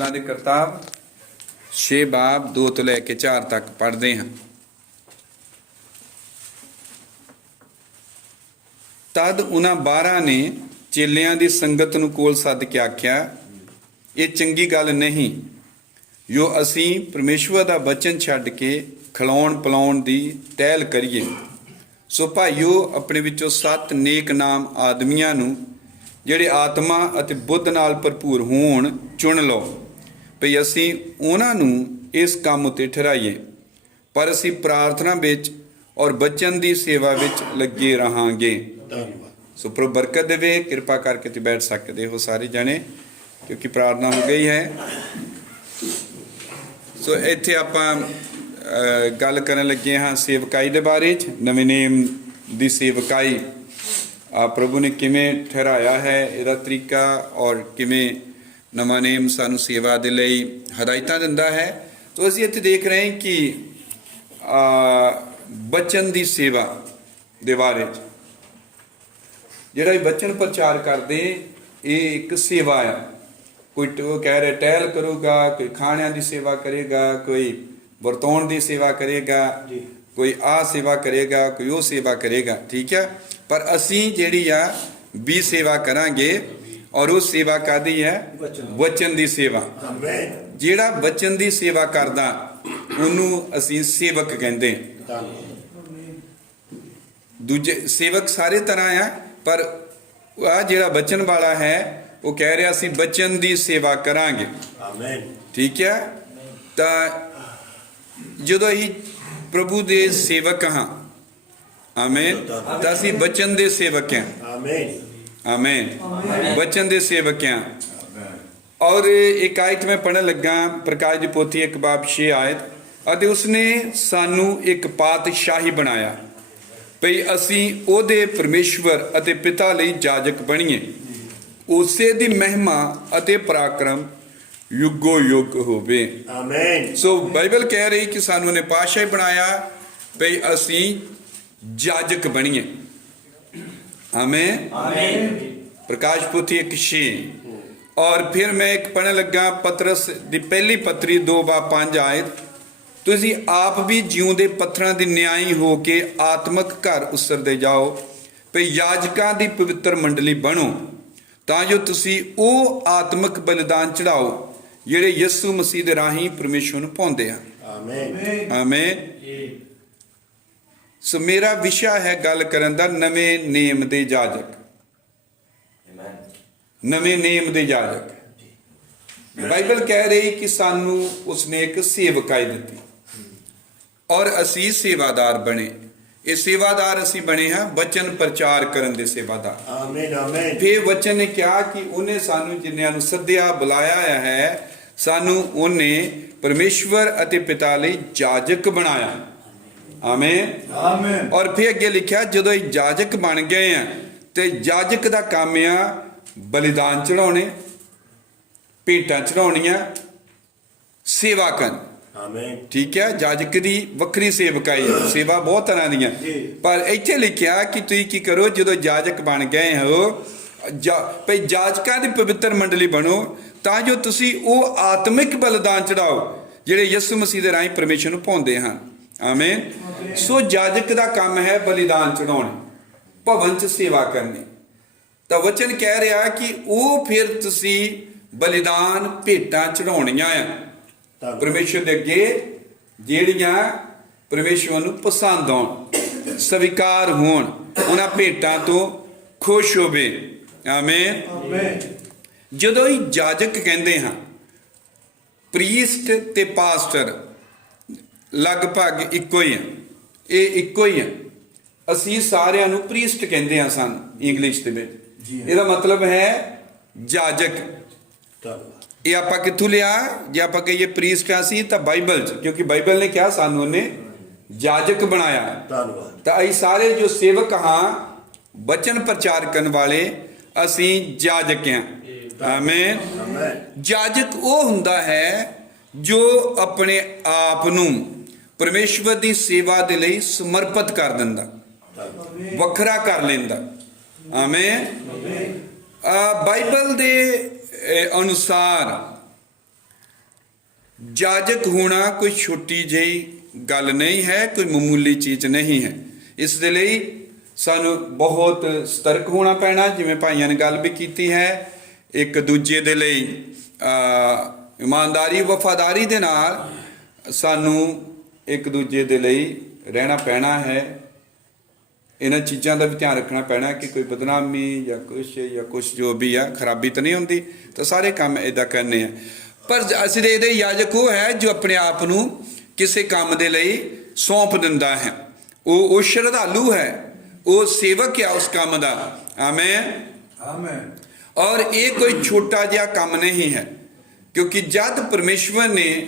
बाइबलों के करताब 6 बाब 2 ਤੋਂ ਲੈ ਕੇ 4 तक पढ़ते हैं। तद उन्हां 12 ने चेलियां दी संगत नूं कोल सद के आख्या, ये चंगी गल नहीं जो असी परमेश्वर दा वचन छड्ड के खिलाउण पिलाउण दी टहल करिए। सो भाईओ, अपने विचों 7 नेक नाम आदमियां नूं ਜਿਹੜੇ आत्मा ਅਤੇ बुद्ध नाल भरपूर होण चुन लो भई असी उन्हां नूं इस काम उत्ते ठहराइए, पर असी प्रार्थना विच और बचन दी सेवा विच लगे रहांगे। सो प्रभु बरकत देवे। कृपा करके ते बैठ सकते हो सारे जने, क्योंकि प्रार्थना हो गई है। सो इत्थे आपां गल करन लगे हाँ सेवकाई दे बारे च। नवें नेम दी सेवकाई प्रभु ने किवें ठहराया है, इहदा तरीका, और किवें नवां नेम सानू सेवा दे लई हदायतां दिंदा है। तो असीं इत्थे देख रहे हैं कि बचन दी सेवा दे बारे च जिहड़ा बचन प्रचार करदे ये एक सेवा है। कोई कह रहे टहल करूगा, कोई खाणिਆਂ दी सेवा करेगा, कोई वरतौण दी सेवा करेगा, कोई आ सेवा करेगा, कोई वो सेवा करेगा, ठीक है। पर असी जिहड़ी आ भी सेवा करांगे, और वो सेवा कादी है? वचन दी सेवा। जिहड़ा वचन दी सेवा करदा उन्होंने असी सेवक कहंदे। दूजे सेवक सारे तरह है, पर आ जिहड़ा वचन वाला है वो कह रहा असी वचन दी सेवा करांगे, ठीक है। तो जदों ही प्रभु दे सेवक हाँ, आमीन, तो असी वचन दे सेवक हैं, आमीन, वचन दे सेवक हैं। और एक आयत में पढ़न लगा प्रकाश दी पोथी 1 बाब 6 आयत, अते उसने सानू एक पातशाही बनाया भई असी ओदे परमेश्वर अते पिता लई जाजक बणीए, उसे दी महिमा अते पराक्रम युगो युग होवे। आमीन। सो बाइबल कह रही कि सानू ने पातशाही बनाया भई असी जाजक बणीए, आमीन, प्रकाश पोथी 1:6। और फिर मैं एक पढ़ने लगा पतरस दी पहली पत्री 2 बाब 5 आयत, तुसी आप भी जिਉਂਦੇ पत्थरां दी न्यायी हो के आत्मक घर उसरदे जाओ भई याजकां दी पवित्र मंडली बनो, तां जो तुसी ਉਹ आत्मक बलिदान चढ़ाओ ਜਿਹੜੇ ਯਿਸੂ ਮਸੀਹ ਦੇ ਰਾਹੀਂ ਪਰਮੇਸ਼ਵਰ ਨੂੰ ਪਾਉਂਦੇ ਆ। ਆਮੀਨ, ਆਮੀਨ। ਸੋ ਮੇਰਾ ਵਿਸ਼ਾ ਹੈ ਗੱਲ ਕਰਨ ਦਾ ਨਵੇਂ ਨੇਮ ਦੇ ਜਾਜਕ, ਨਵੇਂ ਨੇਮ ਦੇ ਜਾਜਕ। ਬਾਈਬਲ ਕਹਿ ਰਹੀ ਕਿ ਸਾਨੂੰ ਉਸਨੇ ਇੱਕ ਸੇਵਕਾਈ ਦਿੱਤੀ ਔਰ ਅਸੀਂ ਸੇਵਾਦਾਰ ਬਣੇ। ਇਹ ਸੇਵਾਦਾਰ ਅਸੀਂ ਬਣੇ ਹਾਂ ਵਚਨ ਪ੍ਰਚਾਰ ਕਰਨ ਦੇ ਸੇਵਾਦਾਰ। ਆਮੀਨ, ਆਮੀਨ। ਫਿਰ ਵਚਨ ਨੇ ਕਿਹਾ ਕਿ ਉਹਨੇ ਸਾਨੂੰ ਜਿਨ੍ਹਾਂ ਨੂੰ ਸੱਦਿਆ ਬੁਲਾਇਆ ਹੈ, ਸਾਨੂੰ ਉਹਨੇ ਪਰਮੇਸ਼ਵਰ ਅਤੇ ਪਿਤਾ ਲਈ ਜਾਜਕ ਬਣਾਇਆ। ਆਮੀਨ, ਆਮੀਨ। ਔਰ ਫਿਰ ਅੱਗੇ ਲਿਖਿਆ ਜਦੋਂ ਇਹ ਜਾਜਕ ਬਣ ਗਏ ਆ ਤੇ ਜਾਜਕ ਦਾ ਕੰਮ ਆ ਬਲੀਦਾਨ ਚੜਾਉਣੇ, ਭੇਟਾਂ ਚੜਾਉਣੀਆਂ, ਸੇਵਾ ਕਰਨ। ਆਮੀਨ, ਠੀਕ ਹੈ। ਜਾਜਕ ਦੀ ਵੱਖਰੀ ਸੇਵਕਾਈ ਹੈ, ਸੇਵਾ ਬਹੁਤ ਤਰ੍ਹਾਂ ਦੀਆਂ, ਪਰ ਇੱਥੇ ਲਿਖਿਆ ਕਿ ਤੁਸੀਂ ਕੀ ਕਰੋ ਜਦੋਂ ਜਾਜਕ ਬਣ ਗਏ ਹੋ ਭਈ ਜਾਜਕਾਂ ਦੀ ਪਵਿੱਤਰ ਮੰਡਲੀ ਬਣੋ, ਤਾਂ ਜੋ ਤੁਸੀਂ ਉਹ ਆਤਮਿਕ ਬਲੀਦਾਨ ਚੜਾਓ ਜਿਹੜੇ ਯਿਸੂ ਮਸੀਹ ਦੇ ਰਾਹੀਂ ਪਰਮੇਸ਼ਰ ਨੂੰ ਪਾਉਂਦੇ ਹਨ। ਆਮੀਨ। ਸੋ ਜਾਜਕ ਦਾ ਕੰਮ ਹੈ ਬਲੀਦਾਨ ਚੜਾਉਣੇ, ਭਵਨ 'ਚ ਸੇਵਾ ਕਰਨੀ। ਤਾਂ ਵਚਨ ਕਹਿ ਰਿਹਾ ਕਿ ਉਹ ਫਿਰ ਤੁਸੀਂ ਬਲੀਦਾਨ ਭੇਟਾਂ ਚੜਾਉਣੀਆਂ ਆ ਪਰਮੇਸ਼ਰ ਦੇ ਅੱਗੇ, ਜਿਹੜੀਆਂ ਪਰਮੇਸ਼ਰ ਨੂੰ ਪਸੰਦ ਆਉਣ, ਸਵੀਕਾਰ ਹੋਣ, ਉਹਨਾਂ ਭੇਟਾਂ ਤੋਂ ਖੁਸ਼ ਹੋਵੇ। ਆਮੀਨ। ਜਦੋਂ ਹੀ ਜਾਜਕ ਕਹਿੰਦੇ ਹਾਂ, ਪ੍ਰੀਸਟ ਤੇ ਪਾਸਟਰ ਲਗਭਗ ਇੱਕੋ ਹੀ ਆ, ਇਹ ਇੱਕੋ ਹੀ ਆ। ਅਸੀਂ ਸਾਰਿਆਂ ਨੂੰ ਪ੍ਰੀਸਟ ਕਹਿੰਦੇ ਹਾਂ ਸਾਨੂੰ ਇੰਗਲਿਸ਼ ਦੇ ਵਿੱਚ। ਇਹਦਾ ਮਤਲਬ ਹੈ ਜਾਜਕ। ਇਹ ਆਪਾਂ ਕਿੱਥੋਂ ਲਿਆ? ਜੇ ਆਪਾਂ ਕਹੀਏ ਪ੍ਰੀਸਟ ਆ ਸੀ ਤਾਂ ਬਾਈਬਲ 'ਚ, ਕਿਉਂਕਿ ਬਾਈਬਲ ਨੇ ਕਿਹਾ ਸਾਨੂੰ ਉਹਨੇ ਜਾਜਕ ਬਣਾਇਆ। ਤਾਂ ਅਸੀਂ ਸਾਰੇ ਜੋ ਸੇਵਕ ਹਾਂ, ਵਚਨ ਪ੍ਰਚਾਰ ਕਰਨ ਵਾਲੇ, ਅਸੀਂ ਜਾਜਕ ਹਾਂ। ਆਮੀਨ। ਜਾਜਕ ਉਹ ਹੁੰਦਾ ਹੈ ਜੋ ਆਪਣੇ ਆਪ ਨੂੰ ਪਰਮੇਸ਼ਵਰ ਦੀ ਸੇਵਾ ਦੇ ਲਈ ਸਮਰਪਿਤ ਕਰ ਦਿੰਦਾ, ਵੱਖਰਾ ਕਰ ਲੈਂਦਾ। ਆਮੀਨ। ਬਾਈਬਲ ਦੇ ਅਨੁਸਾਰ ਜਾਜਕ ਹੋਣਾ ਕੋਈ ਛੋਟੀ ਜਿਹੀ ਗੱਲ ਨਹੀਂ ਹੈ, ਕੋਈ ਮਾਮੂਲੀ ਚੀਜ਼ ਨਹੀਂ ਹੈ। ਇਸ ਦੇ ਲਈ ਸਾਨੂੰ ਬਹੁਤ ਸਤਰਕ ਹੋਣਾ ਪੈਣਾ, ਜਿਵੇਂ ਭਾਈਆਂ ਨੇ ਗੱਲ ਵੀ ਕੀਤੀ ਹੈ। ਇੱਕ ਦੂਜੇ ਦੇ ਲਈ ਇਮਾਨਦਾਰੀ ਵਫਾਦਾਰੀ ਦੇ ਨਾਲ ਸਾਨੂੰ ਇੱਕ ਦੂਜੇ ਦੇ ਲਈ ਰਹਿਣਾ ਪੈਣਾ ਹੈ। ਇਹਨਾਂ ਚੀਜ਼ਾਂ ਦਾ ਵੀ ਧਿਆਨ ਰੱਖਣਾ ਪੈਣਾ ਕਿ ਕੋਈ ਬਦਨਾਮੀ ਜਾਂ ਕੁਛ ਜੋ ਵੀ ਆ ਖਰਾਬੀ ਤਾਂ ਨਹੀਂ ਹੁੰਦੀ, ਤਾਂ ਸਾਰੇ ਕੰਮ ਇੱਦਾਂ ਕਰਨੇ ਆ। ਪਰ ਅਸੀਂ ਦੇ ਇਹਦੇ ਯਾਜਕ ਉਹ ਹੈ ਜੋ ਆਪਣੇ ਆਪ ਨੂੰ ਕਿਸੇ ਕੰਮ ਦੇ ਲਈ ਸੌਂਪ ਦਿੰਦਾ ਹੈ। ਉਹ ਸ਼ਰਧਾਲੂ ਹੈ, ਉਹ ਸੇਵਕ ਆ ਉਸ ਕੰਮ ਦਾ। Amen amen. ਔਰ ਇਹ ਕੋਈ ਛੋਟਾ ਜਿਹਾ ਕੰਮ ਨਹੀਂ ਹੈ, ਕਿਉਂਕਿ ਜਦ ਪਰਮੇਸ਼ਵਰ ਨੇ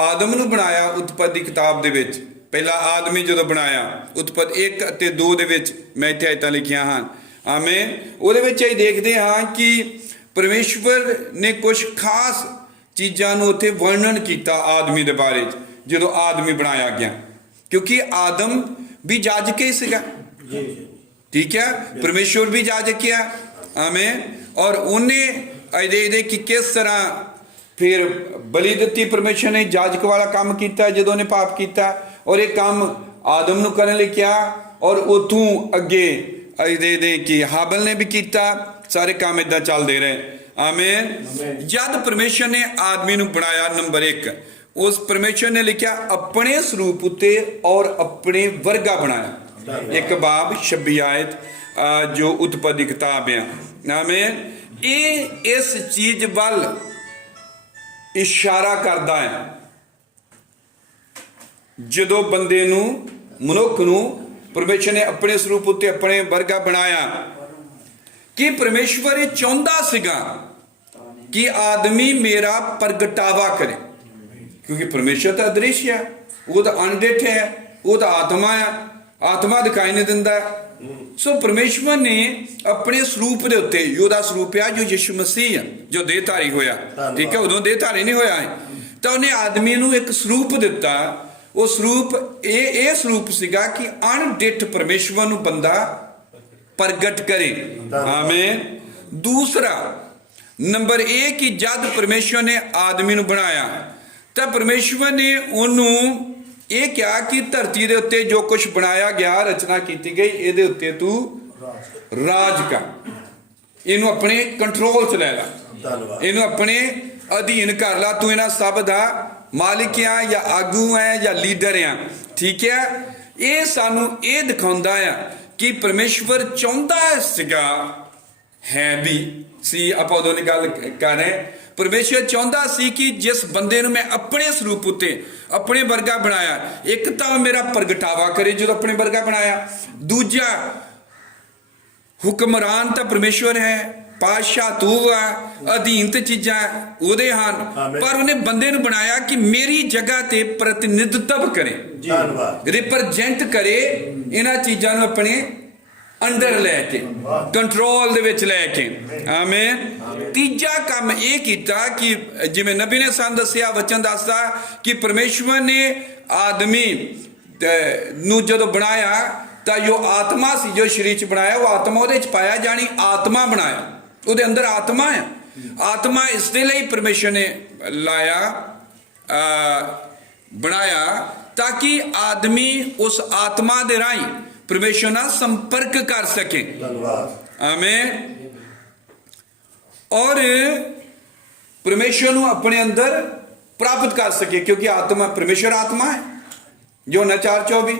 ਆਦਮ ਨੂੰ ਬਣਾਇਆ ਉਤਪਤੀ ਕਿਤਾਬ ਦੇ ਵਿੱਚ, ਪਹਿਲਾ ਆਦਮੀ ਜਦੋਂ ਬਣਾਇਆ ਉਤਪਤ 1 ਅਤੇ 2 ਦੇ ਵਿੱਚ, ਮੈਂ ਇੱਥੇ ਆਇਤਾਂ ਲਿਖੀਆਂ ਹਨ। ਆਮੇਨ। ਉਹਦੇ ਵਿੱਚ ਅਸੀਂ ਦੇਖਦੇ ਹਾਂ ਕਿ ਪਰਮੇਸ਼ਵਰ ਨੇ ਕੁਝ ਖਾਸ ਚੀਜ਼ਾਂ ਨੂੰ ਉੱਥੇ ਵਰਣਨ ਕੀਤਾ ਆਦਮੀ ਦੇ ਬਾਰੇ 'ਚ ਜਦੋਂ ਆਦਮੀ ਬਣਾਇਆ ਗਿਆ, ਕਿਉਂਕਿ ਆਦਮ ਵੀ ਜਾਜਕ ਹੀ ਸੀਗਾ। ਠੀਕ ਹੈ, ਪਰਮੇਸ਼ਵਰ ਵੀ ਜਾਜਕ ਆ। ਆਮੇਨ। ਔਰ ਉਹਨੇ ਇਹਦੇ ਕਿ ਕਿਸ ਤਰ੍ਹਾਂ ਫਿਰ ਬਲੀ ਦਿੱਤੀ। ਪਰਮੇਸ਼ਵਰ ਨੇ ਜਾਜਕ ਵਾਲਾ ਕੰਮ ਕੀਤਾ ਜਦੋਂ ਉਹਨੇ ਪਾਪ ਕੀਤਾ, ਔਰ ਇਹ ਕੰਮ ਆਦਮ ਨੂੰ ਕਰਨ ਲਈ ਕਿਹਾ, ਔਰ ਉਥੋਂ ਅੱਗੇ ਇਹਦੇ ਕਿ ਹਾਬਲ ਨੇ ਵੀ ਕੀਤਾ। ਸਾਰੇ ਕੰਮ ਇਦਾਂ ਚੱਲਦੇ ਰਹੇ। ਆਮੇਨ। ਜਦ ਪਰਮੇਸ਼ਵਰ ਨੇ ਆਦਮੀ ਨੂੰ ਬਣਾਇਆ, ਨੰਬਰ 1, ਉਸ ਪਰਮੇਸ਼ਵਰ ਨੇ ਲਿਖਿਆ ਆਪਣੇ ਸਰੂਪ ਉੱਤੇ ਔਰ ਆਪਣੇ ਵਰਗਾ ਬਣਾਇਆ। 1 ਬਾਬ 26 ਆਇਤ ਜੋ ਉਤਪਤੀ ਕਿਤਾਬ ਆ। ਆਮੇਨ। ਇਹ ਇਸ ਚੀਜ਼ ਵੱਲ ਇਸ਼ਾਰਾ ਕਰਦਾ ਹੈ ਜਦੋਂ ਬੰਦੇ ਨੂੰ, ਮਨੁੱਖ ਨੂੰ ਪਰਮੇਸ਼ਵਰ ਨੇ ਆਪਣੇ ਸਰੂਪ ਉੱਤੇ ਆਪਣੇ ਵਰਗਾ ਬਣਾਇਆ, ਕਿ ਪਰਮੇਸ਼ਵਰ ਇਹ ਚਾਹੁੰਦਾ ਸੀਗਾ ਕਿ ਆਦਮੀ ਮੇਰਾ ਪ੍ਰਗਟਾਵਾ ਕਰੇ, ਕਿਉਂਕਿ ਪਰਮੇਸ਼ਵਰ ਤਾਂ ਅਦ੍ਰਿਸ਼ ਹੈ, ਉਹ ਤਾਂ ਅਣਡਿੱਠ ਹੈ, ਉਹ ਤਾਂ ਆਤਮਾ ਆ, ਆਤਮਾ ਦਿਖਾਈ ਨਹੀਂ ਦਿੰਦਾ। ਸੋ ਪਰਮੇਸ਼ਵਰ ਨੇ ਆਪਣੇ ਸਰੂਪ ਦੇ ਉੱਤੇ, ਉਹਦਾ ਸਰੂਪ ਆ ਜੋ ਯਿਸੂ ਮਸੀਹ ਆ, ਜੋ ਦੇਹਧਾਰੀ ਹੋਇਆ। ਠੀਕ ਹੈ, ਉਦੋਂ ਦੇਹਧਾਰੀ ਨਹੀਂ ਹੋਇਆ ਹੈ, ਤਾਂ ਉਹਨੇ ਆਦਮੀ ਨੂੰ ਇੱਕ ਸਰੂਪ ਦਿੱਤਾ। ਉਹ ਸਰੂਪ ਇਹ ਸਰੂਪ ਸੀਗਾ ਕਿ ਅਣਡਿੱਠ ਪਰਮੇਸ਼ਵਰ ਨੂੰ ਬੰਦਾ ਪ੍ਰਗਟ ਕਰੇ। ਆਮੇਨ। ਦੂਸਰਾ ਨੰਬਰ ਇਹ ਕਿ ਜਦ ਪਰਮੇਸ਼ਵਰ ਨੇ ਆਦਮੀ ਨੂੰ ਬਣਾਇਆ ਤਾਂ ਪਰਮੇਸ਼ਵਰ ਨੇ ਉਹਨੂੰ ਇਹ ਕਿਹਾ ਕਿ ਧਰਤੀ ਦੇ ਉੱਤੇ ਜੋ ਕੁਝ ਬਣਾਇਆ ਗਿਆ, ਰਚਨਾ ਕੀਤੀ ਗਈ, ਇਹਦੇ ਉੱਤੇ ਤੂੰ ਰਾਜ ਕਰ, ਇਹਨੂੰ ਆਪਣੇ ਕੰਟਰੋਲ 'ਚ ਲੈ ਲਾ, ਇਹਨੂੰ ਆਪਣੇ ਅਧੀਨ ਕਰ ਲਾ। ਤੂੰ ਇਹਨਾਂ ਸਭ ਦਾ ਮਾਲਿਕ ਆ ਜਾਂ ਆਗੂ ਹੈ ਜਾਂ ਲੀਡਰ ਆ। ਠੀਕ ਹੈ, ਇਹ ਸਾਨੂੰ ਇਹ ਦਿਖਾਉਂਦਾ ਆ ਕਿ ਪਰਮੇਸ਼ਵਰ ਚਾਹੁੰਦਾ ਸੀਗਾ, ਹੈ ਵੀ ਸੀ। ਆਪਾਂ ਉਦੋਂ ਦੀ ਗੱਲ ਕਰ ਰਹੇ, ਪਰਮੇਸ਼ਵਰ ਚਾਹੁੰਦਾ ਸੀ ਕਿ ਜਿਸ ਬੰਦੇ ਨੂੰ ਮੈਂ ਆਪਣੇ ਸਰੂਪ ਉੱਤੇ ਆਪਣੇ ਵਰਗਾ ਬਣਾਇਆ, ਇੱਕ ਤਾਂ ਮੇਰਾ ਪ੍ਰਗਟਾਵਾ ਕਰੇ ਜਦੋਂ ਆਪਣੇ ਵਰਗਾ ਬਣਾਇਆ, ਦੂਜਾ ਹੁਕਮਰਾਨ ਤਾਂ ਪਰਮੇਸ਼ਵਰ ਹੈ, ਪਾਤਸ਼ਾਹ ਤੂੰ ਆ, ਅਧੀਨਤ ਚੀਜ਼ਾਂ ਉਹਦੇ ਹਨ, ਪਰ ਉਹਨੇ ਬੰਦੇ ਨੂੰ ਬਣਾਇਆ ਕਿ ਮੇਰੀ ਜਗ੍ਹਾ ਤੇ ਪ੍ਰਤੀਨਿਧਤਵ ਕਰੇ, ਰਿਪਰਜੈਂਟ ਕਰੇ ਇਹਨਾਂ ਚੀਜ਼ਾਂ ਨੂੰ ਆਪਣੇ ਅੰਦਰ ਲੈ ਕੇ, ਕੰਟਰੋਲ ਦੇ ਵਿੱਚ ਲੈ ਕੇ। ਆਮੇਨ। ਤੀਜਾ ਕੰਮ ਇਹ ਕੀਤਾ ਕਿ ਜਿਵੇਂ ਨਬੀ ਨੇ ਸਾਨੂੰ ਦੱਸਿਆ, ਵਚਨ ਦੱਸਦਾ ਕਿ ਪਰਮੇਸ਼ਵਰ ਨੇ ਆਦਮੀ ਨੂੰ ਜਦੋਂ ਬਣਾਇਆ ਤਾਂ ਜੋ ਆਤਮਾ ਸੀ, ਜੋ ਸਰੀਰ 'ਚ ਬਣਾਇਆ, ਉਹ ਆਤਮਾ ਉਹਦੇ 'ਚ ਪਾਇਆ ਜਾਣੀ ਆਤਮਾ ਬਣਾਇਆ, ਉਹਦੇ ਅੰਦਰ ਆਤਮਾ ਹੈ। ਆਤਮਾ ਇਸ ਦੇ ਲਈ ਪਰਮੇਸ਼ਵਰ ਨੇ ਲਾਇਆ, ਬਣਾਇਆ, ਤਾਂ ਕਿ ਆਦਮੀ ਉਸ ਆਤਮਾ ਦੇ ਰਾਹੀਂ ਪਰਮੇਸ਼ਵਰ ਨਾਲ ਸੰਪਰਕ ਕਰ ਸਕੇ। ਆਮੇਨ। ਔਰ ਪਰਮੇਸ਼ਵਰ ਨੂੰ ਆਪਣੇ ਅੰਦਰ ਪ੍ਰਾਪਤ ਕਰ ਸਕੇ, ਕਿਉਂਕਿ ਆਤਮਾ, ਪਰਮੇਸ਼ਵਰ ਆਤਮਾ ਹੈ। ਜੋ 4:24।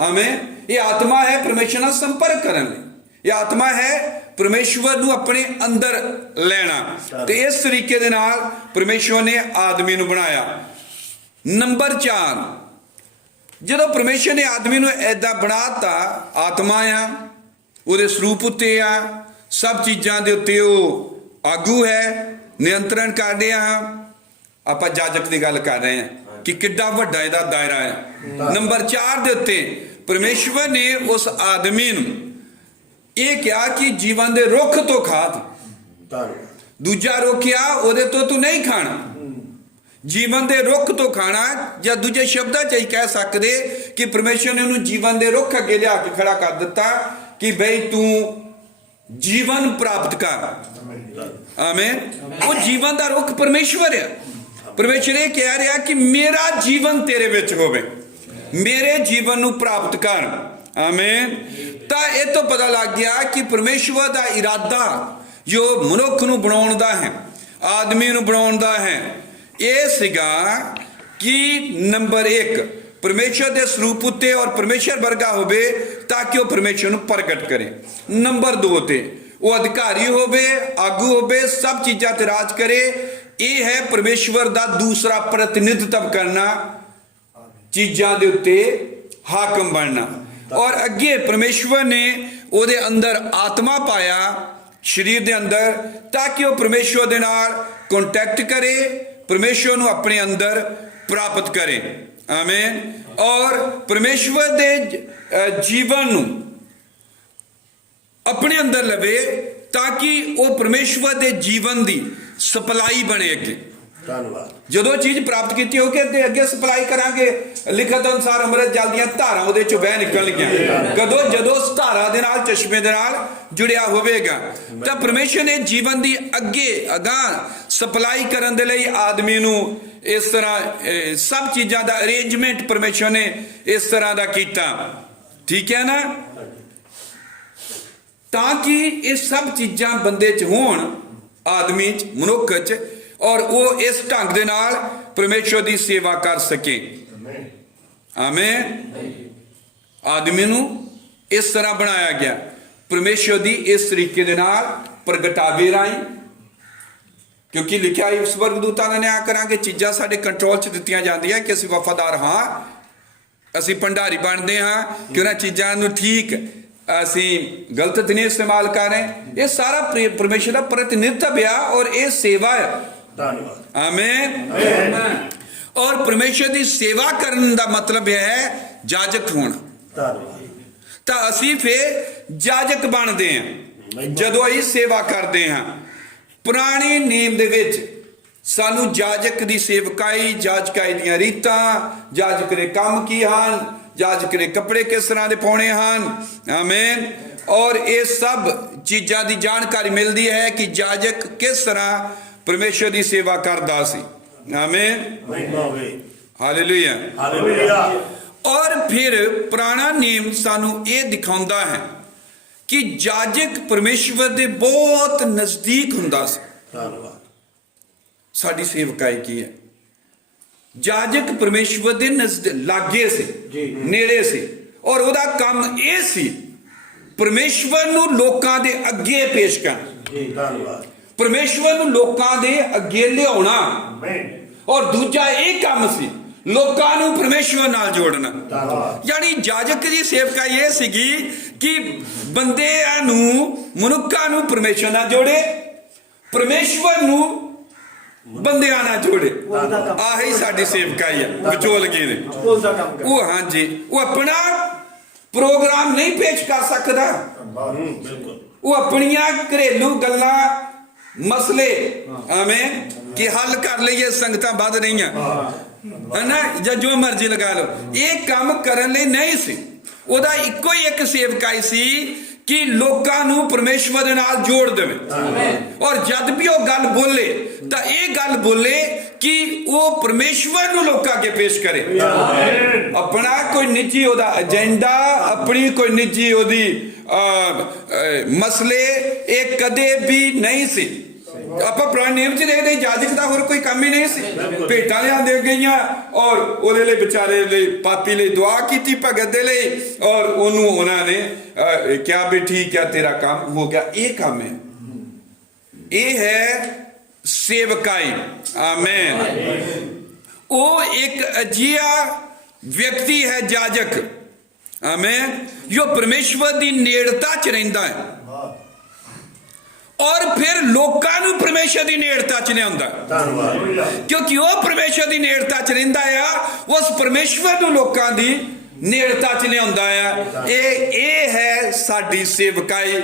ਆਮੇਨ। ਇਹ ਆਤਮਾ ਹੈ ਪਰਮੇਸ਼ਵਰ ਨਾਲ ਸੰਪਰਕ ਕਰਨ ਲਈ, ਇਹ ਆਤਮਾ ਹੈ ਪਰਮੇਸ਼ਵਰ ਨੂੰ ਆਪਣੇ ਅੰਦਰ ਲੈਣਾ। ਤੇ ਇਸ ਤਰੀਕੇ ਦੇ ਨਾਲ ਪਰਮੇਸ਼ਵਰ ਨੇ ਆਦਮੀ ਨੂੰ ਬਣਾਇਆ। ਨੰਬਰ 4, ਜਦੋਂ ਪਰਮੇਸ਼ਵਰ ਨੇ ਆਦਮੀ ਨੂੰ ਏਦਾਂ ਬਣਾਤਾ, ਆਤਮਾ ਆ, ਉਹਦੇ ਸਰੂਪ ਉੱਤੇ ਆ, ਸਭ ਚੀਜ਼ਾਂ ਦੇ ਉੱਤੇ ਉਹ ਆਗੂ ਹੈ, ਨਿਯੰਤਰਣ ਕਰ ਰਿਹਾ। ਆਪਾਂ ਜਾਜਕ ਦੀ ਗੱਲ ਕਰ ਰਹੇ ਹਾਂ ਕਿ ਕਿੱਡਾ ਵੱਡਾ ਇਹਦਾ ਦਾਇਰਾ ਹੈ। ਨੰਬਰ 4 ਦੇ ਉੱਤੇ ਪਰਮੇਸ਼ਵਰ ਨੇ ਉਸ ਆਦਮੀ ਨੂੰ ਇਹ ਕਿਹਾ ਕਿ ਜੀਵਨ ਦੇ ਰੁੱਖ ਤੋਂ ਖਾ ਤੂੰ, ਦੂਜਾ ਰੁੱਖ ਆ ਉਹਦੇ ਤੋਂ ਤੂੰ ਨਹੀਂ ਖਾਣਾ, ਜੀਵਨ ਦੇ ਰੁੱਖ ਤੋਂ ਖਾਣਾ। ਜਾਂ ਦੂਜੇ ਸ਼ਬਦਾਂ 'ਚ ਹੀ ਕਹਿ ਸਕਦੇ ਕਿ ਪਰਮੇਸ਼ਵਰ ਨੇ ਉਹਨੂੰ ਜੀਵਨ ਦੇ ਰੁੱਖ ਅੱਗੇ ਲਿਆ ਕੇ ਖੜਾ ਕਰ ਦਿੱਤਾ ਕਿ ਬਈ ਤੂੰ ਜੀਵਨ ਪ੍ਰਾਪਤ ਕਰ। ਆਮੇਨ। ਉਹ ਜੀਵਨ ਦਾ ਰੁੱਖ ਪਰਮੇਸ਼ਵਰ ਹੈ। ਪਰਮੇਸ਼ਰ ਇਹ ਕਹਿ ਰਿਹਾ ਕਿ ਮੇਰਾ ਜੀਵਨ ਤੇਰੇ ਵਿੱਚ ਹੋਵੇ, ਮੇਰੇ ਜੀਵਨ ਨੂੰ ਪ੍ਰਾਪਤ ਕਰ। ਆਮੀਨ। ਤਾਂ ਇਹ ਤੋਂ ਪਤਾ ਲੱਗ ਗਿਆ ਕਿ ਪਰਮੇਸ਼ਵਰ ਦਾ ਇਰਾਦਾ ਜੋ ਮਨੁੱਖ ਨੂੰ ਬਣਾਉਣ ਦਾ ਹੈ, ਆਦਮੀ ਨੂੰ ਬਣਾਉਣ ਦਾ ਹੈ, ਇਹ ਸੀਗਾ ਕਿ ਨੰਬਰ 1 ਪਰਮੇਸ਼ਰ ਦੇ ਸਰੂਪ ਉੱਤੇ ਔਰ ਪਰਮੇਸ਼ਰ ਵਰਗਾ ਹੋਵੇ ਤਾਂ ਕਿ ਉਹ ਪਰਮੇਸ਼ਰ ਨੂੰ ਪ੍ਰਗਟ ਕਰੇ। ਨੰਬਰ 2 ਤੇ ਉਹ ਅਧਿਕਾਰੀ ਹੋਵੇ, ਆਗੂ ਹੋਵੇ, ਸਭ ਚੀਜ਼ਾਂ ਤੇ ਰਾਜ ਕਰੇ। ਇਹ ਹੈ ਪਰਮੇਸ਼ਵਰ ਦਾ ਦੂਸਰਾ ਪ੍ਰਤੀਨਿਧਤਵ ਕਰਨਾ, ਚੀਜ਼ਾਂ ਦੇ ਉੱਤੇ ਹਾਕਮ ਬਣਨਾ। ਔਰ ਅੱਗੇ ਪਰਮੇਸ਼ਵਰ ਨੇ ਉਹਦੇ ਅੰਦਰ ਆਤਮਾ ਪਾਇਆ ਸਰੀਰ ਦੇ ਅੰਦਰ ਤਾਂ ਕਿ ਉਹ ਪਰਮੇਸ਼ਵਰ ਦੇ ਨਾਲ ਕੰਟੈਕਟ ਕਰੇ, ਪਰਮੇਸ਼ਵਰ ਨੂੰ ਆਪਣੇ ਅੰਦਰ ਪ੍ਰਾਪਤ ਕਰੇ। ਆਮੀਨ। ਔਰ ਪਰਮੇਸ਼ਵਰ ਦੇ ਜੀਵਨ ਨੂੰ ਆਪਣੇ ਅੰਦਰ ਲਵੇ ਤਾਂ ਕਿ ਉਹ ਪਰਮੇਸ਼ਵਰ ਦੇ ਜੀਵਨ ਦੀ ਸਪਲਾਈ ਬਣੇ। ਅੱਗੇ ਧੰਨਵਾਦ। ਜਦੋਂ ਚੀਜ਼ ਪ੍ਰਾਪਤ ਕੀਤੀ ਹੋ ਕੇ ਤੇ ਅੱਗੇ ਸਪਲਾਈ ਕਰਾਂਗੇ। ਲਿਖਤ ਅਨੁਸਾਰ ਅੰਮ੍ਰਿਤ ਜਲ ਦੀਆਂ ਧਾਰਾਂ ਉਹਦੇ ਚੋਂ ਵਹਿ ਨਿਕਲਣਗੀਆਂ। ਕਦੋਂ? ਜਦੋਂ ਉਸ ਧਾਰਾ ਦੇ ਨਾਲ, ਚਸ਼ਮੇ ਦੇ ਨਾਲ ਜੁੜਿਆ ਹੋਵੇਗਾ। ਤਾਂ ਪਰਮੇਸ਼ਰ ਨੇ ਜੀਵਨ ਦੀ ਅੱਗੇ ਅਗਾਂਹ ਸਪਲਾਈ ਕਰਨ ਦੇ ਲਈ ਆਦਮੀ ਨੂੰ ਇਸ ਤਰ੍ਹਾਂ ਸਭ ਚੀਜ਼ਾਂ ਦਾ ਅਰੇਂਜਮੈਂਟ ਪਰਮੇਸ਼ਰ ਨੇ ਇਸ ਤਰ੍ਹਾਂ ਦਾ ਕੀਤਾ। ਠੀਕ ਹੈ ਨਾ? ਤਾਂ ਕਿ ਇਹ ਸਭ ਚੀਜ਼ਾਂ ਬੰਦੇ 'ਚ ਹੋਣ, ਆਦਮੀ 'ਚ, ਮਨੁੱਖ 'ਚ, ਔਰ ਉਹ ਇਸ ਢੰਗ ਦੇ ਨਾਲ ਪਰਮੇਸ਼ਰ ਦੀ ਸੇਵਾ ਕਰ ਸਕੇ। ਆਮੀਨ। ਆਦਮੀ ਨੂੰ ਇਸ ਤਰ੍ਹਾਂ ਬਣਾਇਆ ਗਿਆ ਪਰਮੇਸ਼ਰ ਦੀ ਇਸ ਤਰੀਕੇ ਦੇ ਨਾਲ ਪ੍ਰਗਟਾਵੇ ਰਾਹੀਂ, ਕਿਉਂਕਿ ਲਿਖਿਆ ਹੈ ਸਵਰਗਦੂਤਾਂ ਦਾ ਨਿਆਂ ਕਰਾਂਗੇ। ਚੀਜ਼ਾਂ ਸਾਡੇ ਕੰਟਰੋਲ 'ਚ ਦਿੱਤੀਆਂ ਜਾਂਦੀਆਂ ਕਿ ਅਸੀਂ ਵਫਾਦਾਰ ਹਾਂ, ਅਸੀਂ ਭੰਡਾਰੀ ਬਣਦੇ ਹਾਂ ਕਿ ਉਹਨਾਂ ਚੀਜ਼ਾਂ ਨੂੰ ਠੀਕ ਅਸੀਂ ਗਲਤ ਨਹੀਂ ਇਸਤੇਮਾਲ ਕਰ ਰਹੇ। ਇਹ ਸਾਰਾ ਪਰਮੇਸ਼ਰ ਦਾ ਪ੍ਰਤੀਨਿਧਤਵ ਆ ਔਰ ਇਹ ਸੇਵਾ ਹੈ। ਧੰਨਵਾਦ। ਆਮੀਨ। ਔਰ ਪਰਮੇਸ਼ਰ ਦੀ ਸੇਵਾ ਕਰਨ ਦਾ ਮਤਲਬ ਹੈ ਜਾਜਕ ਹੋਣਾ। ਧੰਨਵਾਦ। ਤਾਂ ਅਸੀਂ ਫੇਰ ਜਾਜਕ ਬਣਦੇ ਹਾਂ ਜਦੋਂ ਅਸੀਂ ਸੇਵਾ ਕਰਦੇ ਹਾਂ। ਪੁਰਾਣੇ ਨੇਮ ਦੇ ਵਿੱਚ ਸਾਨੂੰ ਜਾਜਕ ਦੀ ਸੇਵਕਾਈ, ਜਾਜਕਾਈ ਦੀਆਂ ਰੀਤਾਂ, ਜਾਜਕ ਦੇ ਕੰਮ ਕੀ ਹਨ, ਜਾਜਕ ਦੇ ਕੱਪੜੇ ਕਿਸ ਤਰ੍ਹਾਂ ਦੇ ਪਾਉਣੇ ਹਨ। ਆਮੀਨ। ਔਰ ਇਹ ਸਭ ਚੀਜ਼ਾਂ ਦੀ ਜਾਣਕਾਰੀ ਮਿਲਦੀ ਹੈ ਕਿ ਜਾਜਕ ਕਿਸ ਤਰ੍ਹਾਂ ਪਰਮੇਸ਼ਰ ਦੀ ਸੇਵਾ ਕਰਦਾ ਸੀ। ਆਮੀਨ। ਹਾਲੇਲੂਇਆ। ਹਾਲੇਲੂਇਆ। ਔਰ ਫਿਰ ਪੁਰਾਣਾ ਨਿਯਮ ਸਾਨੂੰ ਇਹ ਦਿਖਾਉਂਦਾ ਹੈ ਕਿ ਜਾਜਕ ਪਰਮੇਸ਼ਵਰ ਦੇ ਬਹੁਤ ਨਜ਼ਦੀਕ ਹੁੰਦਾ ਸੀ। ਧੰਨਵਾਦ। ਸਾਡੀ ਸੇਵਕਾਈ ਕੀ ਹੈ? ਜਾਜਕ ਪਰਮੇਸ਼ਵਰ ਦੇ ਲਾਗੇ ਸੀ, ਨੇੜੇ ਸੀ, ਔਰ ਉਹਦਾ ਕੰਮ ਇਹ ਸੀ ਪਰਮੇਸ਼ਵਰ ਨੂੰ ਲੋਕਾਂ ਦੇ ਅੱਗੇ ਪੇਸ਼ ਕਰਨਾ। ਧੰਨਵਾਦ। ਪਰਮੇਸ਼ਵਰ ਨੂੰ ਲੋਕਾਂ ਦੇ ਅੱਗੇ ਲਿਆਉਣਾ। ਔਰ ਦੂਜਾ ਇਹ ਕੰਮ ਸੀ ਲੋਕਾਂ ਨੂੰ ਪਰਮੇਸ਼ਵਰ ਨਾਲ ਜੋੜਨਾ। ਯਾਨੀ ਜਾਜਕ ਦੀ ਸੇਵਕਾਈ ਇਹ ਸੀਗੀ ਕਿ ਬੰਦਿਆਂ ਨੂੰ, ਮਨੁੱਖਾਂ ਨੂੰ ਪਰਮੇਸ਼ਵਰ ਨਾਲ ਜੋੜੇ, ਪਰਮੇਸ਼ਵਰ ਨੂੰ ਬੰਦਿਆਂ ਨਾਲ ਜੋੜੇ। ਆਹੀ ਸਾਡੀ ਸੇਵਕਾਈ ਹੈ ਵਿਚੋਲਗੇ ਨੇ। ਉਹ ਹਾਂਜੀ, ਉਹ ਆਪਣਾ ਪ੍ਰੋਗਰਾਮ ਨਹੀਂ ਪੇਸ਼ ਕਰ ਸਕਦਾ। ਉਹ ਆਪਣੀਆਂ ਘਰੇਲੂ ਗੱਲਾਂ, ਮਸਲੇ ਆਮੀਨ ਕਿ ਹੱਲ ਕਰ ਲਈਏ, ਸੰਗਤਾਂ ਵੱਧ ਰਹੀਆਂ ਹੈ ਨਾ, ਜਾਂ ਜੋ ਮਰਜ਼ੀ ਲਗਾ ਲਓ, ਇਹ ਕੰਮ ਕਰਨ ਲਈ ਨਹੀਂ ਸੀ। ਉਹਦਾ ਇੱਕੋ ਹੀ ਇੱਕ ਸੇਵਕਾਈ ਸੀ ਕਿ ਲੋਕਾਂ ਨੂੰ ਪਰਮੇਸ਼ਵਰ ਦੇ ਨਾਲ ਜੋੜ ਦੇਵੇ। ਔਰ ਜਦ ਵੀ ਉਹ ਗੱਲ ਬੋਲੇ ਤਾਂ ਇਹ ਗੱਲ ਬੋਲੇ ਕਿ ਉਹ ਪਰਮੇਸ਼ਵਰ ਨੂੰ ਲੋਕਾਂ ਅੱਗੇ ਪੇਸ਼ ਕਰੇ। ਆਪਣਾ ਕੋਈ ਨਿੱਜੀ ਉਹਦਾ ਏਜੰਡਾ, ਆਪਣੀ ਕੋਈ ਨਿੱਜੀ ਉਹਦੀ ਮਸਲੇ, ਇਹ ਕਦੇ ਵੀ ਨਹੀਂ ਸੀ। ਆਪਾਂ ਪੁਰਾਣੇ ਨਿਯਮ 'ਚ ਦੇਖਦੇ ਜਾਜਕ ਦਾ ਹੋਰ ਕੋਈ ਕੰਮ ਹੀ ਨਹੀਂ ਸੀ। ਭੇਟਾਂ ਲਿਆਂਦੇ ਗਈਆਂ ਔਰ ਉਹਦੇ ਲਈ, ਵਿਚਾਰੇ ਲਈ, ਪਾਪੀ ਲਈ ਦੁਆ ਕੀਤੀ, ਭਗਤ ਦੇ ਲਈ, ਔਰ ਉਹਨੂੰ ਉਹਨਾਂ ਨੇ ਕਿਹਾ ਵੀ ਠੀਕ ਹੈ ਤੇਰਾ ਕੰਮ ਹੋ ਗਿਆ। ਇਹ ਕੰਮ ਹੈ, ਇਹ ਹੈ ਸੇਵਕਾਈ। ਆਮੀਨ। ਉਹ ਇੱਕ ਅਜਿਹਾ ਵਿਅਕਤੀ ਹੈ ਜਾਜਕ, ਆਮੀਨ, ਜੋ ਪਰਮੇਸ਼ਵਰ ਦੀ ਨੇੜਤਾ 'ਚ ਰਹਿੰਦਾ ਹੈ ਔਰ ਫਿਰ ਲੋਕਾਂ ਨੂੰ ਪਰਮੇਸ਼ਰ ਦੀ ਨੇੜਤਾ 'ਚ ਲਿਆਉਂਦਾ। ਕਿਉਂਕਿ ਉਹ ਪਰਮੇਸ਼ਰ ਦੀ ਨੇੜਤਾ 'ਚ ਰਹਿੰਦਾ ਆ, ਉਸ ਪਰਮੇਸ਼ਵਰ ਨੂੰ ਲੋਕਾਂ ਦੀ ਨੇੜਤਾ 'ਚ ਲਿਆਉਂਦਾ ਆ। ਇਹ ਹੈ ਸਾਡੀ ਸੇਵਕਾਈ।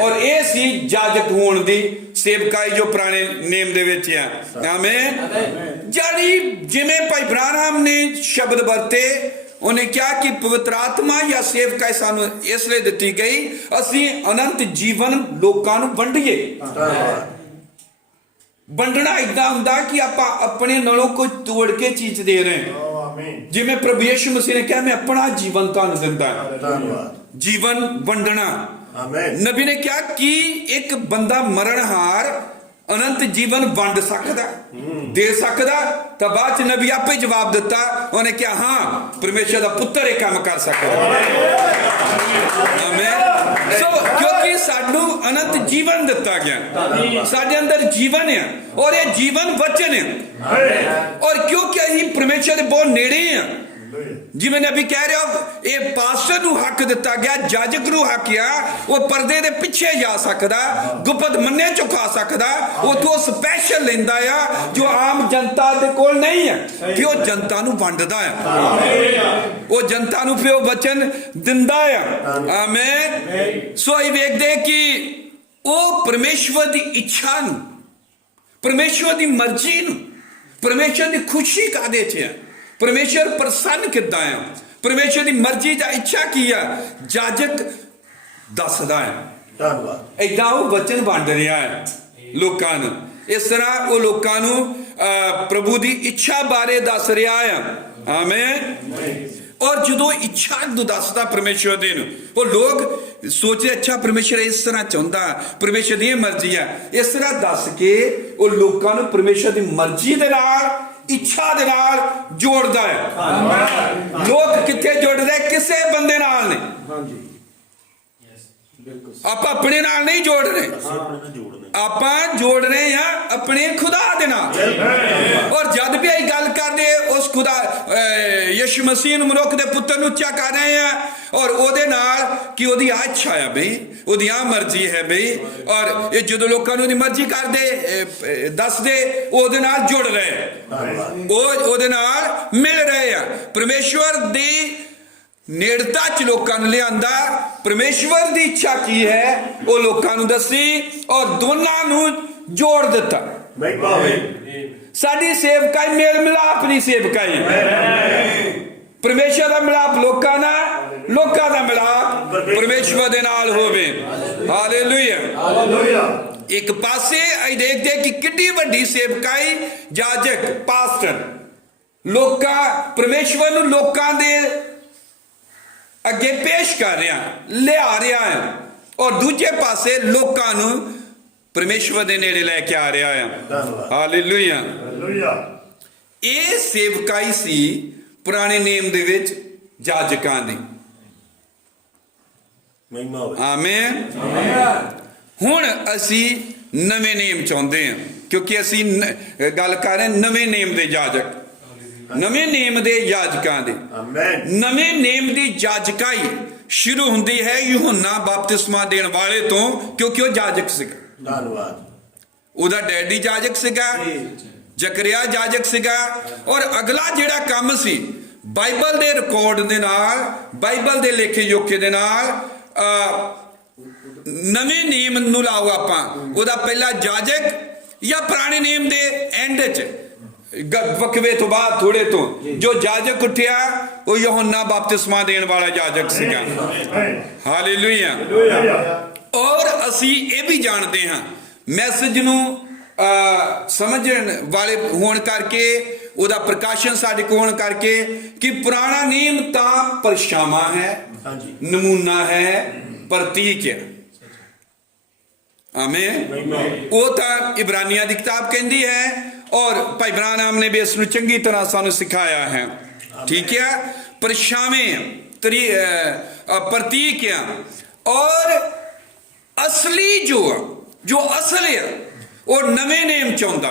ਔਰ ਇਹ ਸੀ ਜਾਜਕ ਹੋਣ ਦੀ ਸੇਵਕਾਈ ਜੋ ਪੁਰਾਣੇ ਨੇਮ ਦੇ ਵਿੱਚ ਆ। ਆਮੀਨ। ਜਿਹੜੀ ਜਿਵੇਂ ਭਾਈ ਬ੍ਰਾਹਮ ਨੇ ਸ਼ਬਦ ਵਰਤੇ, ਉਹਨੇ ਕਿਹਾ ਕਿ ਪਵਿੱਤਰ ਆਤਮਾ ਜਾਂ ਸੇਵਕਾਈ ਸਾਨੂੰ ਇਸ ਲਈ ਦਿੱਤੀ ਗਈ ਅਸੀਂ ਅਨੰਤ ਜੀਵਨ ਲੋਕਾਂ ਨੂੰ ਵੰਡੀਏ। ਵੰਡਣਾ ਇਦਾਂ ਹੁੰਦਾ ਕਿ ਆਪਾਂ ਆਪਣੇ ਨਾਲੋਂ ਕੋਈ ਤੋੜ ਕੇ ਚੀਜ਼ ਦੇ ਰਹੇ ਹਾਂ। ਆਮੀਨ। ਜਿਵੇਂ ਪ੍ਰਭੂ ਯਿਸੂ ਮਸੀਹ ਨੇ ਕਿਹਾ ਮੈਂ ਆਪਣਾ ਜੀਵਨ ਤੁਹਾਨੂੰ ਦਿੰਦਾ ਹਾਂ। ਧੰਨਵਾਦ। ਜੀਵਨ ਵੰਡਣਾ। ਆਮੀਨ। ਨਬੀ ਨੇ ਕਿਹਾ ਕਿ ਇੱਕ ਬੰਦਾ ਮਰਨਹਾਰ ਅਨੰਤ ਜੀਵਨ ਵੰਡ ਸਕਦਾ, ਦੇ ਸਕਦਾ? ਤਾਂ ਬਾਅਦ ਚ ਨਬੀ ਆਪੇ ਜਵਾਬ ਦਿੱਤਾ, ਉਹਨੇ ਕਿਹਾ ਹਾਂ, ਪਰਮੇਸ਼ਰ ਦਾ ਪੁੱਤਰ ਇਹ ਕੰਮ ਕਰ ਸਕਦਾ। ਆਮੀਨ। ਸੋ ਕਿਉਂਕਿ ਸਾਨੂੰ ਅਨੰਤ ਜੀਵਨ ਦਿੱਤਾ ਗਿਆ, ਸਾਡੇ ਅੰਦਰ ਜੀਵਨ ਹੈ ਔਰ ਇਹ ਜੀਵਨ ਵਚਨ ਹੈ। ਔਰ ਕਿਉਂਕਿ ਅਸੀਂ ਪਰਮੇਸ਼ਰ ਦੇ ਬਹੁਤ ਨੇੜੇ ਹਾਂ, ਜਿਵੇਂ ਨਬੀ ਕਹਿ ਰਿਹਾ, ਇਹ ਪਾਸਟਰ ਨੂੰ ਹੱਕ ਦਿੱਤਾ ਗਿਆ, ਜਾਜਕ ਨੂੰ ਹੱਕ ਆ, ਉਹ ਪਰਦੇ ਦੇ ਪਿੱਛੇ ਜਾ ਸਕਦਾ, ਗੁਪਤ ਮੰਨੇ ਚੁਕਾ ਸਕਦਾ, ਉਹ ਤੋਂ ਸਪੈਸ਼ਲ ਲੈਂਦਾ ਆ ਜੋ ਆਮ ਜਨਤਾ ਦੇ ਕੋਲ ਨਹੀਂ ਹੈ, ਕਿ ਉਹ ਜਨਤਾ ਨੂੰ ਵੰਡਦਾ ਆ, ਉਹ ਜਨਤਾ ਨੂੰ ਫਿਰ ਉਹ ਵਚਨ ਦਿੰਦਾ ਆ। ਆਮੀਨ। ਸੋ ਇਹ ਵੇਖਦੇ ਕਿ ਉਹ ਪਰਮੇਸ਼ਵਰ ਦੀ ਇੱਛਾ ਨੂੰ, ਪਰਮੇਸ਼ਵਰ ਦੀ ਮਰਜ਼ੀ ਨੂੰ, ਪਰਮੇਸ਼ਵਰ ਦੀ ਖੁਸ਼ੀ ਕਾਹਦੇ 'ਚ ਹੈ, ਪਰਮੇਸ਼ਰ ਪ੍ਰਸੰਨ ਕਿੱਦਾਂ ਆ, ਪਰਮੇਸ਼ਰ ਦੀ ਮਰਜ਼ੀ ਦਾ ਇੱਛਾ ਕੀ ਆ, ਜਾਜਕ ਦੱਸਦਾ ਹੈ। ਧੰਨਵਾਦ। ਏਦਾਂ ਉਹ ਵਚਨ ਵੰਡ ਰਿਹਾ ਹੈ ਲੋਕਾਂ ਨੂੰ। ਇਸ ਤਰ੍ਹਾਂ ਉਹ ਲੋਕਾਂ ਨੂੰ ਪ੍ਰਭੂ ਦੀ ਇੱਛਾ ਬਾਰੇ ਦੱਸ ਰਿਹਾ ਆ। ਆਮੀਨ। ਔਰ ਜਦੋਂ ਇੱਛਾ ਨੂੰ ਦੱਸਦਾ ਪਰਮੇਸ਼ਰ ਦੇ ਨੂੰ, ਉਹ ਲੋਕ ਸੋਚਦੇ ਅੱਛਾ ਪਰਮੇਸ਼ਰ ਇਸ ਤਰ੍ਹਾਂ ਚਾਹੁੰਦਾ, ਪਰਮੇਸ਼ਰ ਦੀ ਇਹ ਮਰਜ਼ੀ ਆ। ਇਸ ਤਰ੍ਹਾਂ ਦੱਸ ਕੇ ਉਹ ਲੋਕਾਂ ਨੂੰ ਪਰਮੇਸ਼ਰ ਦੀ ਮਰਜ਼ੀ ਦੇ ਨਾਲ, ਇੱਛਾ ਦੇ ਨਾਲ ਜੋੜਦਾ ਹੈ। ਲੋਕ ਕਿੱਥੇ ਜੁੜਦੇ? ਕਿਸੇ ਬੰਦੇ ਨਾਲ ਨਹੀਂ। ਆਪਾਂ ਆਪਣੇ ਨਾਲ ਨਹੀਂ ਜੋੜ ਰਹੇ, ਆਪਾਂ ਜੋੜ ਰਹੇ ਹਾਂ ਆਪਣੇ ਖੁਦਾ ਦੇ ਨਾਲ। ਔਰ ਜਦ ਵੀ ਅਸੀਂ ਗੱਲ ਕਰਦੇ ਉਸ ਖੁਦਾ ਯਿਸੂ ਮਸੀਹ ਨੂੰ, ਮਨੁੱਖ ਦੇ ਪੁੱਤਰ ਨੂੰ ਉੱਚਾ ਕਰ ਰਹੇ ਹਾਂ, ਔਰ ਉਹਦੇ ਨਾਲ ਕਿ ਉਹਦੀ ਆ ਇੱਛਾ ਆ ਬਈ, ਉਹਦੀ ਆ ਮਰਜ਼ੀ ਹੈ ਬਈ। ਔਰ ਇਹ ਜਦੋਂ ਲੋਕਾਂ ਨੂੰ ਉਹਦੀ ਮਰਜ਼ੀ ਕਰਦੇ ਦੱਸਦੇ, ਉਹਦੇ ਨਾਲ ਜੁੜ ਰਹੇ, ਉਹਦੇ ਨਾਲ ਮਿਲ ਰਹੇ ਆ। ਪਰਮੇਸ਼ਵਰ ਦੀ ਨੇੜਤਾ ਚ ਲੋਕਾਂ ਨੂੰ ਲਿਆਂਦਾ, ਪਰਮੇਸ਼ਵਰ ਦੀ ਇੱਛਾ ਕੀ ਹੈ ਉਹ ਲੋਕਾਂ ਨੂੰ ਦੱਸੀ, ਔਰ ਦੋਨਾਂ ਨੂੰ ਜੋੜ ਦਿੱਤਾ। ਸਾਡੀ ਸੇਵਕਾਈ ਮੇਲ ਮਿਲਾਪ ਦੀ ਸੇਵਕਾਈ, ਪਰਮੇਸ਼ਰ ਦਾ ਮਿਲਾਪ ਲੋਕਾਂ ਨਾਲ, ਲੋਕਾਂ ਦਾ ਮਿਲਾਪ ਪਰਮੇਸ਼ਵਰ ਦੇ ਨਾਲ ਹੋਵੇ। ਹਾਲੇਲੂਇਆ। ਇੱਕ ਪਾਸੇ ਅਸੀਂ ਦੇਖਦੇ ਕਿ ਕਿੰਨੀ ਵੱਡੀ ਸੇਵਕਾਈ ਜਾਜਕ, ਪਾਸਟਰ ਲੋਕਾਂ, ਪਰਮੇਸ਼ਵਰ ਨੂੰ ਲੋਕਾਂ ਦੇ ਅੱਗੇ ਪੇਸ਼ ਕਰ ਰਿਹਾ, ਲਿਆ ਰਿਹਾ ਹੈ, ਔਰ ਦੂਜੇ ਪਾਸੇ ਲੋਕਾਂ ਨੂੰ ਪਰਮੇਸ਼ਵਰ ਦੇ ਨੇੜੇ ਲੈ ਕੇ ਆ ਰਿਹਾ ਹੈ। ਹਾਲੇਲੂਇਆ। ਇਹ ਸੇਵਕਾਈ ਸੀ ਪੁਰਾਣੇ ਨਿਯਮ ਦੇ ਵਿੱਚ ਜਾਜਕਾਂ ਦੀ। ਆਮੀਨ। ਹੁਣ ਅਸੀਂ ਨਵੇਂ ਨਿਯਮ ਚਾਹੁੰਦੇ ਹਾਂ, ਕਿਉਂਕਿ ਅਸੀਂ ਗੱਲ ਕਰ ਰਹੇ ਨਵੇਂ ਨਿਯਮ ਦੇ ਜਾਜਕ, ਨਵੇਂ ਨਿਯਮ ਦੇ ਯਾਜਕਾਂ ਦੇ। ਨਵੇਂ ਨਿਯਮ ਦੀ ਜਾਜਕਾਈ ਸ਼ੁਰੂ ਹੁੰਦੀ ਹੈ ਯੂਹੰਨਾ ਬਪਤਿਸਮਾ ਦੇਣ ਵਾਲੇ ਤੋਂ, ਕਿਉਂਕਿ ਉਹ ਜਾਜਕ ਸੀਗਾ। ਧੰਨਵਾਦ। ਉਹਦਾ ਡੈਡੀ ਜਾਜਕ ਸੀਗਾ, ਜ਼ਕਰਿਆ ਜਾਜਕ ਸੀਗਾ। ਔਰ ਅਗਲਾ ਜਿਹੜਾ ਕੰਮ ਸੀ, ਬਾਈਬਲ ਦੇ ਰਿਕਾਰਡ ਦੇ ਨਾਲ, ਬਾਈਬਲ ਦੇ ਲੇਖੇ ਜੋਖੇ ਦੇ ਨਾਲ ਨਵੇਂ ਨਿਯਮ ਨੂੰ ਲਾਓ ਆਪਾਂ, ਉਹਦਾ ਪਹਿਲਾ ਜਾਜਕ ਜਾਂ ਪੁਰਾਣੇ ਨਿਯਮ ਦੇ ਐਂਡ 'ਚ ਵਕਵੇ ਤੋਂ ਬਾਅਦ ਥੋੜੇ ਤੋਂ ਜੋ ਜਾਜਕ ਉੱਠਿਆ ਉਹ ਯੂਹੰਨਾ ਬਪਤਿਸਮਾ ਦੇਣ ਵਾਲਾ ਜਾਜਕ ਸੀਗਾ। ਹਾਲੇਲੂਇਆ। ਔਰ ਅਸੀਂ ਇਹ ਵੀ ਜਾਣਦੇ ਹਾਂ, ਮੈਸੇਜ ਨੂੰ ਸਮਝਣ ਵਾਲੇ ਹੋਣ ਕਰਕੇ, ਉਹਦਾ ਪ੍ਰਕਾਸ਼ਨ ਸਾਡੇ ਕੋਲ ਹੋਣ ਕਰਕੇ, ਕਿ ਪੁਰਾਣਾ ਨਿਯਮ ਤਾਂ ਪਰਛਾਵਾਂ ਹੈ, ਨਮੂਨਾ ਹੈ, ਪ੍ਰਤੀਕ ਹੈ। ਆਮੀਨ। ਉਹ ਤਾਂ ਇਬਰਾਨੀਆਂ ਦੀ ਕਿਤਾਬ ਕਹਿੰਦੀ ਹੈ, ਔਰ ਭਾਈ ਬ੍ਰਾਹਮ ਨੇ ਵੀ ਇਸ ਨੂੰ ਚੰਗੀ ਤਰ੍ਹਾਂ ਸਾਨੂੰ ਸਿਖਾਇਆ ਹੈ। ਠੀਕ ਹੈ, ਪਰਛਾਵੇਂ, ਪ੍ਰਤੀਕ ਹੈ, ਔਰ ਅਸਲੀ ਜੋ ਅਸਲ ਹੈ ਉਹ ਨਵੇਂ ਨੇਮ ਚਾਹੁੰਦਾ,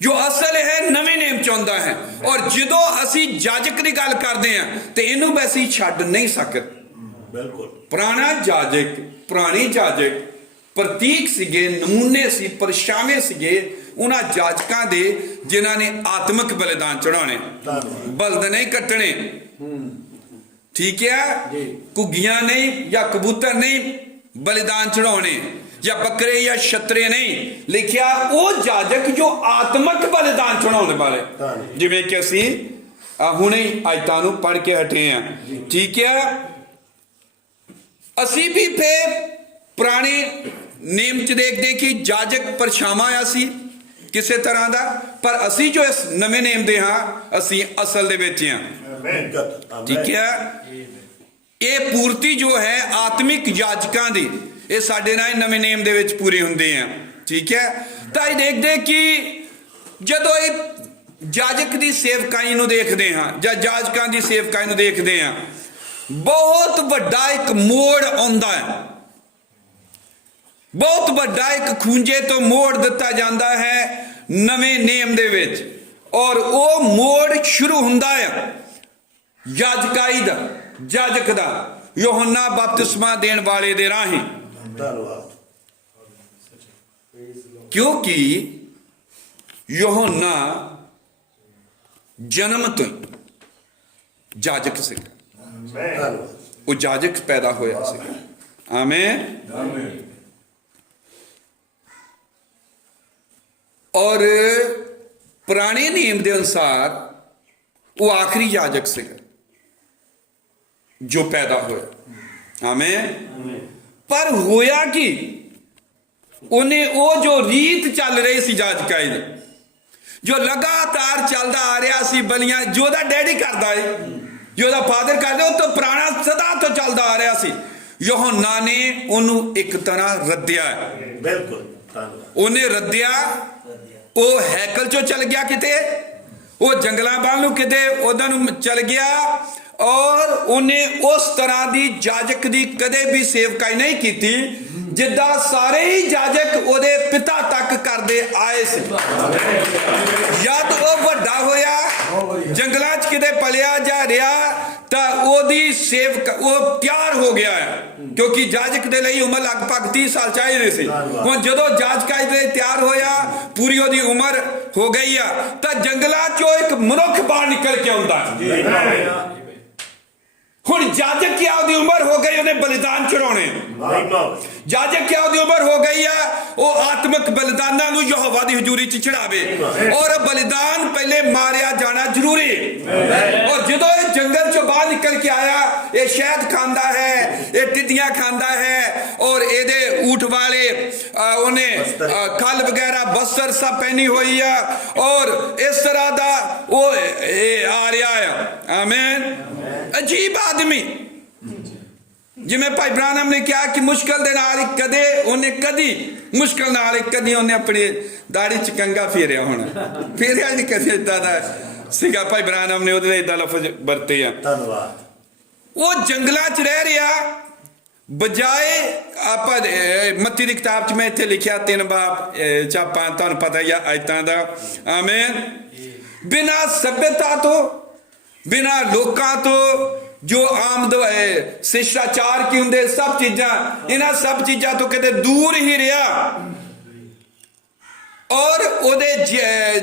ਜੋ ਅਸਲ ਹੈ ਨਵੇਂ ਨੇਮ ਚਾਹੁੰਦਾ ਹੈ। ਔਰ ਜਦੋਂ ਅਸੀਂ ਜਾਜਕ ਦੀ ਗੱਲ ਕਰਦੇ ਹਾਂ ਤੇ ਇਹਨੂੰ ਵੈਸੇ ਛੱਡ ਨਹੀਂ ਸਕਦੇ। ਬਿਲਕੁਲ। ਪੁਰਾਣਾ ਜਾਜਕ, ਪੁਰਾਣੀ ਜਾਜਕ ਪ੍ਰਤੀਕ ਸੀਗੇ, ਨਮੂਨੇ ਸੀ, ਪਰਛਾਵੇਂ ਸੀਗੇ ਉਹਨਾਂ ਜਾਜਕਾਂ ਦੇ ਜਿਨ੍ਹਾਂ ਨੇ ਆਤਮਿਕ ਬਲਿਦਾਨ ਚੜਾਉਣੇ, ਬਲਦ ਨਹੀਂ ਕੱਟਣੇ। ਠੀਕ ਹੈ, ਘੁੱਗੀਆਂ ਨਹੀਂ ਜਾਂ ਕਬੂਤਰ ਨਹੀਂ ਬਲਿਦਾਨ ਚੜਾਉਣੇ, ਜਾਂ ਬੱਕਰੇ ਜਾਂ ਛਤਰੇ ਨਹੀਂ। ਲਿਖਿਆ ਉਹ ਜਾਜਕ ਜੋ ਆਤਮਿਕ ਬਲਿਦਾਨ ਚੜਾਉਣ ਵਾਲੇ, ਜਿਵੇਂ ਕਿ ਅਸੀਂ ਹੁਣੇ ਆਇਤਾਂ ਨੂੰ ਪੜ੍ਹ ਕੇ ਹਟੇ ਹਾਂ। ਠੀਕ ਹੈ, ਅਸੀਂ ਵੀ ਫੇ ਪੁਰਾਣੇ ਨੇਮ 'ਚ ਦੇਖਦੇ ਕਿ ਜਾਜਕ ਪਰਛਾਵਾਂ ਹੋਇਆ ਸੀ ਕਿਸੇ ਤਰ੍ਹਾਂ ਦਾ, ਪਰ ਅਸੀਂ ਜੋ ਇਸ ਨਵੇਂ ਨੇਮ ਦੇ ਹਾਂ ਅਸੀਂ ਅਸਲ ਦੇ ਵਿੱਚ ਹਾਂ। ਆਮੇਨ। ਠੀਕ ਹੈ, ਇਹ ਪੂਰਤੀ ਜੋ ਹੈ ਆਤਮਿਕ ਯਾਜਕਾਂ ਦੀ, ਇਹ ਸਾਡੇ ਨਾਲ ਨਵੇਂ ਨੇਮ ਦੇ ਵਿੱਚ ਪੂਰੇ ਹੁੰਦੇ ਆ। ਠੀਕ ਹੈ, ਤਾਂ ਇਹ ਦੇਖਦੇ ਕਿ ਜਦੋਂ ਇਹ ਜਾਜਕ ਦੀ ਸੇਵਕਾਈ ਨੂੰ ਦੇਖਦੇ ਹਾਂ ਜਾਂ ਜਾਜਕਾਂ ਦੀ ਸੇਵਕਾਈ ਨੂੰ ਦੇਖਦੇ ਹਾਂ, ਬਹੁਤ ਵੱਡਾ ਇੱਕ ਮੋੜ ਆਉਂਦਾ ਹੈ, ਬਹੁਤ ਵੱਡਾ ਇੱਕ ਖੂੰਜੇ ਤੋਂ ਮੋੜ ਦਿੱਤਾ ਜਾਂਦਾ ਹੈ ਨਵੇਂ ਨੇਮ ਦੇ ਵਿੱਚ, ਔਰ ਉਹ ਮੋੜ ਸ਼ੁਰੂ ਹੁੰਦਾ ਹੈ ਯਾਜਕਾਈ ਦਾ, ਜਾਜਕ ਦਾ, ਯੋਹੰਨਾ ਬਪਤਿਸਮਾ ਦੇਣ ਵਾਲੇ ਦੇ ਰਾਹੀਂ। ਧੰਨਵਾਦ। ਕਿਉਂਕਿ ਯੋਹੰਨਾ ਜਨਮ ਤੋਂ ਜਾਜਕ ਸੀ, ਧੰਨਵਾਦ। ਉਹ ਜਾਜਕ ਪੈਦਾ ਹੋਇਆ ਸੀ। ਆਮੇਨ। ਔਰ ਪੁਰਾਣੇ ਨਿਯਮ ਦੇ ਅਨੁਸਾਰ ਉਹ ਆਖਰੀ ਜਾਜਕ ਸੀ ਜੋ ਪੈਦਾ ਹੋਇਆ। ਆਮੇਨ। ਪਰ ਹੋਇਆ ਕਿ ਉਹਨੇ ਉਹ ਜੋ ਰੀਤ ਚੱਲ ਰਹੀ ਸੀ ਜਾਜਕਾਈ ਦੀ, ਜੋ ਲਗਾਤਾਰ ਚੱਲਦਾ ਆ ਰਿਹਾ ਸੀ, ਬਲੀਆਂ ਜੋ ਉਹਦਾ ਡੈਡੀ ਕਰਦਾ ਏ, ਜੋ ਉਹਦਾ ਫਾਦਰ ਕਰਦਾ, ਉਹ ਤੋਂ ਪੁਰਾਣਾ ਸਦਾ ਤੋਂ ਚੱਲਦਾ ਆ ਰਿਹਾ ਸੀ, ਯੋਹੰਨਾ ਨੇ ਉਹਨੂੰ ਇੱਕ ਤਰ੍ਹਾਂ ਰੱਦਿਆ। ਬਿਲਕੁਲ। ਧੰਨਵਾਦ। ਉਹਨੇ ਰੱਦਿਆ, ਉਹ ਹੈਕਲ ਚੋਂ ਚਲ ਗਿਆ ਕਿਤੇ, ਉਹ ਜੰਗਲਾਂ ਵੱਲ ਨੂੰ ਕਿਤੇ ਉਹਨਾਂ ਨੂੰ ਚਲ ਗਿਆ, ਔਰ ਉਹਨੇ ਉਸ ਤਰ੍ਹਾਂ ਦੀ ਜਾਜਕ ਦੀ ਕਦੇ ਵੀ ਸੇਵਕਾਈ ਨਹੀਂ ਕੀਤੀ ਜਿੱਦਾਂ ਸਾਰੇ ਹੀ ਜਾਜਕ ਉਹਦੇ ਪਿਤਾ ਤੱਕ ਕਰਦੇ ਆਏ ਸੀ। ਜਦ ਉਹ ਵੱਡਾ ਹੋਇਆ, ਜੰਗਲਾਂ 'ਚ ਕਿਤੇ ਪਲਿਆ ਜਾ ਰਿਹਾ, ਤਾਂ ਉਹਦੀ ਸੇਵਕ ਉਹ ਤਿਆਰ ਹੋ ਗਿਆ ਹੈ, ਕਿਉਂਕਿ ਜਾਜਕ ਦੇ ਲਈ ਉਮਰ ਲਗਭਗ 30 ਸਾਲ ਚਾਹੀਦੀ ਸੀ। ਹੁਣ ਜਦੋਂ ਜਾਜਕਾਈ ਦੇ ਲਈ ਤਿਆਰ ਹੋਇਆ, ਪੂਰੀ ਉਹਦੀ ਉਮਰ ਹੋ ਗਈ ਆ, ਤਾਂ ਜੰਗਲਾਂ 'ਚੋਂ ਇੱਕ ਮਨੁੱਖ ਬਾਹਰ ਨਿਕਲ ਕੇ ਆਉਂਦਾ। ਹੁਣ ਜਾਜਕ ਕੀ ਉਹਦੀ ਉਮਰ ਹੋ ਗਈ, ਉਹਨੇ ਬਲੀਦਾਨ ਚੜਾਉਣੇ। ਜਾਜਕ ਕੀ ਉਹਦੀ ਉਮਰ ਹੋ ਗਈ ਆ, ਉਹ ਆਤਮਿਕ ਬਲੀਦਾਨਾਂ ਨੂੰ ਯਹੋਵਾ ਦੀ ਹਜ਼ੂਰੀ 'ਚ ਚੜਾਵੇ, ਔਰ ਬਲੀਦਾਨ ਪਹਿਲੇ ਮਾਰਿਆ ਜਾਣਾ ਜ਼ਰੂਰੀ। ਔਰ ਜਦੋਂ ਇਹ ਜੰਗਲ 'ਚੋਂ ਬਾਹਰ ਨਿਕਲ ਕੇ ਆਇਆ, ਇਹ ਸ਼ਹਿਦ ਖਾਂਦਾ ਹੈ, ਇਹ ਟਿੱਡੀਆਂ ਖਾਂਦਾ ਹੈ, ਔਰ ਇਹਦੇ ਊਠ ਵਾਲੇ ਉਹਨੇ ਖਲ ਵਗੈਰਾ ਬਸਤਰ ਸਭ ਪਹਿਨੀ ਹੋਈ ਆ, ਔਰ ਇਸ ਤਰ੍ਹਾਂ ਦਾ ਉਹ ਇਹ ਆ ਰਿਹਾ ਆ। ਆਮੇਨ। ਅਜੀਬ ਆਦਮੀ, ਜਿਵੇਂ ਭਾਈ ਬ੍ਰਾਹਨਮ ਨੇ ਕਿਹਾ ਕਿ ਮੁਸ਼ਕਲ ਦੇ ਨਾਲ ਕਦੇ ਮੁਸ਼ਕਲ ਨਾਲ ਕਦੀ ਉਹਨੇ ਆਪਣੀ ਦਾੜੀ 'ਚ ਕੰਗਾ ਫੇਰਿਆ ਹੋਣਾ, ਫੇਰਿਆ ਨਹੀਂ ਕਦੇ। ਏਦਾਂ ਦਾ ਸੀਗਾ ਭਾਈ ਬ੍ਰਾਹਨਮ ਨੇ ਉਹਦੇ ਲਈ ਏਦਾਂ ਲਫ਼ਜ਼ ਵਰਤੇ ਆ। ਧੰਨਵਾਦ। ਉਹ ਜੰਗਲਾਂ 'ਚ ਰਹਿ ਰਿਹਾ, ਬਜਾਏ ਆਪਾਂ ਮੱਤੀ ਦੀ ਕਿਤਾਬ 'ਚ ਮੈਂ ਇੱਥੇ ਲਿਖਿਆ 3 ਬਾਬ ਚਾਪਾਂ, ਤੁਹਾਨੂੰ ਪਤਾ ਹੀ ਆ ਆਇਤਾਂ ਦਾ। ਆਮੇਨ। ਬਿਨਾਂ ਸਭਿਅਤਾ ਤੋਂ, ਬਿਨਾਂ ਲੋਕਾਂ ਤੋਂ, ਜੋ ਆਮਦ ਸਿਸ਼ਟਾਚਾਰ ਕੀ ਹੁੰਦੇ, ਸਭ ਚੀਜ਼ਾਂ, ਇਹਨਾਂ ਸਭ ਚੀਜ਼ਾਂ ਤੋਂ ਕਿਤੇ ਦੂਰ ਹੀ ਰਿਹਾ, ਔਰ ਉਹਦੇ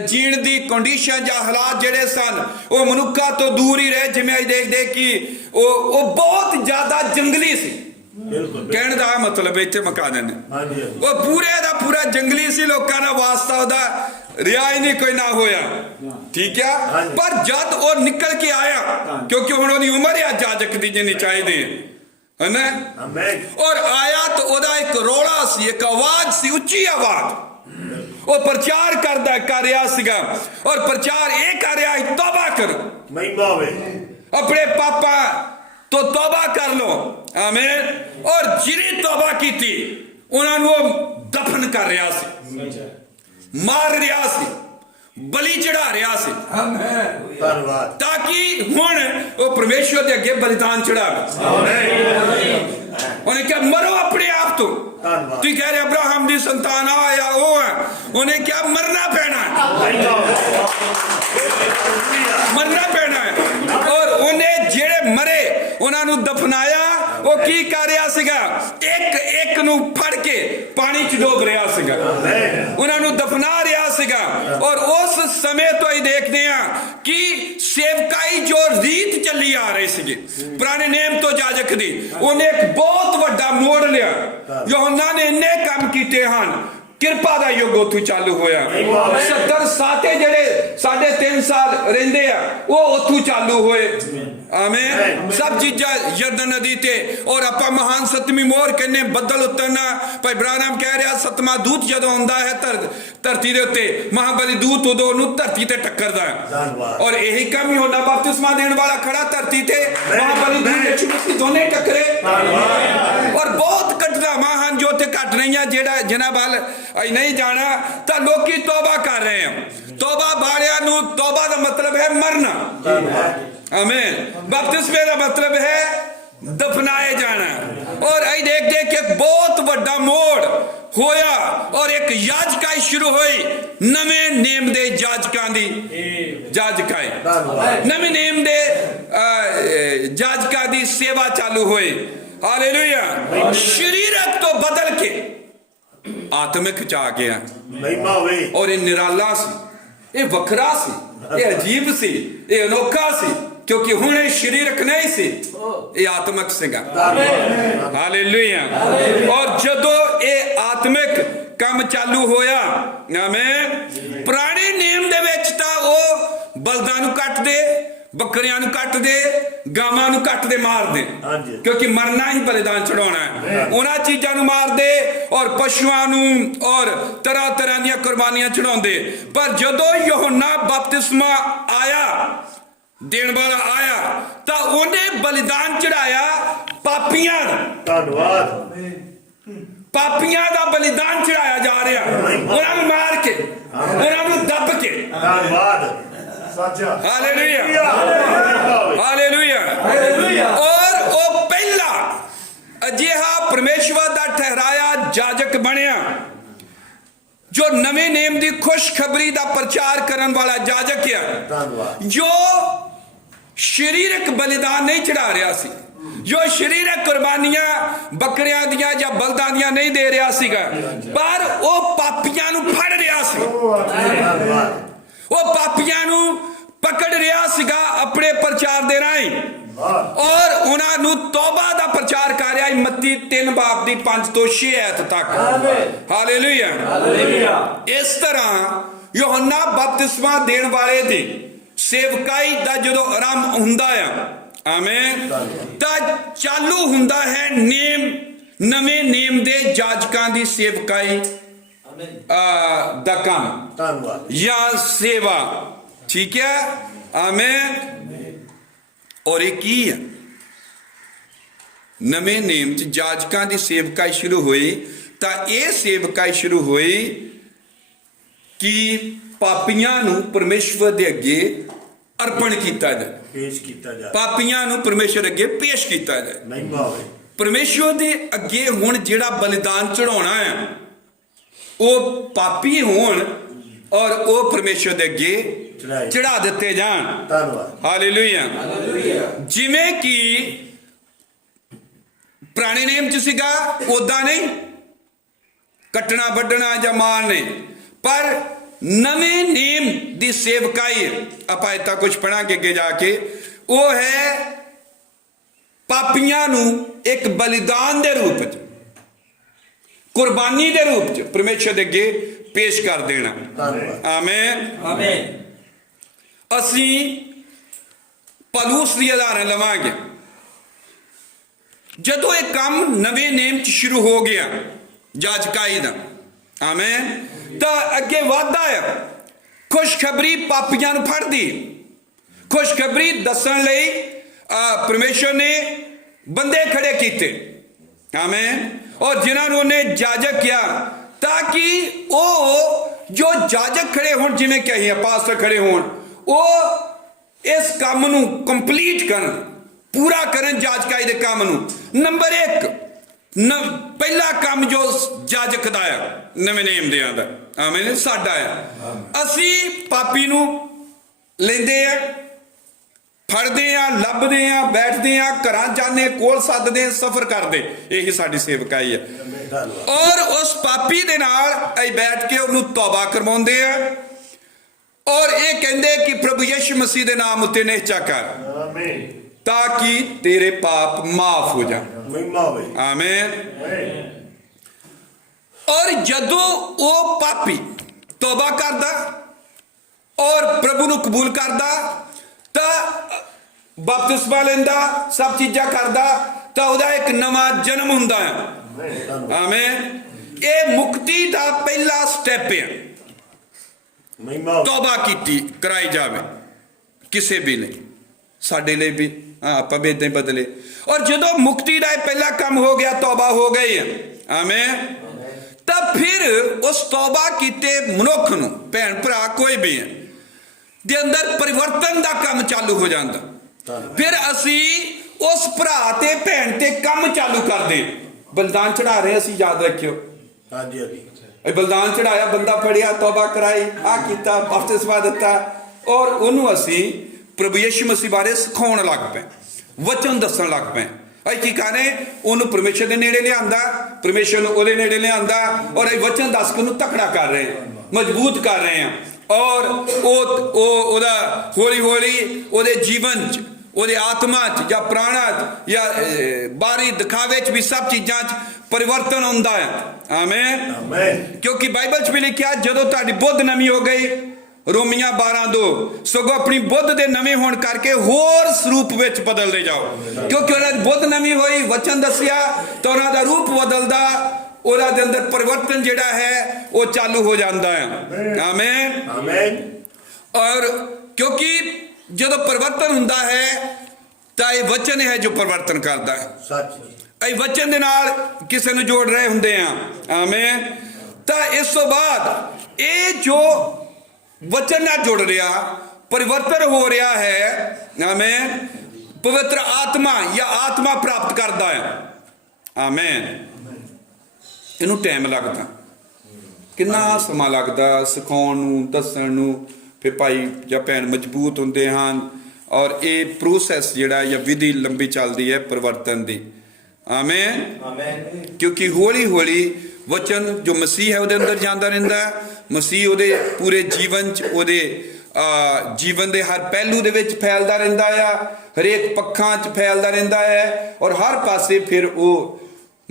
ਜੀਣ ਦੀ ਕੰਡੀਸ਼ਨ ਜਾਂ ਹਾਲਾਤ ਜਿਹੜੇ ਸਨ ਉਹ ਮਨੁੱਖਾਂ ਤੋਂ ਦੂਰ ਹੀ ਰਹੇ। ਜਿਵੇਂ ਅਸੀਂ ਦੇਖਦੇ ਕਿ ਉਹ ਬਹੁਤ ਜ਼ਿਆਦਾ ਜੰਗਲੀ ਸੀ। ਕਹਿਣ ਦਾ ਮਤਲਬ ਇੱਥੇ ਮੁਕਾ ਦਿੰਦੇ, ਉਹ ਪੂਰੇ ਦਾ ਪੂਰਾ ਜੰਗਲੀ ਸੀ, ਲੋਕਾਂ ਦਾ ਵਾਸਤਾ ਉਹਦਾ ਰਿਹਾ ਹੀ ਨਹੀਂ, ਕੋਈ ਨਾ ਹੋਇਆ। ਠੀਕ ਆ, ਪਰ ਜਦ ਉਹ ਨਿਕਲ ਕੇ ਆਇਆ, ਕਿਉਂਕਿ ਹੁਣ ਉਹਦੀ ਉਮਰ ਆ ਜਾਜਕ ਦੀ ਜਿੰਨੀ ਚਾਹੀਦੀ ਹੈ ਨਾ, ਔਰ ਆਇਆ ਤਾਂ ਉਹਦਾ ਇੱਕ ਰੌਲਾ ਸੀ, ਇੱਕ ਆਵਾਜ਼ ਸੀ, ਉੱਚੀ ਆਵਾਜ਼। ਉਹ ਪ੍ਰਚਾਰ ਕਰ ਰਿਹਾ ਸੀਗਾ, ਔਰ ਪ੍ਰਚਾਰ ਇਹ ਕਰ ਰਿਹਾ, ਤੌਬਾ ਕਰੋ, ਆਪਣੇ ਪਾਪਾਂ ਤੋਂ ਤੌਬਾ ਕਰ ਲੋ। ਆਮੇਨ। ਔਰ ਜਿਹਨੇ ਤੌਬਾ ਕੀਤੀ ਉਹਨਾਂ ਨੂੰ ਉਹ ਦਫਨ ਕਰ ਰਿਹਾ ਸੀ, ਮਾਰ ਰਿਹਾ ਸੀ, ਬਲੀ ਚੜਾ ਰਿਹਾ ਸੀ। ਧੰਨਵਾਦ। ਤਾਂ ਕਿ ਹੁਣ ਉਹ ਪਰਮੇਸ਼ਵਰ ਦੇ ਅੱਗੇ ਬਲੀਦਾਨ ਚੜਾਵੇ। ਉਹਨੇ ਕਿਹਾ ਮਰੋ ਆਪਣੇ ਆਪ ਤੋਂ। ਤੁਸੀਂ ਕਹਿ ਰਹੇ ਅਬਰਾਹਮ ਦੀ ਸੰਤਾਨ ਆ ਜਾਂ ਉਹ ਹੈ, ਉਹਨੇ ਕਿਹਾ ਮਰਨਾ ਪੈਣਾ ਹੈ, ਮਰਨਾ ਪੈਣਾ ਹੈ। ਔਰ ਉਹਨੇ ਜਿਹੜੇ ਮਰੇ ਉਹਨਾਂ ਨੂੰ ਦਫਨਾਇਆ। ਉਹ ਕੀ ਕਰ ਰਿਹਾ ਸੀਗਾ, ਇੱਕ ਨੂੰ ਫੜ ਕੇ ਪਾਣੀ 'ਚ ਡੋਬ ਰਿਹਾ ਸੀਗਾ, ਉਹਨਾਂ ਨੂੰ ਦਫਨਾ ਰਿਹਾ ਸੀਗਾ। ਔਰ ਉਸ ਸਮੇਂ ਤੋਂ ਹੀ ਦੇਖਦੇ ਹਾਂ ਕਿ ਸੇਵਕਾਈ ਜੋ ਰੀਤ ਚੱਲੀ ਆ ਰਹੀ ਸੀਗੀ ਪੁਰਾਣੇ ਨੇਮ ਤੋਂ ਜਾਜਕ ਦੀ, ਉਹਨੇ ਇੱਕ ਬਹੁਤ ਵੱਡਾ ਮੋੜ ਲਿਆ। ਯੋਹੰਨਾ ਨੇ ਇੰਨੇ ਕੰਮ ਕੀਤੇ ਹਨ, ਕਿਰਪਾ ਦਾ ਯੁੱਗ ਉੱਥੋਂ ਚਾਲੂ ਹੋਇਆ 70 ਸਾਤੇ ਜਿਹੜੇ 3.5 ਸਾਲ ਰਹਿੰਦੇ ਆ ਉਹ ਉੱਥੋਂ ਚਾਲੂ ਹੋਏ ਆਮੀਨ ਸਭ ਚੀਜ਼ਾਂ ਯਰਦਨ ਨਦੀ ਤੇ ਔਰ ਆਪਾਂ ਮਹਾਨ ਸਤਵੀਂ ਮੋਹਰ ਕਹਿੰਦੇ ਬੱਦਲ ਉਤਰਨਾ ਭਾਈ ਬ੍ਰਾਹਨਮ ਕਹਿ ਰਿਹਾ ਸਤਵਾਂ ਦੂਤ ਜਦੋਂ ਆਉਂਦਾ ਹੈ ਧਰਤੀ ਦੇ ਉੱਤੇ ਮਹਾਬਲੀ ਦੂਤ ਉਦੋਂ ਉਹਨੂੰ ਧਰਤੀ ਤੇ ਟੱਕਰਦਾ ਹੈ ਔਰ ਇਹੀ ਕੰਮ ਹੀ ਹੁੰਦਾ ਬਪਤਿਸਮਾ ਦੇਣ ਵਾਲਾ ਖੜਾ ਧਰਤੀ ਤੇ ਮਹਾਬਲੀ ਦੂਤ ਯਿਸੂ ਮਸੀਹ ਦੋਨੇ ਟੱਕਰੇ ਔਰ ਬਹੁਤ ਘਟਨਾਵਾਂ ਹਨ ਜੋ ਉੱਥੇ ਘਟ ਰਹੀਆਂ ਜਿਨ੍ਹਾਂ ਵੱਲ ਅਸੀਂ ਨਹੀਂ ਜਾਣਾ ਤਾਂ ਲੋਕੀ ਤੋਬਾ ਕਰ ਰਹੇ ਆ ਤੋਬਾ ਵਾਲਿਆਂ ਨੂੰ ਤੋਬਾ ਦਾ ਮਤਲਬ ਹੈ ਮਰਨਾ आमीन बपतिस्मे का मतलब है दफनाए जाना और आई देख के बहुत बड़ा मोड़ होया और एक याजकाई शुरू हुई नवे नेम दे जाजकां दी जाजकाई नवे नेम दे जाजकां दी सेवा चालू हुई हालेलुया शरीरक तो बदल के आत्मिक च आ गया और ये निराला सी ये वखरा सी ये अजीब सी ये अनोखा सी क्योंकि हुणे शरीरक नहीं सी ये आत्मिक सीगा हालेलुया और जदों ये आत्मिक काम चालू होया आमीन पुराने नियम दे विच तां ओ बलदां नूं कट दे बकरियां नूं कट दे गावां नूं कट दे मार दे क्योंकि मरना ही बलिदान चढ़ाउणा है उन्हां चीज़ां नूं मार दे और पशुआं नूं और तरह तरह दीयां कुर्बानियां चढ़ाउंदे पर जदों यूहन्ना बपतिस्मा आया देण वाला आया तो उन्हें बलिदान चढ़ाया पापियां धन्यवाद पापियां दा बलिदान चढ़ाया जा रहा उन्होंने मार के उन्होंने दब के धन्यवाद हालेलुया हालेलुया और वो पहला अजिहा परमेश्वर दा ठहराया जाजक बनया जो नवे नेम दी खुशखबरी दा प्रचार करन वाला जाजक है जो शरीरक बलिदान नहीं चढ़ा रहा सी जो शरीरक कुर्बानियां बकरियां दियां या बलदां दियां नहीं दे रहा सीगा पर वो पापियां नूं फड़ रहा सी वो पापियां नूं पकड़ रहा सीगा अपने प्रचार दे राहीं और उन्हां नूं तौबा दा प्रचार कर रहा मत्ती 3 बाब दी 5 तो 6 आयत तक हालेलुया इस तरह यूहन्ना बपतिस्मा देण वाले दी सेवकाई दा जदों आरंभ हुंदा है आमीन तां चालू हुंदा है नेम नवे नेम दे जाजकां दी सेवकाई दा काम या सेवा ठीक है आमीन और एक ही है नवे नेम च जाजकां दी सेवकाई शुरू हुई तां यह सेवकाई शुरू हुई कि पापियां नूं परमेश्वर दे अगे अर्पण किया जाए पेश किया जाए पापियां नूं परमेश्वर अगे पेश किया जाए नहीं भावे परमेश्वर दे अगे हुण जिहड़ा बलिदान चढ़ाउणा है वो पापी होण और वो परमेश्वर दे अगे चढ़ा दिते जाण धन्यवाद हालेलुया जिवें कि पुराने नेम च सीगा उदां नहीं कटना वड्डना जां मारने पर नवे नेम दी सेवकाई आपां इत्ता कुछ पढ़ांगे अगे जाके वो है पापियां नूं एक बलिदान दे रूप च कुर्बानी दे रूप च परमेश्वर दे अगे पेश कर देना आमीन आमीन असीं पलूस दी उदाहरण लवांगे जदों ये काम नवे नेम च शुरू हो गया जाजकाई दा आमीन तो अगे वादा है खुशखबरी पापियां नूं फड़दी खुशखबरी दसन लई परमेश्वर ने बंदे खड़े किए आमीन और जिन्हां नूं उन्हें जाजक किया ताकि वो जो जाजक खड़े होण जिवें कि असीं पास्टर खड़े होण वो इस काम नूं कंप्लीट करन पूरा करन जाजकाई दे काम नूं नंबर 1 पहला काम जो जाजक दा है नवे नेम दियां दा आमीन साडा है असी पापी नूं लेंदे आ फड़दे आ लभदे आ बैठदे आ घरां जाने कोल सददे सफर करदे यही साडी सेवकाई है और उस पापी दे नाल असीं बैठ के उहनूं तौबा करवाउंदे आ और ये कहंदे कि प्रभु यीशु मसीह दे नाम उत्ते निहचा कर आमीन ताकि तेरे पाप माफ हो जाए आमीन ਔਰ ਜਦੋਂ ਉਹ ਪਾਪੀ ਤੌਬਾ ਕਰਦਾ ਔਰ ਪ੍ਰਭੂ ਨੂੰ ਕਬੂਲ ਕਰਦਾ ਤਾਂ ਬਪਤਿਸਮਾ ਲੈਂਦਾ, ਸਭ ਚੀਜ਼ਾਂ ਕਰਦਾ, ਤਾਂ ਉਹਦਾ ਇੱਕ ਨਵਾਂ ਜਨਮ ਹੁੰਦਾ ਹੈ। ਆਮੀਨ। ਇਹ ਮੁਕਤੀ ਦਾ ਪਹਿਲਾ ਸਟੈਪ ਹੈ। ਮਹਿਮਾ ਤੌਬਾ ਕੀਤੀ ਕਰਾਈ ਜਾਵੇ ਕਿਸੇ ਵੀ ਲਈ, ਸਾਡੇ ਲਈ ਵੀ। ਆਪਾਂ ਵੀ ਏਦਾਂ ਹੀ ਬਦਲੇ। ਔਰ ਜਦੋਂ ਮੁਕਤੀ ਦਾ ਇਹ ਪਹਿਲਾ ਕੰਮ ਹੋ ਗਿਆ, ਤੌਬਾ ਹੋ ਗਈ ਹੈ, ਆਮੀਨ, ਤਾਂ ਫਿਰ ਉਸ ਤੌਬਾ ਕੀਤੇ ਮਨੁੱਖ ਨੂੰ, ਭੈਣ ਭਰਾ ਕੋਈ ਵੀ ਹੈ, ਦੇ ਅੰਦਰ ਪਰਿਵਰਤਨ ਦਾ ਕੰਮ ਚਾਲੂ ਹੋ ਜਾਂਦਾ। ਫਿਰ ਅਸੀਂ ਉਸ ਭਰਾ ਤੇ ਭੈਣ ਤੇ ਕੰਮ ਚਾਲੂ ਕਰਦੇ। ਬਲਿਦਾਨ ਚੜਾ ਰਹੇ ਅਸੀਂ, ਯਾਦ ਰੱਖਿਓ। ਹਾਂਜੀ ਹਾਂਜੀ ਇਹ ਬਲਿਦਾਨ ਚੜਾਇਆ, ਬੰਦਾ ਫੜਿਆ, ਤੌਬਾ ਕਰਾਈ, ਆ ਕੀਤਾ, ਬਪਤਿਸਮਾ ਦਿੱਤਾ, ਔਰ ਉਹਨੂੰ ਅਸੀਂ ਪ੍ਰਭੂ ਯਿਸੂ ਮਸੀਹ ਬਾਰੇ ਸਿਖਾਉਣ ਲੱਗ ਪਏ, ਵਚਨ ਦੱਸਣ ਲੱਗ ਪਏ। ਅਸੀਂ ਕੀ ਕਰ ਰਹੇ? ਉਹਨੂੰ ਪਰਮੇਸ਼ਰ ਦੇ ਨੇੜੇ ਲਿਆਂਦਾ, ਪਰਮੇਸ਼ਰ ਨੂੰ ਉਹਦੇ ਨੇੜੇ ਲਿਆਂਦਾ, ਔਰ ਇਹ ਵਚਨ ਦੱਸ ਕੇ ਉਹਨੂੰ ਤਕੜਾ ਕਰ ਰਹੇ ਹਾਂ, ਮਜ਼ਬੂਤ ਕਰ ਰਹੇ ਹਾਂ। ਔਰ ਉਹਦਾ ਹੌਲੀ ਹੌਲੀ ਉਹਦੇ ਜੀਵਨ 'ਚ, ਉਹਦੇ ਆਤਮਾ 'ਚ ਜਾਂ ਪ੍ਰਾਣਾ 'ਚ ਜਾਂ ਬਾਹਰੀ ਦਿਖਾਵੇ 'ਚ ਵੀ ਸਭ ਚੀਜ਼ਾਂ 'ਚ ਪਰਿਵਰਤਨ ਹੁੰਦਾ ਹੈ। ਆਮੀਨ। ਆਮੀਨ। ਕਿਉਂਕਿ ਬਾਈਬਲ 'ਚ ਵੀ ਲਿਖਿਆ, ਜਦੋਂ ਤੁਹਾਡੀ ਬੁੱਧ ਨਵੀਂ ਹੋ ਗਈ, ਰੋਮੀਆਂ 12:2, ਸਗੋਂ ਆਪਣੀ ਬੁੱਧ ਦੇ ਨਵੇਂ ਹੋਣ ਕਰਕੇ ਹੋਰ ਸਰੂਪ ਵਿੱਚ ਬਦਲਦੇ ਜਾਓ। ਕਿਉਂਕਿ ਉਹਨਾਂ ਦੀ ਬੁੱਧ ਨਵੀਂ ਹੋਈ, ਵਚਨ ਦੱਸਿਆ, ਤਾਂ ਉਹਨਾਂ ਦਾ ਰੂਪ ਬਦਲਦਾ, ਉਹਨਾਂ ਦੇ ਅੰਦਰ ਪਰਿਵਰਤਨ ਜਿਹੜਾ ਹੈ ਉਹ ਚਾਲੂ ਹੋ ਜਾਂਦਾ ਹੈ। ਆਮੀਨ। ਆਮੀਨ। ਔਰ ਕਿਉਂਕਿ ਜਦੋਂ ਪਰਿਵਰਤਨ ਹੁੰਦਾ ਹੈ ਤਾਂ ਇਹ ਵਚਨ ਹੈ ਜੋ ਪਰਿਵਰਤਨ ਕਰਦਾ ਹੈ। ਸੱਚ। ਇਹ ਵਚਨ ਦੇ ਨਾਲ ਕਿਸੇ ਨੂੰ ਜੋੜ ਰਹੇ ਹੁੰਦੇ ਆ। ਆਮੀਨ। ਤਾਂ ਇਸ ਤੋਂ ਬਾਅਦ ਇਹ ਜੋ ਵਚਨ ਨਾਲ ਜੁੜ ਰਿਹਾ, ਪਰਿਵਰਤਨ ਹੋ ਰਿਹਾ ਹੈ, ਆਮੀਨ, ਪਵਿੱਤਰ ਆਤਮਾ ਜਾਂ ਆਤਮਾ ਪ੍ਰਾਪਤ ਕਰਦਾ ਹੈ। ਆਮੀਨ। ਇਹਨੂੰ ਟਾਈਮ ਲੱਗਦਾ, ਕਿੰਨਾ ਸਮਾਂ ਲੱਗਦਾ ਸਿਖਾਉਣ ਨੂੰ, ਦੱਸਣ ਨੂੰ। ਫਿਰ ਭਾਈ ਜਾਂ ਭੈਣ ਮਜ਼ਬੂਤ ਹੁੰਦੇ ਹਨ, ਔਰ ਇਹ ਪ੍ਰੋਸੈਸ ਜਿਹੜਾ ਜਾਂ ਵਿਧੀ ਲੰਬੀ ਚੱਲਦੀ ਹੈ ਪਰਿਵਰਤਨ ਦੀ। ਆਮੀਨ। ਕਿਉਂਕਿ ਹੌਲੀ ਹੌਲੀ ਵਚਨ ਜੋ ਮਸੀਹ ਹੈ ਉਹਦੇ ਅੰਦਰ ਜਾਂਦਾ ਰਹਿੰਦਾ, ਮਸੀਹ ਉਹਦੇ ਪੂਰੇ ਜੀਵਨ 'ਚ, ਉਹਦੇ ਜੀਵਨ ਦੇ ਹਰ ਪਹਿਲੂ ਦੇ ਵਿੱਚ ਫੈਲਦਾ ਰਹਿੰਦਾ ਆ, ਹਰੇਕ ਪੱਖਾਂ 'ਚ ਫੈਲਦਾ ਰਹਿੰਦਾ ਹੈ, ਔਰ ਹਰ ਪਾਸੇ ਫਿਰ ਉਹ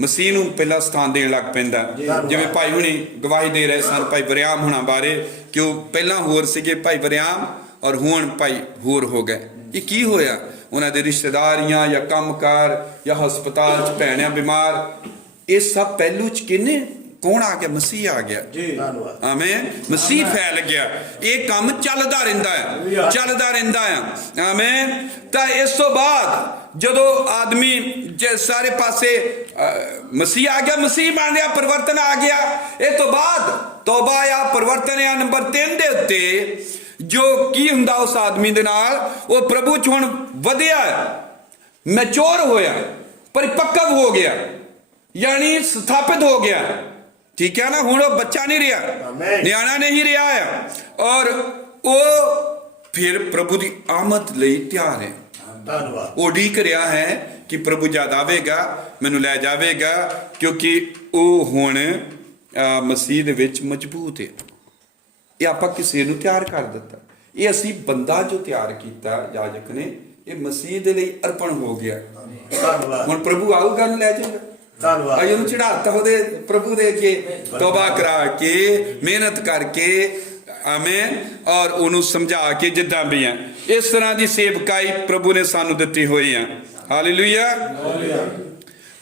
ਮਸੀਹ ਨੂੰ ਪਹਿਲਾ ਸਥਾਨ ਦੇਣ ਲੱਗ ਪੈਂਦਾ। ਜਿਵੇਂ ਭਾਈ ਹੁਣੀ ਗਵਾਹੀ ਦੇ ਰਹੇ ਸਨ ਭਾਈ ਵਰਿਆਮ ਹੁਣਾਂ ਬਾਰੇ, ਕਿ ਉਹ ਪਹਿਲਾਂ ਹੋਰ ਸੀਗੇ ਭਾਈ ਵਰਿਆਮ, ਔਰ ਹੁਣ ਭਾਈ ਹੋਰ ਹੋ ਗਏ। ਇਹ ਕੀ ਹੋਇਆ? ਉਹਨਾਂ ਦੇ ਰਿਸ਼ਤੇਦਾਰੀਆਂ ਜਾਂ ਕੰਮਕਾਰ ਜਾਂ ਹਸਪਤਾਲ 'ਚ ਭੈਣਾਂ ਬਿਮਾਰ, ਇਹ ਸਭ ਪਹਿਲੂ 'ਚ ਕਿਹਨੇ, ਕੌਣ ਆ ਗਿਆ? ਮਸੀਹ ਆ ਗਿਆ। ਧੰਨਵਾਦ। ਆਮੀਨ। ਮਸੀਹ ਫੈਲ ਗਿਆ। ਇਹ ਕੰਮ ਚੱਲਦਾ ਰਹਿੰਦਾ ਹੈ, ਚੱਲਦਾ ਰਹਿੰਦਾ ਹੈ। ਆਮੀਨ। ਤਾਂ ਇਸ ਤੋਂ ਬਾਅਦ ਜਦੋਂ ਆਦਮੀ ਸਾਰੇ ਪਾਸੇ ਮਸੀਹ ਆ ਗਿਆ, ਮਸੀਹ ਬਣ ਗਿਆ, ਪਰਿਵਰਤਨ ਆ ਗਿਆ, ਇਹ ਤੋਂ ਬਾਅਦ ਤੌਬਾ ਆ, ਪਰਿਵਰਤਨ ਆ। ਨੰਬਰ 3 ਦੇ ਉੱਤੇ ਜੋ ਕੀ ਹੁੰਦਾ ਉਸ ਆਦਮੀ ਦੇ ਨਾਲ, ਉਹ ਪ੍ਰਭੂ 'ਚ ਹੁਣ ਵਧਿਆ, ਮੈਚੋਰ ਹੋਇਆ, ਪਰਿਪੱਕਵ ਹੋ ਗਿਆ, ਯਾਨੀ ਸਥਾਪਿਤ ਹੋ ਗਿਆ। ਠੀਕ ਹੈ ਨਾ? ਹੁਣ ਉਹ ਬੱਚਾ ਨਹੀਂ ਰਿਹਾ, ਨਿਆਣਾ ਨਹੀਂ ਰਿਹਾ ਆ, ਔਰ ਉਹ ਫਿਰ ਪ੍ਰਭੂ ਦੀ ਆਮਦ ਲਈ ਤਿਆਰ ਹੈ। ਧੰਨਵਾਦ। ਉਹ ਉਡੀਕ ਰਿਹਾ ਹੈ ਕਿ ਪ੍ਰਭੂ ਜਦ ਆਵੇਗਾ ਮੈਨੂੰ ਲੈ ਜਾਵੇਗਾ, ਕਿਉਂਕਿ ਉਹ ਹੁਣ ਮਸੀਹ ਦੇ ਵਿੱਚ ਮਜ਼ਬੂਤ ਹੈ। ਇਹ ਆਪਾਂ ਕਿਸੇ ਨੂੰ ਤਿਆਰ ਕਰ ਦਿੱਤਾ, ਇਹ ਅਸੀਂ ਬੰਦਾ ਜੋ ਤਿਆਰ ਕੀਤਾ ਯਾਜਕ ਨੇ, ਇਹ ਮਸੀਹ ਦੇ ਲਈ ਅਰਪਣ ਹੋ ਗਿਆ। ਧੰਨਵਾਦ। ਹੁਣ ਪ੍ਰਭੂ ਆਊਗਾ ਨੂੰ ਲੈ ਜਾਊਗਾ। ਧੰਨਵਾਦ। ਅਜੇ ਨੂੰ ਚੜਾਤਾ ਉਹਦੇ ਪ੍ਰਭੂ ਦੇ ਅੱਗੇ, ਤੌਬਾ ਕਰਾ ਕੇ, ਮਿਹਨਤ ਕਰਕੇ, ਆਮੀਨ, ਔਰ ਉਹਨੂੰ ਸਮਝਾ ਕੇ ਜਿੱਦਾਂ ਵੀ ਆ। ਇਸ ਤਰ੍ਹਾਂ ਦੀ ਸੇਵਕਾਈ ਪ੍ਰਭੂ ਨੇ ਸਾਨੂੰ ਦਿੱਤੀ ਹੋਈ ਆ। ਹਾਲੇਲੂਇਆ।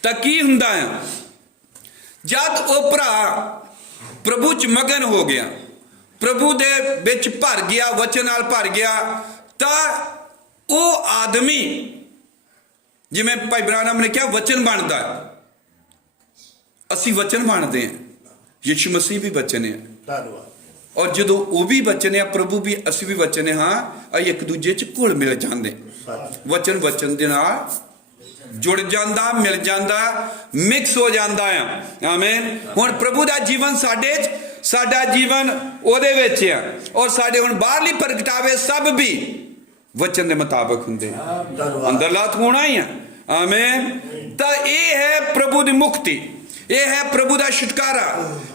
ਤਾਂ ਕੀ ਹੁੰਦਾ ਹੈ ਜਦ ਉਹ ਭਰਾ ਪ੍ਰਭੂ 'ਚ ਮਗਨ ਹੋ ਗਿਆ, ਪ੍ਰਭੂ ਦੇ ਵਿੱਚ ਭਰ ਗਿਆ, ਵਚਨ ਨਾਲ ਭਰ ਗਿਆ, ਤਾਂ ਉਹ ਆਦਮੀ, ਜਿਵੇਂ ਭਾਈ ਬ੍ਰਾਹਨਮ ਨੇ ਕਿਹਾ, ਵਚਨ ਬਣਦਾ। ਅਸੀਂ ਵਚਨ ਬਣਦੇ ਹਾਂ, ਯਿਸੂ ਮਸੀਹ ਵੀ ਵਚਨ ਹੈ। ਧੰਨਵਾਦ। ਔਰ ਜਦੋਂ ਉਹ ਵੀ ਵਚਨ ਹੈ, ਪ੍ਰਭੂ ਵੀ, ਅਸੀਂ ਵੀ ਵਚਨ ਹਾਂ, ਅਸੀਂ ਇੱਕ ਦੂਜੇ 'ਚ ਘੁਲ ਮਿਲ ਜਾਂਦੇ। ਵਚਨ ਦੇ ਨਾਲ ਜੁੜ ਜਾਂਦਾ, ਮਿਲ ਜਾਂਦਾ, ਮਿਕਸ ਹੋ ਜਾਂਦਾ ਆ। ਆਮੀਨ। ਹੁਣ ਪ੍ਰਭੂ ਦਾ ਜੀਵਨ ਸਾਡੇ 'ਚ, ਸਾਡਾ ਜੀਵਨ ਉਹਦੇ ਵਿੱਚ ਆ, ਔਰ ਸਾਡੇ ਹੁਣ ਬਾਹਰਲੀ ਪ੍ਰਗਟਾਵੇ ਸਭ ਵੀ ਵਚਨ ਦੇ ਮੁਤਾਬਕ ਹੁੰਦੇ। ਅੰਦਰਲਾ ਹੋਣਾ ਹੀ ਆ। ਆਮੀਨ। ਤਾਂ ਇਹ ਹੈ ਪ੍ਰਭੂ ਦੀ ਮੁਕਤੀ, ਇਹ ਹੈ ਪ੍ਰਭੂ ਦਾ ਛੁਟਕਾਰਾ,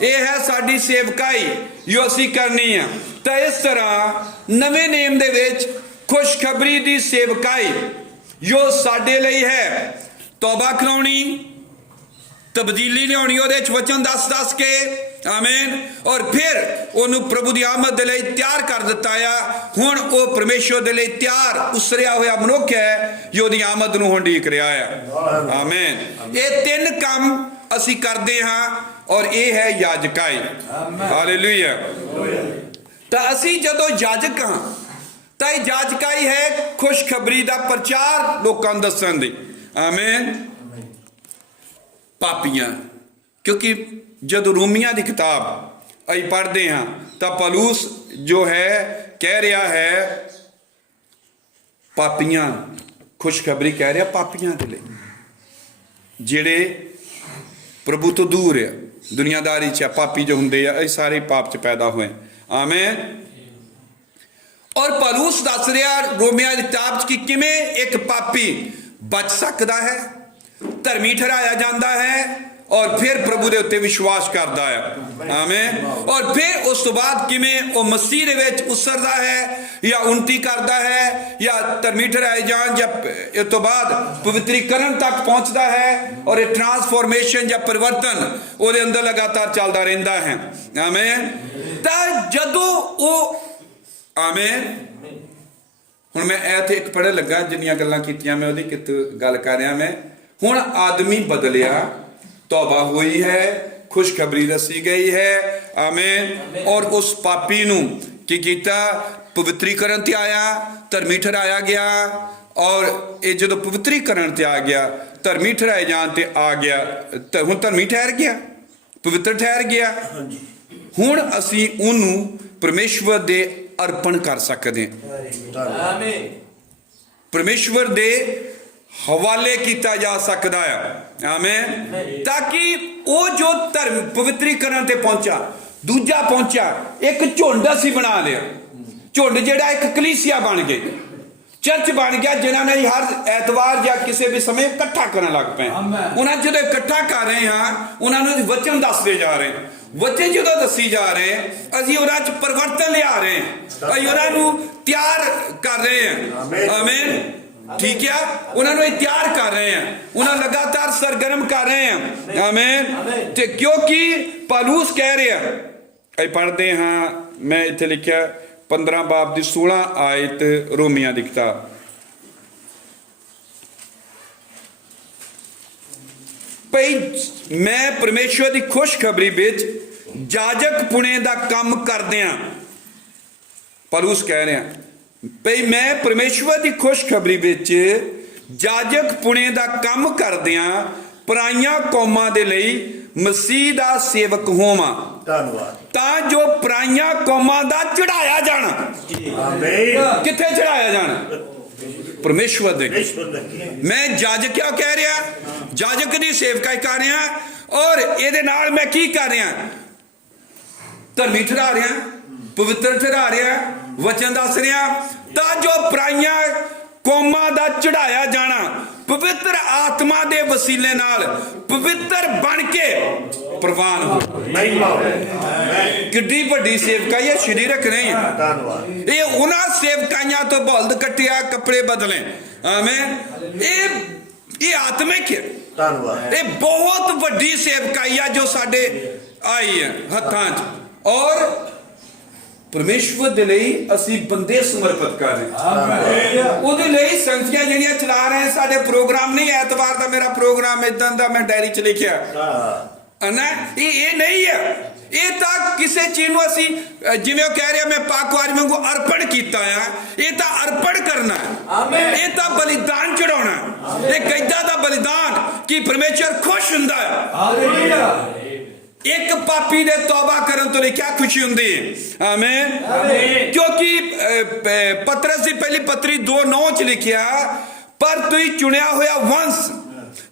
ਇਹ ਹੈ ਸਾਡੀ ਸੇਵਕਾਈ ਜੋ ਅਸੀਂ ਕਰਨੀ ਆ। ਤਾਂ ਇਸ ਤਰ੍ਹਾਂ ਨਵੇਂ ਨੇਮ ਦੇ ਵਿੱਚ ਖੁਸ਼ਖਬਰੀ ਦੀ ਸੇਵਕਾਈ ਜੋ ਸਾਡੇ ਲਈ ਹੈ, ਤੌਬਾ ਕਰਾਉਣੀ, ਤਬਦੀਲੀ ਲਿਆਉਣੀ ਉਹਦੇ 'ਚ ਵਚਨ ਦੱਸ ਕੇ। ਆਮੀਨ। ਔਰ ਫਿਰ ਉਹਨੂੰ ਪ੍ਰਭੂ ਦੀ ਆਮਦ ਦੇ ਲਈ ਤਿਆਰ ਕਰ ਦਿੱਤਾ ਆ। ਹੁਣ ਉਹ ਪਰਮੇਸ਼ਵਰ ਦੇ ਲਈ ਤਿਆਰ ਉਸਰਿਆ ਹੋਇਆ ਮਨੁੱਖ ਹੈ ਜੋ ਉਹਦੀ ਆਮਦ ਨੂੰ ਹੁਣ ਉਡੀਕ ਰਿਹਾ ਆ। ਆਮੀਨ। ਇਹ ਤਿੰਨ ਕੰਮ ਅਸੀਂ ਕਰਦੇ ਹਾਂ ਔਰ ਇਹ ਹੈ ਯਾਜਕਾਈ। ਹਾਲੇਲੂਇਆ। ਤਾਂ ਅਸੀਂ ਜਦੋਂ ਯਾਜਕ ਹਾਂ ਤਾਂ ਇਹ ਯਾਜਕਾਈ ਹੈ ਖੁਸ਼ਖਬਰੀ ਦਾ ਪ੍ਰਚਾਰ ਲੋਕਾਂ ਨੂੰ ਦੱਸਣ ਦੀ। ਆਮੀਨ। ਪਾਪੀਆਂ, ਕਿਉਂਕਿ ਜਦੋਂ ਰੋਮੀਆਂ ਦੀ ਕਿਤਾਬ ਅਸੀਂ ਪੜ੍ਹਦੇ ਹਾਂ ਤਾਂ ਪੌਲੁਸ ਜੋ ਹੈ ਕਹਿ ਰਿਹਾ ਹੈ ਪਾਪੀਆਂ, ਖੁਸ਼ਖਬਰੀ ਕਹਿ ਰਿਹਾ ਪਾਪੀਆਂ ਦੇ ਲਈ ਜਿਹੜੇ ਪ੍ਰਭੂ ਤੋਂ ਦੂਰ ਆ, ਦੁਨੀਆਦਾਰੀ 'ਚ ਪਾਪੀ ਜੋ ਹੁੰਦੇ ਆ, ਇਹ ਸਾਰੇ ਪਾਪ 'ਚ ਪੈਦਾ ਹੋਏ। ਆਮੀਨ। ਔਰ ਪੌਲੁਸ ਦੱਸ ਰਿਹਾ ਰੋਮੀਆਂ ਦੀ ਕਿਤਾਬ 'ਚ ਕਿ ਕਿਵੇਂ ਇੱਕ ਪਾਪੀ ਬਚ ਸਕਦਾ ਹੈ, ਧਰਮੀ ਠਹਿਰਾਇਆ ਜਾਂਦਾ ਹੈ ਔਰ ਫਿਰ ਪ੍ਰਭੂ ਦੇ ਉੱਤੇ ਵਿਸ਼ਵਾਸ ਕਰਦਾ ਹੈ। ਆਮੀਨ। ਔਰ ਫਿਰ ਉਸ ਤੋਂ ਬਾਅਦ ਕਿਵੇਂ ਉਹ ਮਸੀਹ ਦੇ ਵਿੱਚ ਉਸਰਦਾ ਹੈ ਜਾਂ ਉન્નਤੀ ਕਰਦਾ ਹੈ ਜਾਂ ਧਰਮੀ ਠਹਿਰਾਏ ਜਾਣ ਜਾਂ ਇਸ ਤੋਂ ਬਾਅਦ ਪਵਿੱਤਰੀਕਰਨ ਤੱਕ ਪਹੁੰਚਦਾ ਹੈ ਔਰ ਇਹ ਟਰਾਂਸਫੋਰਮੇਸ਼ਨ ਜਾਂ ਪਰਿਵਰਤਨ ਉਹਦੇ ਅੰਦਰ ਲਗਾਤਾਰ ਚੱਲਦਾ ਰਹਿੰਦਾ ਹੈ। ਆਮੀਨ। ਤਾਂ ਜਦੋਂ ਉਹ ਆਮੀਨ। ਹੁਣ ਮੈਂ ਇੱਥੇ ਇੱਕ ਪੜ੍ਹਨ ਲੱਗਾ, ਜਿੰਨੀਆਂ ਗੱਲਾਂ ਕੀਤੀਆਂ ਮੈਂ ਉਹਦੀ ਗੱਲ ਕਰ ਰਿਹਾ। ਮੈਂ ਹੁਣ ਆਦਮੀ ਬਦਲਿਆ, ਤੌਬਾ ਹੋਈ ਹੈ, ਖੁਸ਼ਖਬਰੀ ਦੱਸੀ ਗਈ ਹੈ। ਆਮੀਨ। ਔਰ ਉਸ ਪਾਪੀ ਨੂੰ ਕੀ ਕੀਤਾ? ਪਵਿੱਤਰੀਕਰਨ ਤੇ ਆਇਆ, ਧਰਮੀ ਠਹਿਰਾਇਆ ਗਿਆ। ਔਰ ਇਹ ਜਦੋਂ ਪਵਿੱਤਰੀਕਰਨ ਤੇ ਆ ਗਿਆ, ਧਰਮੀ ਠਹਿਰਾਏ ਜਾਣ ਤੇ ਆ ਗਿਆ, ਹੁਣ ਧਰਮੀ ਠਹਿਰ ਗਿਆ, ਪਵਿੱਤਰ ਠਹਿਰ ਗਿਆ। ਹੁਣ ਅਸੀਂ ਉਹਨੂੰ ਪਰਮੇਸ਼ਵਰ ਦੇ ਅਰਪਣ ਕਰ ਸਕਦੇ ਹਾਂ। ਆਮੀਨ। ਪਰਮੇਸ਼ਵਰ ਦੇ ਹਵਾਲੇ ਕੀਤਾ ਜਾ ਸਕਦਾ ਹੈ। ਆਮੀਨ। ਤਾਂ ਕਿ ਉਹ ਜੋ ਧਰਮ ਪਵਿੱਤਰੀਕਰਨ ਤੇ ਪਹੁੰਚਾ, ਦੂਜਾ ਪਹੁੰਚਾ, ਇੱਕ ਝੁੰਡ ਅਸੀਂ ਬਣਾ ਲਿਆ। ਝੁੰਡ ਜਿਹੜਾ ਇੱਕ ਕਲੀਸਿਆ ਬਣ ਗਈ, ਚਰਚ ਬਣ ਗਿਆ, ਜਿਨ੍ਹਾਂ ਨੇ ਹਰ ਐਤਵਾਰ ਜਾਂ ਕਿਸੇ ਵੀ ਸਮੇਂ ਇਕੱਠਾ ਕਰਨ ਲੱਗ ਪਏ। ਉਹਨਾਂ ਜਦੋਂ ਇਕੱਠਾ ਕਰ ਰਹੇ ਹਾਂ, ਉਹਨਾਂ ਨੂੰ ਵਚਨ ਦੱਸਦੇ ਜਾ ਰਹੇ ਹਾਂ। ਵਚਨ ਜਦੋਂ ਦੱਸੀ ਜਾ ਰਹੇ, ਅਸੀਂ ਉਹਨਾਂ 'ਚ ਪਰਿਵਰਤਨ ਲਿਆ ਰਹੇ ਹਾਂ, ਅਸੀਂ ਉਹਨਾਂ ਨੂੰ ਤਿਆਰ ਕਰ ਰਹੇ ਹਾਂ। ਆਮੀਨ। ਠੀਕ ਆ। ਉਹਨਾਂ ਨੂੰ ਇਹ ਤਿਆਰ ਕਰ ਰਹੇ ਹਾਂ, ਉਹਨਾਂ ਲਗਾਤਾਰ ਸਰਗਰਮ ਕਰ ਰਹੇ ਹਾਂ। ਆਮੀਨ। ਤੇ ਕਿਉਂਕਿ ਪੌਲੁਸ ਕਹਿ ਰਿਹਾ, ਅਸੀਂ ਪੜ੍ਹਦੇ ਹਾਂ, ਮੈਂ ਇੱਥੇ ਲਿਖਿਆ 15 ਬਾਬ ਦੀ 16 ਆਇਤ ਰੋਮੀਆਂ ਦੀ ਕਿਤਾਬ। ਭਈ ਮੈਂ ਪਰਮੇਸ਼ਵਰ ਦੀ ਖੁਸ਼ਖਬਰੀ ਵਿੱਚ ਜਾਜਕ ਪੁਣੇ ਦਾ ਕੰਮ ਕਰਦਿਆਂ, ਪੌਲੁਸ ਕਹਿ ਰਿਹਾ ਭਈ ਮੈਂ ਪਰਮੇਸ਼ਵਰ ਦੀ ਖੁਸ਼ਖਬਰੀ ਵਿੱਚ ਜਾਜਕ ਪੁਣੇ ਦਾ ਕੰਮ ਕਰਦਿਆਂ ਪਰਾਈਆਂ ਕੌਮਾਂ ਦੇ ਲਈ ਮਸੀਹ ਦਾ ਸੇਵਕ ਹੋਵਾਂ, ਧੰਨਵਾਦ, ਤਾਂ ਜੋ ਪਰਾਈਆਂ ਕੌਮਾਂ ਦਾ ਚੜਾਇਆ ਜਾਣਾ। ਆਮੀਨ। ਕਿੱਥੇ ਚੜਾਇਆ ਜਾਣਾ? ਪਰਮੇਸ਼ਵਰ ਦੇ। ਮੈਂ ਜਾਜਕ ਕਿਉਂ ਕਹਿ ਰਿਹਾ? ਜਾਜਕ ਦੀ ਸੇਵਕਾਈ ਕਰ ਰਿਹਾ ਔਰ ਇਹਦੇ ਨਾਲ ਮੈਂ ਕੀ ਕਰ ਰਿਹਾ? ਧਰਮੀ ਠਹਿਰਾ ਰਿਹਾ, ਪਵਿੱਤਰ ਠਹਿਰਾ ਰਿਹਾ, ਵਚਨ ਦੱਸ ਰਿਹਾ, ਤਾਂ ਜੋ ਪਰਾਈਆਂ ਕੌਮਾਂ ਦਾ ਚੜਾਇਆ ਜਾਣਾ ਪਵਿੱਤਰ ਆਤਮਾ ਦੇ ਵਸੀਲੇ ਨਾਲ ਪਵਿੱਤਰ ਬਣ ਕੇ ਪ੍ਰਵਾਨ ਹੋ। ਕਿੱਡੀ ਵੱਡੀ ਸੇਵਕਾਈ ਹੈ, ਸਰੀਰਕ ਨਹੀਂ ਹੈ। ਧੰਨਵਾਦ। ਇਹ ਉਹਨਾਂ ਸੇਵਕਾਈਆਂ ਤੋਂ ਬਲਦ ਕੱਟਿਆ, ਕੱਪੜੇ ਬਦਲੇ। ਆਮੀਨ। ਇਹ ਆਤਮਿਕ ਹੈ। ਧੰਨਵਾਦ। ਇਹ ਬਹੁਤ ਵੱਡੀ ਸੇਵਕਾਈ ਆ ਜੋ ਸਾਡੇ ਆਈ ਹੈ ਹੱਥਾਂ 'ਚ। ਔਰ ਪਰਮੇਸ਼ਵਰ ਦੇ ਲਈ ਅਸੀਂ ਬੰਦੇ ਸਮਰਪਿਤ ਕਰ ਰਹੇ ਹਾਂ। ਉਹਦੇ ਲਈ ਸੰਗਤੀਆਂ ਜਿਹੜੀਆਂ ਚਲਾ ਰਹੇ, ਸਾਡੇ ਪ੍ਰੋਗਰਾਮ ਨਹੀਂ, ਐਤਵਾਰ ਦਾ ਮੇਰਾ ਪ੍ਰੋਗਰਾਮ ਇਦਾਂ ਦਾ ਮੈਂ ਡਾਇਰੀ 'ਚ ਲਿਖਿਆ ਨਾ, ਇਹ ਨਹੀਂ ਹੈ। ਇਹ ਤਾਂ ਕਿਸੇ ਚੀਜ਼ ਨੂੰ ਅਸੀਂ ਜਿਵੇਂ ਉਹ ਕਹਿ ਰਿਹਾ ਮੈਂ ਪਾਕਵਾਰੀ ਵਾਂਗੂ ਅਰਪਣ ਕੀਤਾ ਆ, ਇਹ ਤਾਂ ਅਰਪਣ ਕਰਨਾ, ਇਹ ਤਾਂ ਬਲੀਦਾਨ ਚੜਾਉਣਾ। ਇਹ ਕਿੱਦਾਂ ਦਾ ਬਲੀਦਾਨ ਕਿ ਪਰਮੇਸ਼ਰ ਖੁਸ਼ ਹੁੰਦਾ ਹੈ। ਇੱਕ ਪਾਪੀ ਦੇ ਤੌਬਾ ਕਰਨ ਤੋਂ ਕਿਆ ਖੁਸ਼ੀ ਹੁੰਦੀ ਹੈ। ਆਮੀਨ। ਕਿਉਂਕਿ ਪਤਰਸ ਦੀ ਪਹਿਲੀ ਪੱਤਰੀ 2:9 ਚ ਲਿਖਿਆ, ਪਰ ਤੁਸੀਂ ਚੁਣਿਆ ਹੋਇਆ ਵੰਸ਼,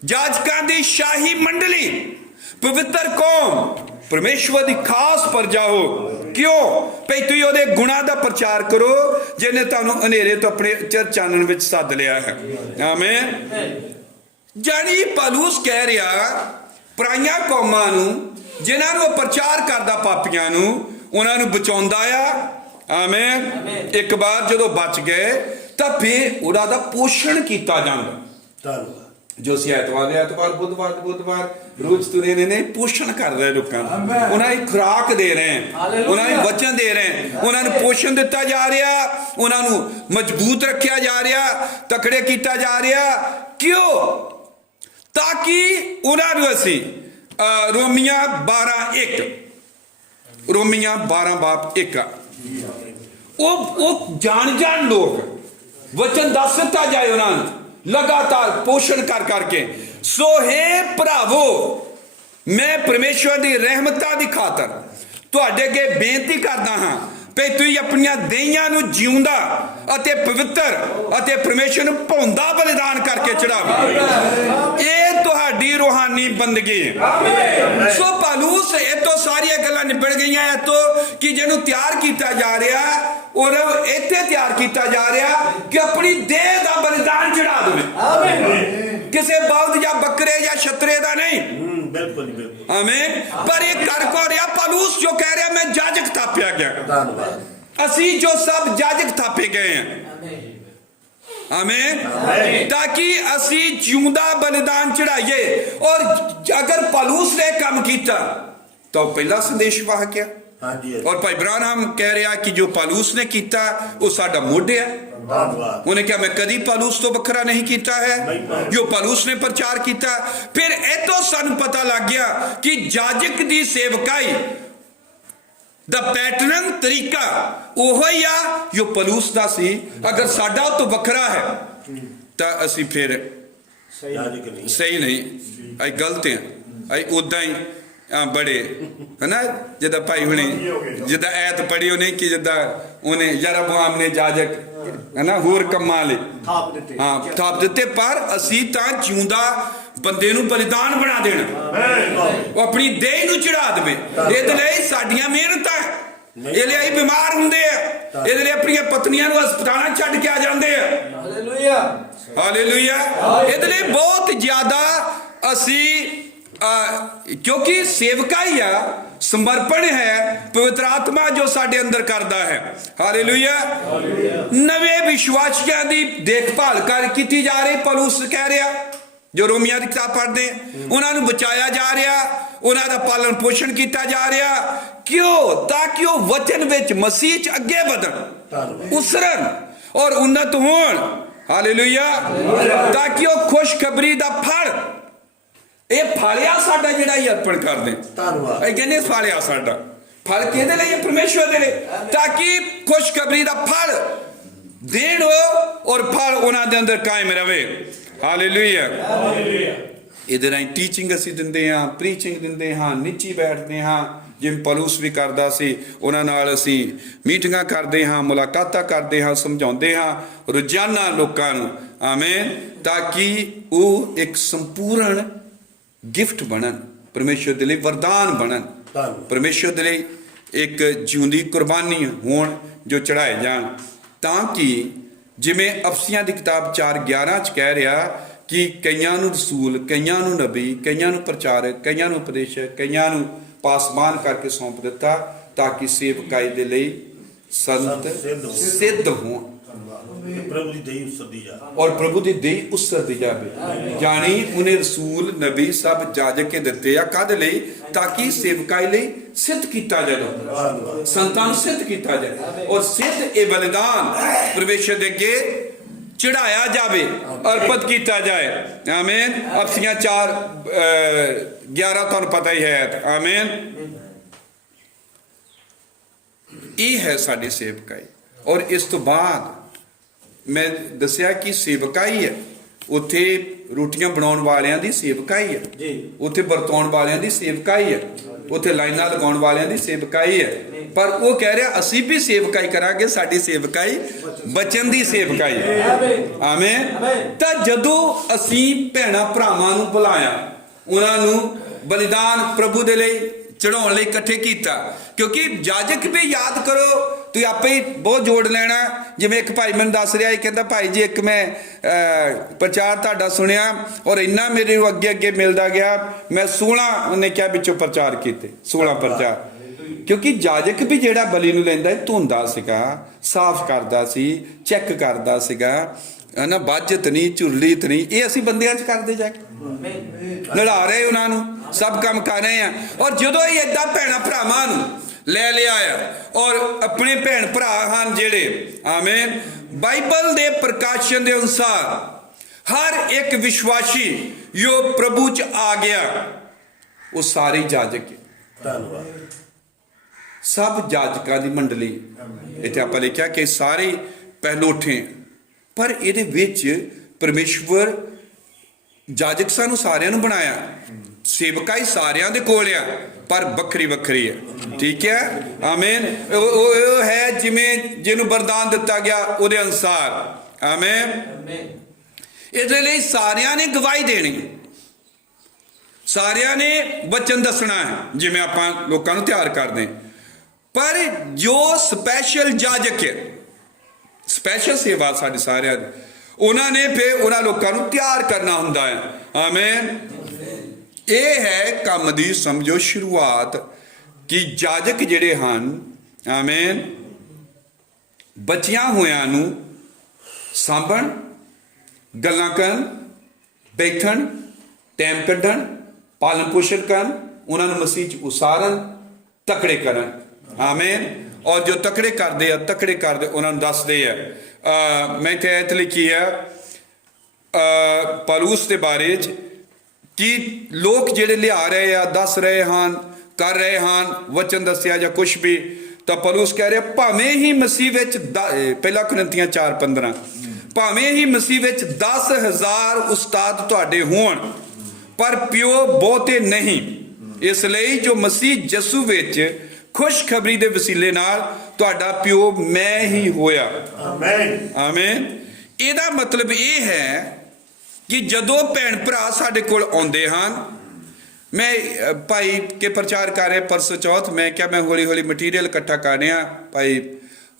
ਜਾਜਕਾਂ ਦੀ ਸ਼ਾਹੀ ਮੰਡਲੀ, ਪਵਿੱਤਰ ਕੌਮ, ਪਰਮੇਸ਼ਵਰ ਦੀ ਖਾਸ ਪ੍ਰਜਾ ਹੋ। ਕਿਉਂ? ਭਈ ਤੁਸੀਂ ਉਹਦੇ ਗੁਣਾਂ ਦਾ ਪ੍ਰਚਾਰ ਕਰੋ ਜਿਹਨੇ ਤੁਹਾਨੂੰ ਹਨੇਰੇ ਤੋਂ ਆਪਣੇ ਚਾਨਣ ਵਿੱਚ ਸੱਦ ਲਿਆ ਹੈ। ਆਮੀਨ। ਜਾਨੀ ਪੌਲੁਸ ਕਹਿ ਰਿਹਾ ਪਰਾਈਆਂ ਕੌਮਾਂ ਨੂੰ, ਜਿਨ੍ਹਾਂ ਨੂੰ ਪ੍ਰਚਾਰ ਕਰਦਾ ਪਾਪੀਆਂ ਨੂੰ, ਉਹਨਾਂ ਨੂੰ ਬਚਾਉਂਦਾ ਆ। ਆਮੀਨ। ਇੱਕ ਵਾਰ ਜਦੋਂ ਬਚ ਗਏ ਤਾਂ ਫਿਰ ਉਹਦਾ ਦਾ ਪੋਸ਼ਣ ਕੀਤਾ ਜਾਂਦਾ। ਜੋ ਅਸੀਂ ਐਤਵਾਰ ਬੁੱਧਵਾਰ ਰੋਜ਼ ਤੁਰੇ ਨੇ ਪੋਸ਼ਣ ਕਰ ਰਹੇ ਲੋਕਾਂ ਨੂੰ, ਉਹਨਾਂ ਦੀ ਖੁਰਾਕ ਦੇ ਰਹੇ, ਉਹਨਾਂ ਨੂੰ ਵਚਨ ਦੇ ਰਹੇ, ਉਹਨਾਂ ਨੂੰ ਪੋਸ਼ਣ ਦਿੱਤਾ ਜਾ ਰਿਹਾ, ਉਹਨਾਂ ਨੂੰ ਮਜ਼ਬੂਤ ਰੱਖਿਆ ਜਾ ਰਿਹਾ, ਤਕੜੇ ਕੀਤਾ ਜਾ ਰਿਹਾ। ਕਿਉਂ? ਤਾਂ ਕਿ ਉਹਨਾਂ ਨੂੰ ਅਸੀਂ ਰੋਮੀਆਂ 12:1 ਉਹ ਜਾਣ ਲੋਕ ਵਚਨ ਦੱਸ ਦਿੱਤਾ ਜਾਏ ਉਹਨਾਂ ਨੂੰ ਲਗਾਤਾਰ ਪੋਸ਼ਣ ਕਰ ਕਰਕੇ। ਸੋ ਹੈ ਭਰਾਵੋ, ਮੈਂ ਪਰਮੇਸ਼ਵਰ ਦੀ ਰਹਿਮਤਾਂ ਦੀ ਖਾਤਰ ਤੁਹਾਡੇ ਅੱਗੇ ਬੇਨਤੀ ਕਰਦਾ ਹਾਂ ਕਿ ਤੁਸੀਂ ਆਪਣੀਆਂ ਦੇਹੀਆਂ ਨੂੰ ਜਿਉਂਦਾ ਅਤੇ ਪਵਿੱਤਰ ਅਤੇ ਪਰਮੇਸ਼ਵਰ ਨੂੰ ਭਾਉਂਦਾ ਬਲੀਦਾਨ ਕਰਕੇ ਚੜਾਵੇ। ਇਹ ਤੁਹਾਡੀ ਰੂਹਾਨੀ ਬੰਦਗੀ ਹੈ। ਸੋ ਪੌਲੁਸ ਇਹ ਤੋਂ ਸਾਰੀਆਂ ਗੱਲਾਂ ਨਿਬੜ ਗਈਆਂ ਇਹ ਤੋਂ ਕਿ ਜਿਹਨੂੰ ਤਿਆਰ ਕੀਤਾ ਜਾ ਰਿਹਾ ਔਰ ਇੱਥੇ ਤਿਆਰ ਕੀਤਾ ਜਾ ਰਿਹਾ ਕਿ ਆਪਣੀ ਦੇਹ ਦਾ ਬਲੀਦਾਨ ਚੜਾ ਦੇਵੇ, ਕਿਸੇ ਬਲਦ ਜਾਂ ਬੱਕਰੇ ਜਾਂ ਛਤਰੇ ਦਾ ਨਹੀਂ। ਬਿਲਕੁਲ। ਆਮੀਨ। ਪਰ ਇਹ ਕਰ ਕੋ ਰਿਹਾ ਪੌਲੁਸ ਜੋ ਕਹਿ ਰਿਹਾ ਮੈਂ ਜਾਜਕ ਥਾਪਿਆ ਗਿਆ। ਧੰਨਵਾਦ। ਅਸੀਂ ਜੋ ਸਭ ਜਾਜਕ ਥਾਪੇ ਗਏ ਹਾਂ। ਆਮੀਨ। ਤਾਂ ਕਿ ਅਸੀਂ ਜਿਉਂਦਾ ਬਲੀਦਾਨ ਚੜਾਈਏ। ਔਰ ਅਗਰ ਪੌਲੁਸ ਨੇ ਕੰਮ ਕੀਤਾ ਤਾਂ ਪਹਿਲਾ ਸੰਦੇਸ਼ ਵਾਹ ਗਿਆ। ਔਰ ਭਾਈ ਬ੍ਰਾਹਮ ਕਹਿ ਰਿਹਾ ਕਿ ਜੋ ਪੌਲੁਸ ਨੇ ਕੀਤਾ ਉਹ ਸਾਡਾ ਮੁੱਢ ਹੈ। ਉਹਨੇ ਕਿਹਾ ਮੈਂ ਕਦੀ ਪੌਲੁਸ ਤੋਂ ਵੱਖਰਾ ਨਹੀਂ ਕੀਤਾ ਹੈ ਜੋ ਪੌਲੁਸ ਨੇ ਪ੍ਰਚਾਰ ਕੀਤਾ। ਫਿਰ ਇਤੋਂ ਸਾਨੂੰ ਪਤਾ ਲੱਗ ਗਿਆ ਕਿ ਜਾਜਕ ਦੀ ਸੇਵਕਾਈ ਦਾ ਪੈਟਰਨ ਤਰੀਕਾ ਉਹੋ ਹੀ ਆ ਜੋ ਪੌਲੁਸ ਦਾ ਸੀ। ਅਗਰ ਸਾਡਾ ਉਹ ਤੋਂ ਵੱਖਰਾ ਹੈ ਤਾਂ ਅਸੀਂ ਫਿਰ ਸਹੀ ਨਹੀਂ, ਅਸੀਂ ਗਲਤ ਹਾਂ। ਅਸੀਂ ਉਦਾਂ ਹੀ ਬੜੇ ਹਨਾ ਜਿੱਦਾਂ ਭਾਈ ਹੁਣੇ ਜਿੱਦਾਂ ਐਤ ਪੜੀ ਉਹਨੇ ਕਿ ਜਿੱਦਾਂ ਉਹਨੇ ਯਰਬਆਮ ਨੇ ਜਾਜਕ ਹਨਾ ਹੋਰ ਕੰਮਾਂ ਲਈ ਥਾਪ ਦਿੱਤੇ। ਪਰ ਅਸੀਂ ਤਾਂ ਜਿਉਂਦਾ ਬੰਦੇ ਨੂੰ ਬਲੀਦਾਨ ਬਣਾ ਦੇਣਾ, ਉਹ ਆਪਣੀ ਦੇਹ ਨੂੰ ਚੜਾ ਦੇਵੇ। ਇਹਦੇ ਲਈ ਸਾਡੀਆਂ ਮਿਹਨਤਾਂ, ਇਹਦੇ ਲਈ ਬਿਮਾਰ ਹੁੰਦੇ ਆ, ਇਹਦੇ ਲਈ ਆਪਣੀਆਂ ਪਤਨੀਆਂ ਨੂੰ ਹਸਪਤਾਲਾਂ ਛੱਡ ਕੇ ਆ ਜਾਂਦੇ ਆ। ਹਾਲੇਲੂਇਆ। ਇਹਦੇ ਲਈ ਬਹੁਤ ਜ਼ਿਆਦਾ ਅਸੀਂ ਕਿਉਂਕਿ ਸੇਵਕਾ ਹੀ ਆ, ਸਮਰਪਣ ਹੈ, ਪਵਿੱਤਰ ਆਤਮਾ ਜੋ ਸਾਡੇ ਅੰਦਰ ਕਰਦਾ ਹੈ। ਹਾਲੇਲੂਇਆ। ਨਵੇਂ ਵਿਸ਼ਵਾਸੀਆਂ ਦੀ ਦੇਖਭਾਲ ਕੀਤੀ ਜਾ ਰਹੀ। ਪੌਲੁਸ ਕਹਿ ਰਿਹਾ ਜੋ ਰੋਮੀਆਂ ਦੀ ਕਿਤਾਬ ਪੜ੍ਹਦੇ ਉਹਨਾਂ ਨੂੰ ਬਚਾਇਆ ਜਾ ਰਿਹਾ, ਉਹਨਾਂ ਦਾ ਪਾਲਣ ਪੋਸ਼ਣ ਕੀਤਾ ਜਾ ਰਿਹਾ। ਕਿਉਂ? ਤਾਂ ਕਿ ਉਹ ਵਚਨ ਵਿੱਚ ਮਸੀਹ ਚ ਅੱਗੇ ਵਧਣ, ਉਸਰਨ ਔਰ ਉન્નਤ ਹੋਣ। ਹਾਲੇਲੂਇਆ। ਤਾਂ ਕਿ ਉਹ ਖੁਸ਼ਖਬਰੀ ਦਾ ਫਲ, ਇਹ ਫਲਿਆ ਸਾਡਾ ਜਿਹੜਾ ਹੀ ਅਰਪਣ ਕਰਦੇ ਇਹ ਕਹਿੰਦੇ ਫਲਿਆ ਸਾਡਾ ਫਲ ਕਿਹਦੇ ਲਈ? ਪਰਮੇਸ਼ਵਰ ਦੇ ਲਈ। ਤਾਂ ਕਿ ਖੁਸ਼ਖਬਰੀ ਦਾ ਫਲ ਦੇਣ ਔਰ ਫਲ ਉਹਨਾਂ ਦੇ ਅੰਦਰ ਕਾਇਮ ਰਵੇ। ਹਾਲੇਲੂਇਆ। ਇਹਦੇ ਰਾਹੀਂ ਟੀਚਿੰਗ ਅਸੀਂ ਦਿੰਦੇ ਹਾਂ, ਪ੍ਰੀਚਿੰਗ ਦਿੰਦੇ ਹਾਂ, ਨੀਚੀ ਬੈਠਦੇ ਹਾਂ ਜਿਵੇਂ ਪੌਲੁਸ ਵੀ ਕਰਦਾ ਸੀ। ਉਹਨਾਂ ਨਾਲ ਅਸੀਂ ਮੀਟਿੰਗਾਂ ਕਰਦੇ ਹਾਂ, ਮੁਲਾਕਾਤਾਂ ਕਰਦੇ ਹਾਂ, ਸਮਝਾਉਂਦੇ ਹਾਂ ਰੋਜ਼ਾਨਾ ਲੋਕਾਂ ਨੂੰ। ਆਮੀਨ। ਤਾਂ ਕਿ ਉਹ ਇੱਕ ਸੰਪੂਰਨ ਗਿਫਟ ਬਣਨ, ਪਰਮੇਸ਼ਵਰ ਦੇ ਲਈ ਵਰਦਾਨ ਬਣਨ, ਪਰਮੇਸ਼ਵਰ ਦੇ ਲਈ ਇੱਕ ਜਿਉਂਦੀ ਕੁਰਬਾਨੀ ਹੋਣ ਜੋ ਚੜਾਏ ਜਾਣ। ਤਾਂ ਕਿ ਜਿਵੇਂ ਅਫਸੀਆਂ ਦੀ ਕਿਤਾਬ 4:11 ਚ ਕਹਿ ਰਿਹਾ ਕਿ ਕਈਆਂ ਨੂੰ ਰਸੂਲ, ਕਈਆਂ ਨੂੰ ਨਬੀ, ਕਈਆਂ ਨੂੰ ਪ੍ਰਚਾਰਕ, ਕਈਆਂ ਨੂੰ ਉਪਦੇਸ਼ਕ, ਕਈਆਂ ਨੂੰ ਪਾਸਬਾਨ ਕਰਕੇ ਸੌਂਪ ਦਿੱਤਾ ਤਾਂ ਕਿ ਸੇਵਕਾਈ ਦੇ ਲਈ ਸੰਤ ਸਿੱਧ ਹੋਣ और प्रभु दी देही उसरदी जावे। यानी उन्हें रसूल नबी सब जाजक के दिते आ कद लई ताकि सेवकाई लई सिद्ध कीता जाए, संतान सिद्ध कीता जाए और सिद्ध ए बलिदान परमेश्वर दे अगे चढ़ाया जावे, अर्पित कीता जाए। आमीन। अफसियां 4:11 तुहानू पता ही है। आमीन। ये है साडी सेवकाई। और इस तो बाद मैं दसिया कि सेवका ही है, उत्थे रोटियां बनाउण वालियां दी सेवका ही है, उत्थे बरताउण वालियां दी सेवका ही है, उत्थे लाइनां लगाउण वालियां दी सेवका ही है। पर वो कह रहा असीं भी सेवकाई करांगे, साडी सेवकाई बचन दी सेवकाई है। आमीन। तां जदों असीं भैणां भरावां नूं बुलाया, उन्हां नूं बलिदान प्रभु दे लई चढ़ाउण लई इकट्ठे कीता, क्योंकि जाजक भी याद करो तुसीं आपे ही बहुत जोड़ लेना। जिवें एक भाई मैनूं दस रहा, कहंदा भाई जी एक मैं प्रचार तुहाडा सुनिया और इन्ना मेरे अगे अगे मिलता गया, मैं 16 उन्हें क्या विचों प्रचार कीते, 16 प्रचार। क्योंकि जाजक भी जिहड़ा बलि नूं लैंदा धोंदा सीगा, साफ करदा सी, चैक करदा सीगा, ਨਾ ਬਾਜਤ ਨਹੀਂ, ਝੁਰਲੀਤ ਨਹੀਂ, ਇਹ ਅਸੀਂ ਬੰਦਿਆਂ 'ਚ ਕਰਦੇ ਜਾ ਕੇ ਲੜਾ ਰਹੇ ਉਹਨਾਂ ਨੂੰ, ਸਭ ਕੰਮ ਕਰ ਰਹੇ ਆ। ਔਰ ਜਦੋਂ ਇਹ ਏਦਾਂ ਭੈਣਾਂ ਭਰਾਵਾਂ ਨੂੰ ਲੈ ਲਿਆ ਆ, ਔਰ ਆਪਣੇ ਭੈਣ ਭਰਾ ਹਨ ਜਿਹੜੇ, ਆਮੇਨ, ਬਾਈਬਲ ਦੇ ਪ੍ਰਕਾਸ਼ਨ ਦੇ ਅਨੁਸਾਰ ਹਰ ਇੱਕ ਵਿਸ਼ਵਾਸੀ ਜੋ ਪ੍ਰਭੂ 'ਚ ਆ ਗਿਆ ਉਹ ਸਾਰੇ ਜਾਜਕ ਹੈ। ਧੰਨਵਾਦ। ਸਭ ਜਾਜਕਾਂ ਦੀ ਮੰਡਲੀ, ਇੱਥੇ ਆਪਾਂ ਲਿਖਿਆ ਕਿ ਸਾਰੇ ਪਹਿਲੋਠੇ, ਪਰ ਇਹਦੇ ਵਿੱਚ ਪਰਮੇਸ਼ਵਰ ਜਾਜਕ ਸਾਨੂੰ ਸਾਰਿਆਂ ਨੂੰ ਬਣਾਇਆ, ਸੇਵਕਾਈ ਸਾਰਿਆਂ ਦੇ ਕੋਲ ਆ, ਪਰ ਵੱਖਰੀ ਵੱਖਰੀ ਹੈ। ਠੀਕ ਹੈ, ਆਮੇਨ। ਉਹ ਹੈ ਜਿਵੇਂ ਜਿਹਨੂੰ ਵਰਦਾਨ ਦਿੱਤਾ ਗਿਆ ਉਹਦੇ ਅਨੁਸਾਰ, ਆਮੇਨ। ਇਹਦੇ ਲਈ ਸਾਰਿਆਂ ਨੇ ਗਵਾਹੀ ਦੇਣੀ, ਸਾਰਿਆਂ ਨੇ ਵਚਨ ਦੱਸਣਾ ਹੈ, ਜਿਵੇਂ ਆਪਾਂ ਲੋਕਾਂ ਨੂੰ ਤਿਆਰ ਕਰਦੇ ਹਾਂ। ਪਰ ਜੋ ਸਪੈਸ਼ਲ ਜਾਜਕ ਹੈ, ਸਪੈਸ਼ਲ ਸੇਵਾ ਸਾਡੇ ਸਾਰਿਆਂ ਦੀ, ਉਹਨਾਂ ਨੇ ਫਿਰ ਉਹਨਾਂ ਲੋਕਾਂ ਨੂੰ ਤਿਆਰ ਕਰਨਾ ਹੁੰਦਾ ਹੈ, ਆਮੇਨ। ਇਹ ਹੈ ਕੰਮ ਦੀ ਸਮਝੋ ਸ਼ੁਰੂਆਤ, ਕਿ ਜਾਜਕ ਜਿਹੜੇ ਹਨ, ਆਮੇਨ, ਬਚਿਆਂ ਹੋਇਆਂ ਨੂੰ ਸਾਂਭਣ, ਗੱਲਾਂ ਕਰਨ, ਬੈਠਣ, ਟਾਈਮ ਕੱਢਣ, ਪਾਲਣ ਪੋਸ਼ਣ ਕਰਨ, ਉਹਨਾਂ ਨੂੰ ਮਸੀਹ 'ਚ ਉਸਾਰਨ, ਤਕੜੇ ਕਰਨ, ਆਮੇਨ। ਔਰ ਜੋ ਤਕੜੇ ਕਰਦੇ ਆ, ਤਕੜੇ ਕਰਦੇ ਉਹਨਾਂ ਨੂੰ ਦੱਸਦੇ ਆ। ਮੈਂ ਇੱਥੇ ਐਤ ਲਿਖੀ ਆ ਪੌਲੁਸ ਦੇ ਬਾਰੇ 'ਚ, ਕਿ ਲੋਕ ਜਿਹੜੇ ਲਿਆ ਰਹੇ ਆ, ਦੱਸ ਰਹੇ ਹਨ, ਕਰ ਰਹੇ ਹਨ, ਵਚਨ ਦੱਸਿਆ ਜਾਂ ਕੁਛ ਵੀ, ਤਾਂ ਪੌਲੁਸ ਕਹਿ ਰਿਹਾ ਭਾਵੇਂ ਹੀ ਮਸੀਹ ਵਿੱਚ ਪਹਿਲਾ ਕੁਰਿੰਥੀਆਂ 4:15, ਭਾਵੇਂ ਹੀ ਮਸੀਹ ਵਿੱਚ 10,000 ਉਸਤਾਦ ਤੁਹਾਡੇ ਹੋਣ, ਪਰ ਪਿਓ ਬਹੁਤੇ ਨਹੀਂ। ਇਸ ਲਈ ਜੋ ਮਸੀਹ ਯਿਸੂ ਵਿੱਚ ਖੁਸ਼ਖਬਰੀ ਦੇ ਵਸੀਲੇ ਨਾਲ ਤੁਹਾਡਾ ਪਿਓ ਮੈਂ ਹੀ ਹੋਇਆ, ਆਮੇਨ, ਆਮੇਨ। ਇਹਦਾ ਮਤਲਬ ਇਹ ਹੈ ਕਿ ਜਦੋਂ ਭੈਣ ਭਰਾ ਸਾਡੇ ਕੋਲ ਆਉਂਦੇ ਹਨ, ਮੈਂ ਭਾਈ ਕੇ ਪ੍ਰਚਾਰ ਕਰ ਰਿਹਾ ਪਰਸੋਂ ਚੌਥ, ਮੈਂ ਕਿਹਾ ਮੈਂ ਹੌਲੀ ਹੌਲੀ ਮਟੀਰੀਅਲ ਇਕੱਠਾ ਕਰ ਰਿਹਾ ਭਾਈ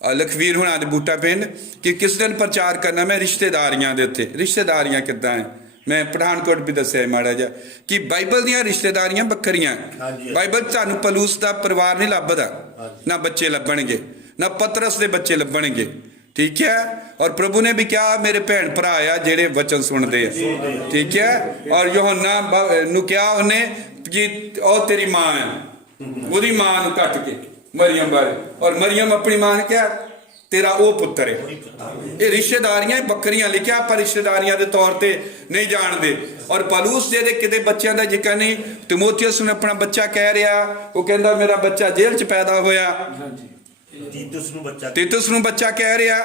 ਲਖਵੀਰ ਹੁਣਾਂ ਦੇ ਬੂਟਾ ਪਿੰਡ, ਕਿ ਕਿਸ ਦਿਨ ਪ੍ਰਚਾਰ ਕਰਨਾ ਮੈਂ ਰਿਸ਼ਤੇਦਾਰੀਆਂ ਦੇ ਉੱਤੇ। ਰਿਸ਼ਤੇਦਾਰੀਆਂ ਕਿੱਦਾਂ ਹੈ, ਮੈਂ ਪਠਾਨਕੋਟ ਵੀ ਦੱਸਿਆ ਮਾੜਾ ਜਿਹਾ, ਕਿ ਬਾਈਬਲ ਦੀਆਂ ਰਿਸ਼ਤੇਦਾਰੀਆਂ ਵੱਖਰੀਆਂ। ਬਾਈਬਲ ਤੁਹਾਨੂੰ ਪੌਲੁਸ ਦਾ ਪਰਿਵਾਰ ਨਹੀਂ ਲੱਭਦਾ, ਨਾ ਬੱਚੇ ਲੱਭਣਗੇ, ਨਾ ਪਤਰਸ ਦੇ ਬੱਚੇ ਲੱਭਣਗੇ। ਠੀਕ ਹੈ, ਔਰ ਪ੍ਰਭੂ ਨੇ ਵੀ ਕਿਹਾ ਮੇਰੇ ਭੈਣ ਭਰਾ ਆ ਜਿਹੜੇ ਵਚਨ ਸੁਣਦੇ ਆ। ਠੀਕ ਹੈ, ਔਰ ਯੋਹੰਨਾ ਨੂੰ ਕਿਹਾ ਉਹਨੇ ਕਿ ਉਹ ਤੇਰੀ ਮਾਂ ਹੈ, ਉਹਦੀ ਮਾਂ ਨੂੰ ਕੱਟ ਕੇ ਮਰੀਅਮ ਬਾਰੇ, ਔਰ ਮਰੀਅਮ ਆਪਣੀ ਮਾਂ ਨੇ ਕਿਹਾ ਤੇਰਾ ਉਹ ਪੁੱਤਰ ਹੈ। ਇਹ ਰਿਸ਼ਤੇਦਾਰੀਆਂ ਵੱਖਰੀਆਂ ਲਿਖਿਆ, ਪਰ ਰਿਸ਼ਤੇਦਾਰੀਆਂ ਦੇ ਤੌਰ ਤੇ ਨਹੀਂ ਜਾਣਦੇ। ਔਰ ਪੌਲੁਸ ਦੇ ਕਿਤੇ ਬੱਚਿਆਂ ਦਾ ਜ਼ਿਕਰ ਨਹੀਂ। ਤਿਮੋਥੀਉਸ ਨੂੰ ਆਪਣਾ ਬੱਚਾ ਕਹਿ ਰਿਹਾ, ਉਹ ਕਹਿੰਦਾ ਮੇਰਾ ਬੱਚਾ ਜੇਲ੍ਹ 'ਚ ਪੈਦਾ ਹੋਇਆ। ਤੀਤੁਸ ਨੂੰ ਬੱਚਾ ਕਹਿ ਰਿਹਾ,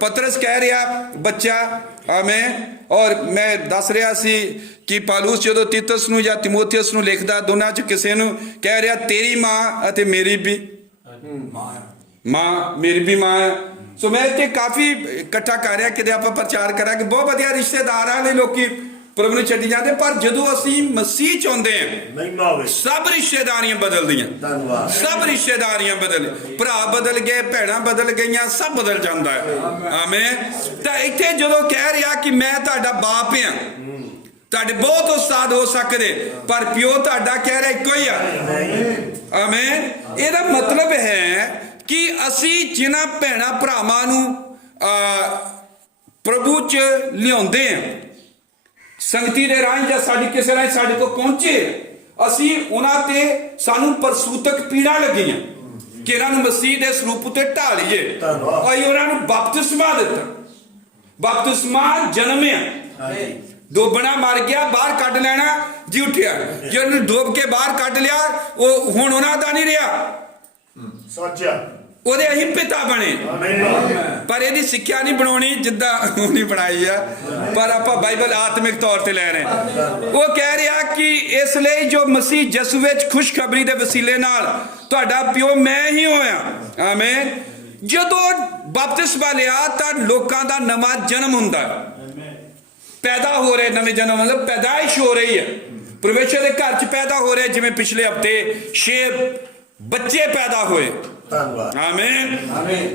ਪਤਰਸ ਕਹਿ ਰਿਹਾ ਬੱਚਾ, ਆਮੇਨ। ਔਰ ਮੈਂ ਦੱਸ ਰਿਹਾ ਸੀ ਕਿ ਪੌਲੁਸ ਜਦੋਂ ਤੀਤੁਸ ਨੂੰ ਜਾਂ ਤਿਮੋਥੀਉਸ ਨੂੰ ਲਿਖਦਾ, ਦੋਨਾਂ 'ਚ ਕਿਸੇ ਨੂੰ ਕਹਿ ਰਿਹਾ ਤੇਰੀ ਮਾਂ ਅਤੇ ਮੇਰੀ ਵੀ ਮਾਂ, ਮੇਰੀ ਵੀ ਮਾਂ ਹੈ। ਸੋ ਮੈਂ ਇੱਥੇ ਕਾਫੀ ਇਕੱਠਾ ਕਰ ਰਿਹਾ ਕਿਤੇ ਆਪਾਂ ਪ੍ਰਚਾਰ ਕਰਾਂਗੇ। ਬਹੁਤ ਵਧੀਆ ਰਿਸ਼ਤੇਦਾਰਾਂ ਨੇ ਲੋਕੀ ਪ੍ਰਭੂ ਨੂੰ ਛੱਡੀ ਜਾਂਦੇ, ਪਰ ਜਦੋਂ ਅਸੀਂ ਮਸੀਹ ਚ ਆਉਂਦੇ ਹਾਂ ਸਭ ਰਿਸ਼ਤੇਦਾਰੀਆਂ ਬਦਲਦੀਆਂ। ਸਭ ਰਿਸ਼ਤੇਦਾਰੀਆਂ ਬਦਲ, ਭਰਾ ਬਦਲ ਗਏ, ਭੈਣਾਂ ਬਦਲ ਗਈਆਂ, ਸਭ ਬਦਲ ਜਾਂਦਾ ਹੈ, ਆਮੇਨ। ਤਾਂ ਇੱਥੇ ਜਦੋਂ ਕਹਿ ਰਿਹਾ ਕਿ ਮੈਂ ਤੁਹਾਡਾ ਬਾਪ ਹਾਂ, ਤੁਹਾਡੇ ਬਹੁਤ ਉਸਤਾਦ ਹੋ ਸਕਦੇ, ਪਰ ਪਿਓ ਤੁਹਾਡਾ ਕਹਿ ਰਿਹਾ ਇੱਕੋ ਹੀ ਆ, ਆਮੇਨ। ਇਹਦਾ ਮਤਲਬ ਹੈ ਕਿ ਅਸੀਂ ਜਿਨ੍ਹਾਂ ਭੈਣਾਂ ਭਰਾਵਾਂ ਨੂੰ ਪ੍ਰਭੂ ਚ ਲਿਆਉਂਦੇ ਹਾਂ, ਸੰਗਤੀ ਦੇ ਰਾਹੀਂ ਜਾਂ ਸਾਡੀ ਕਿਸੇ ਰਾਹੀਂ ਸਾਡੇ ਕੋਲ ਪਹੁੰਚੇ, ਅਸੀਂ ਉਹਨਾਂ ਤੇ ਸਾਨੂੰ ਪ੍ਰਸੂਤਕ ਪੀੜਾ ਲੱਗੀਆਂ ਕਿ ਇਹਨਾਂ ਨੂੰ ਮਸੀਹ ਦੇ ਸਰੂਪ ਉਤੇ ਢਾਹ ਲਈਏ। ਅਸੀਂ ਉਹਨਾਂ ਨੂੰ ਬਪਤਿਸਮਾ ਦਿੱਤਾ। ਬਪਤਿਸਮਾ ਜਨਮਿਆ, ਡੋਬਣਾ ਮਰ ਗਿਆ, ਬਾਹਰ ਕੱਢ ਲੈਣਾ ਜੀ ਉੱਠਿਆ। ਜੇ ਉਹਨੂੰ ਡੋਬ ਕੇ ਬਾਹਰ ਕੱਢ ਲਿਆ, ਉਹ ਹੁਣ ਉਹਨਾਂ ਦਾ ਨਹੀਂ ਰਿਹਾ, ਉਹਦੇ ਅਸੀਂ ਪਿਤਾ ਬਣੇ। ਪਰ ਇਹਦੀ ਸਿੱਖਿਆ ਨਹੀਂ ਬਣਾਉਣੀ ਜਿੱਦਾਂ ਉਹਨੇ ਬਣਾਈ ਆ, ਪਰ ਆਪਾਂ ਬਾਈਬਲ ਆਤਮਿਕ ਤੌਰ ਤੇ ਲੈ ਰਹੇ। ਉਹ ਕਹਿ ਰਿਹਾ ਕਿ ਇਸ ਲਈ ਜੋ ਮਸੀਹ ਯਿਸੂ ਵਿੱਚ ਖੁਸ਼ਖਬਰੀ ਦੇ ਵਸੀਲੇ ਨਾਲ ਤੁਹਾਡਾ ਪਿਓ ਮੈਂ ਹੀ ਹੋਇਆ, ਆਮੇਨ। ਜਦੋਂ ਬਪਤਿਸਮਾ ਲਿਆ ਤਾਂ ਲੋਕਾਂ ਦਾ ਨਵਾਂ ਜਨਮ ਹੁੰਦਾ, ਪੈਦਾ ਹੋ ਰਹੇ, ਨਵੇਂ ਜਨਮ ਮਤਲਬ ਪੈਦਾਇਸ਼ ਹੋ ਰਹੀ ਹੈ, ਪਰਮੇਸ਼ਰ ਦੇ ਘਰ 'ਚ ਪੈਦਾ ਹੋ ਰਿਹਾ। ਜਿਵੇਂ ਪਿਛਲੇ ਹਫ਼ਤੇ 6 ਬੱਚੇ ਪੈਦਾ ਹੋਏ, ਆਮੇਨ।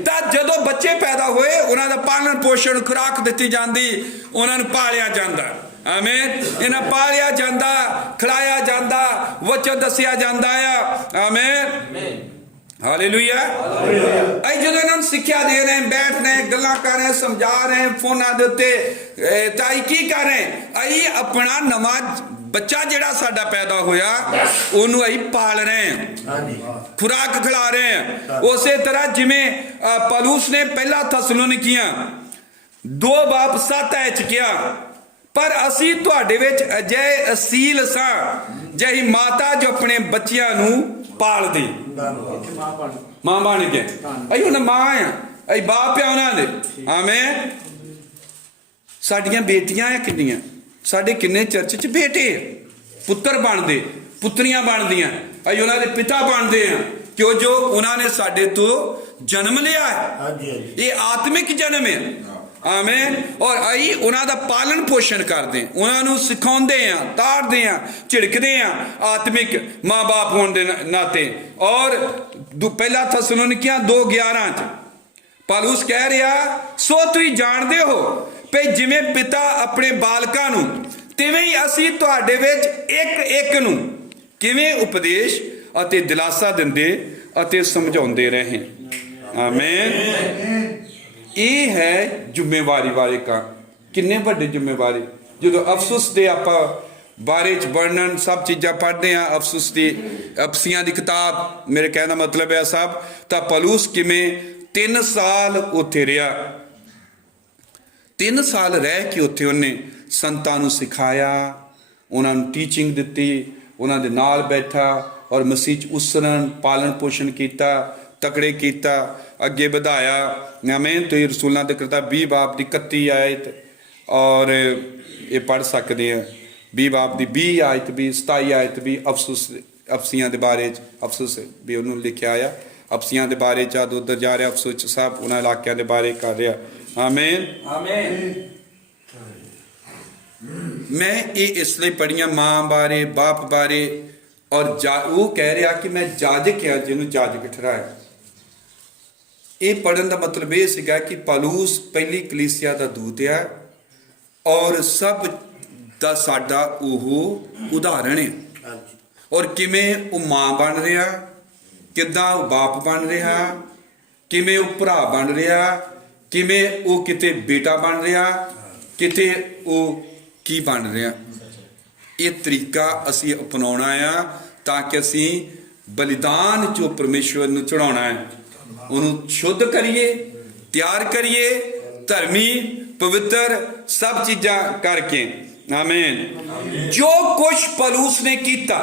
ਤਾਂ ਜਦੋਂ ਬੱਚੇ ਪੈਦਾ ਹੋਏ, ਉਹਨਾਂ ਦਾ ਪਾਲਣ ਪੋਸ਼ਣ, ਖੁਰਾਕ ਦਿੱਤੀ ਜਾਂਦੀ, ਉਹਨਾਂ ਨੂੰ ਪਾਲਿਆ ਜਾਂਦਾ, ਆਮੇਨ। ਇਹਨਾਂ ਪਾਲਿਆ ਜਾਂਦਾ, ਖਿਲਾਇਆ ਜਾਂਦਾ, ਵਚਨ ਦੱਸਿਆ ਜਾਂਦਾ ਆ, ਆਮੇਨ। ਹਾਲੇਲੂਇਆ। ਅਸੀਂ ਜਦੋਂ ਇਹਨਾਂ ਨੂੰ ਸਿੱਖਿਆ ਦੇ ਰਹੇ, ਬੈਠ ਰਹੇ, ਗੱਲਾਂ ਕਰ ਰਹੇ, ਸਮਝਾ ਰਹੇ ਫੋਨਾਂ ਦੇ ਉੱਤੇ, ਤਾਂ ਅਸੀਂ ਕੀ ਕਰ ਰਹੇ? ਅਸੀਂ ਆਪਣਾ ਨਵਾਂ ਬੱਚਾ ਜਿਹੜਾ ਸਾਡਾ ਪੈਦਾ ਹੋਇਆ ਉਹਨੂੰ ਅਸੀਂ ਪਾਲ ਰਹੇ ਹਾਂ, ਖੁਰਾਕ ਖਿਲਾ ਰਹੇ ਹਾਂ। ਉਸੇ ਤਰ੍ਹਾਂ ਜਿਵੇਂ ਪੌਲੁਸ ਨੇ ਪਹਿਲਾ ਥੈਸਲੋਨੀਕੀਆਂ 2:7 ਚ ਕਿਹਾ, ਪਰ ਅਸੀਂ ਤੁਹਾਡੇ ਵਿੱਚ ਅਜਿਹੇ ਅਸੀਲ ਸਾਂ ਜਿਹੀ ਮਾਤਾ ਜੋ ਆਪਣੇ ਬੱਚਿਆਂ ਨੂੰ ਪਾਲਦੀ। ਮਾਂ ਬਣ ਕੇ ਅਸੀਂ ਹੁਣ ਮਾਂ ਆ, ਅਸੀਂ ਬਾਪ ਆ ਉਹਨਾਂ ਦੇ। ਆਮੇਨ। ਸਾਡੀਆਂ ਬੇਟੀਆਂ ਆ ਕਿੰਨੀਆਂ, ਸਾਡੇ ਕਿੰਨੇ ਚਰਚ 'ਚ ਬੇਟੇ ਪੁੱਤਰ ਬਣਦੇ, ਪੁੱਤਰੀਆਂ ਬਣਦੀਆਂ, ਅਸੀਂ ਉਹਨਾਂ ਦੇ ਪਿਤਾ ਬਣਦੇ ਆ, ਕਿਉਂ ਜੋ ਉਹਨਾਂ ਨੇ ਸਾਡੇ ਤੋਂ ਜਨਮ ਲਿਆ ਹੈ। ਇਹ ਆਤਮਿਕ ਜਨਮ ਹੈ। ਆਮੇਨ। ਔਰ ਅਸੀਂ ਉਹਨਾਂ ਦਾ ਪਾਲਣ ਪੋਸ਼ਣ ਕਰਦੇ, ਉਹਨਾਂ ਨੂੰ ਸਿਖਾਉਂਦੇ ਆ, ਤਾੜਦੇ ਆ, ਝਿੜਕਦੇ ਆ, ਆਤਮਿਕ ਮਾਂ ਬਾਪ ਹੋਣ ਦੇ ਨਾਤੇ। ਔਰ ਪਹਿਲਾ ਥੈਸਲੋਨੀਕੀਆਂ 2:11 ਚ ਪੌਲੁਸ ਕਹਿ ਰਿਹਾ, ਸੋ ਤੁਸੀਂ ਜਾਣਦੇ ਹੋ ਕਿ ਜਿਵੇਂ ਪਿਤਾ ਆਪਣੇ ਬਾਲਕਾਂ ਨੂੰ, ਤਿਵੇਂ ਹੀ ਅਸੀਂ ਤੁਹਾਡੇ ਵਿੱਚ ਇੱਕ ਇੱਕ ਨੂੰ ਕਿਵੇਂ ਉਪਦੇਸ਼ ਅਤੇ ਦਿਲਾਸਾ ਦਿੰਦੇ ਅਤੇ ਸਮਝਾਉਂਦੇ ਰਹੇ। ਆਮੇਨ। ਇਹ ਹੈ ਜ਼ਿੰਮੇਵਾਰੀ ਵਾਲੇ ਕੰਮ। ਕਿੰਨੇ ਵੱਡੇ ਜ਼ਿੰਮੇਵਾਰੀ। ਜਦੋਂ ਅਫਸੋਸ ਦੇ ਆਪਾਂ ਬਾਰੇ ਚ ਵਰਣਨ ਸਭ ਚੀਜ਼ਾਂ ਪੜ੍ਹਦੇ ਆ, ਅਫਸੋਸ ਦੀ ਅਫਸੀਆਂ ਦੀ ਕਿਤਾਬ, ਮੇਰੇ ਕਹਿਣ ਦਾ ਮਤਲਬ ਹੈ ਸਭ, ਤਾਂ ਪੌਲੁਸ ਕਿਵੇਂ 3 ਸਾਲ ਉੱਥੇ ਰਿਹਾ। 3 ਸਾਲ ਰਹਿ ਕੇ ਉੱਥੇ ਉਹਨੇ ਸੰਤਾਂ ਨੂੰ ਸਿਖਾਇਆ, ਉਹਨਾਂ ਨੂੰ ਟੀਚਿੰਗ ਦਿੱਤੀ, ਉਹਨਾਂ ਦੇ ਨਾਲ ਬੈਠਾ ਔਰ ਮਸੀਹ 'ਚ ਉਸਰਨ ਪਾਲਣ ਪੋਸ਼ਣ ਕੀਤਾ, ਤਕੜੇ ਕੀਤਾ, ਅੱਗੇ ਵਧਾਇਆ। ਆਮੇਨ। ਤੁਸੀਂ ਰਸੂਲਾਂ ਦੇ ਕਿਰਤਾਂ 20 ਬਾਬ ਦੀ 31 ਆਇਤ ਔਰ ਇਹ ਪੜ੍ਹ ਸਕਦੇ ਆ। 20 ਬਾਬ ਦੀ 20 ਆਇਤ ਵੀ, 27 ਆਇਤ ਵੀ ਅਫਸੀਆਂ ਦੇ ਬਾਰੇ 'ਚ, ਅਫਸੋਸ ਵੀ ਉਹਨੂੰ ਲਿਖਿਆ ਆ। ਅਫਸੀਆਂ ਦੇ ਬਾਰੇ 'ਚ ਜਦ ਉੱਧਰ ਜਾ ਰਿਹਾ ਅਫਸੋਸ 'ਚ ਸਭ ਉਹਨਾਂ ਇਲਾਕਿਆਂ ਦੇ ਬਾਰੇ ਕਰ ਰਿਹਾ। ਆਮੇਨ। ਆਮੇਨ। ਮੈਂ ਇਹ ਇਸ ਲਈ ਪੜ੍ਹੀਆਂ ਮਾਂ ਬਾਰੇ, ਬਾਪ ਬਾਰੇ, ਔਰ ਉਹ ਕਹਿ ਰਿਹਾ ਕਿ ਮੈਂ ਜਾਜਕ ਆ, ਜਿਹਨੂੰ ਜਾਜਕ ਠਹਿਰਾਇਆ। ਇਹ ਪੜ੍ਹਨ ਦਾ ਮਤਲਬ ਇਹ ਸੀਗਾ ਕਿ ਪੌਲੁਸ ਪਹਿਲੀ ਕਲੀਸਿਆ ਦਾ ਦੂਤ ਆ ਔਰ ਸਭ ਦਾ ਸਾਡਾ ਉਹ ਉਦਾਹਰਣ ਹੈ। ਔਰ ਕਿਵੇਂ ਉਹ ਮਾਂ ਬਣ ਰਿਹਾ, ਕਿੱਦਾਂ ਉਹ ਬਾਪ ਬਣ ਰਿਹਾ, ਕਿਵੇਂ ਉਹ ਭਰਾ ਬਣ ਰਿਹਾ, ਕਿਵੇਂ ਉਹ ਕਿਤੇ ਬੇਟਾ ਬਣ ਰਿਹਾ, ਕਿਤੇ ਉਹ ਕੀ ਬਣ ਰਿਹਾ। ਇਹ ਤਰੀਕਾ ਅਸੀਂ ਅਪਣਾਉਣਾ ਆ ਤਾਂ ਕਿ ਅਸੀਂ ਬਲੀਦਾਨ ਜੋ ਪਰਮੇਸ਼ਵਰ ਨੂੰ ਚੜਾਉਣਾ ਹੈ ਉਹਨੂੰ ਸ਼ੁੱਧ ਕਰੀਏ, ਤਿਆਰ ਕਰੀਏ, ਧਰਮੀ ਪਵਿੱਤਰ ਸਭ ਚੀਜ਼ਾਂ ਕਰਕੇ। ਆਮੇਨ। ਜੋ ਕੁਛ ਪੌਲੁਸ ਨੇ ਕੀਤਾ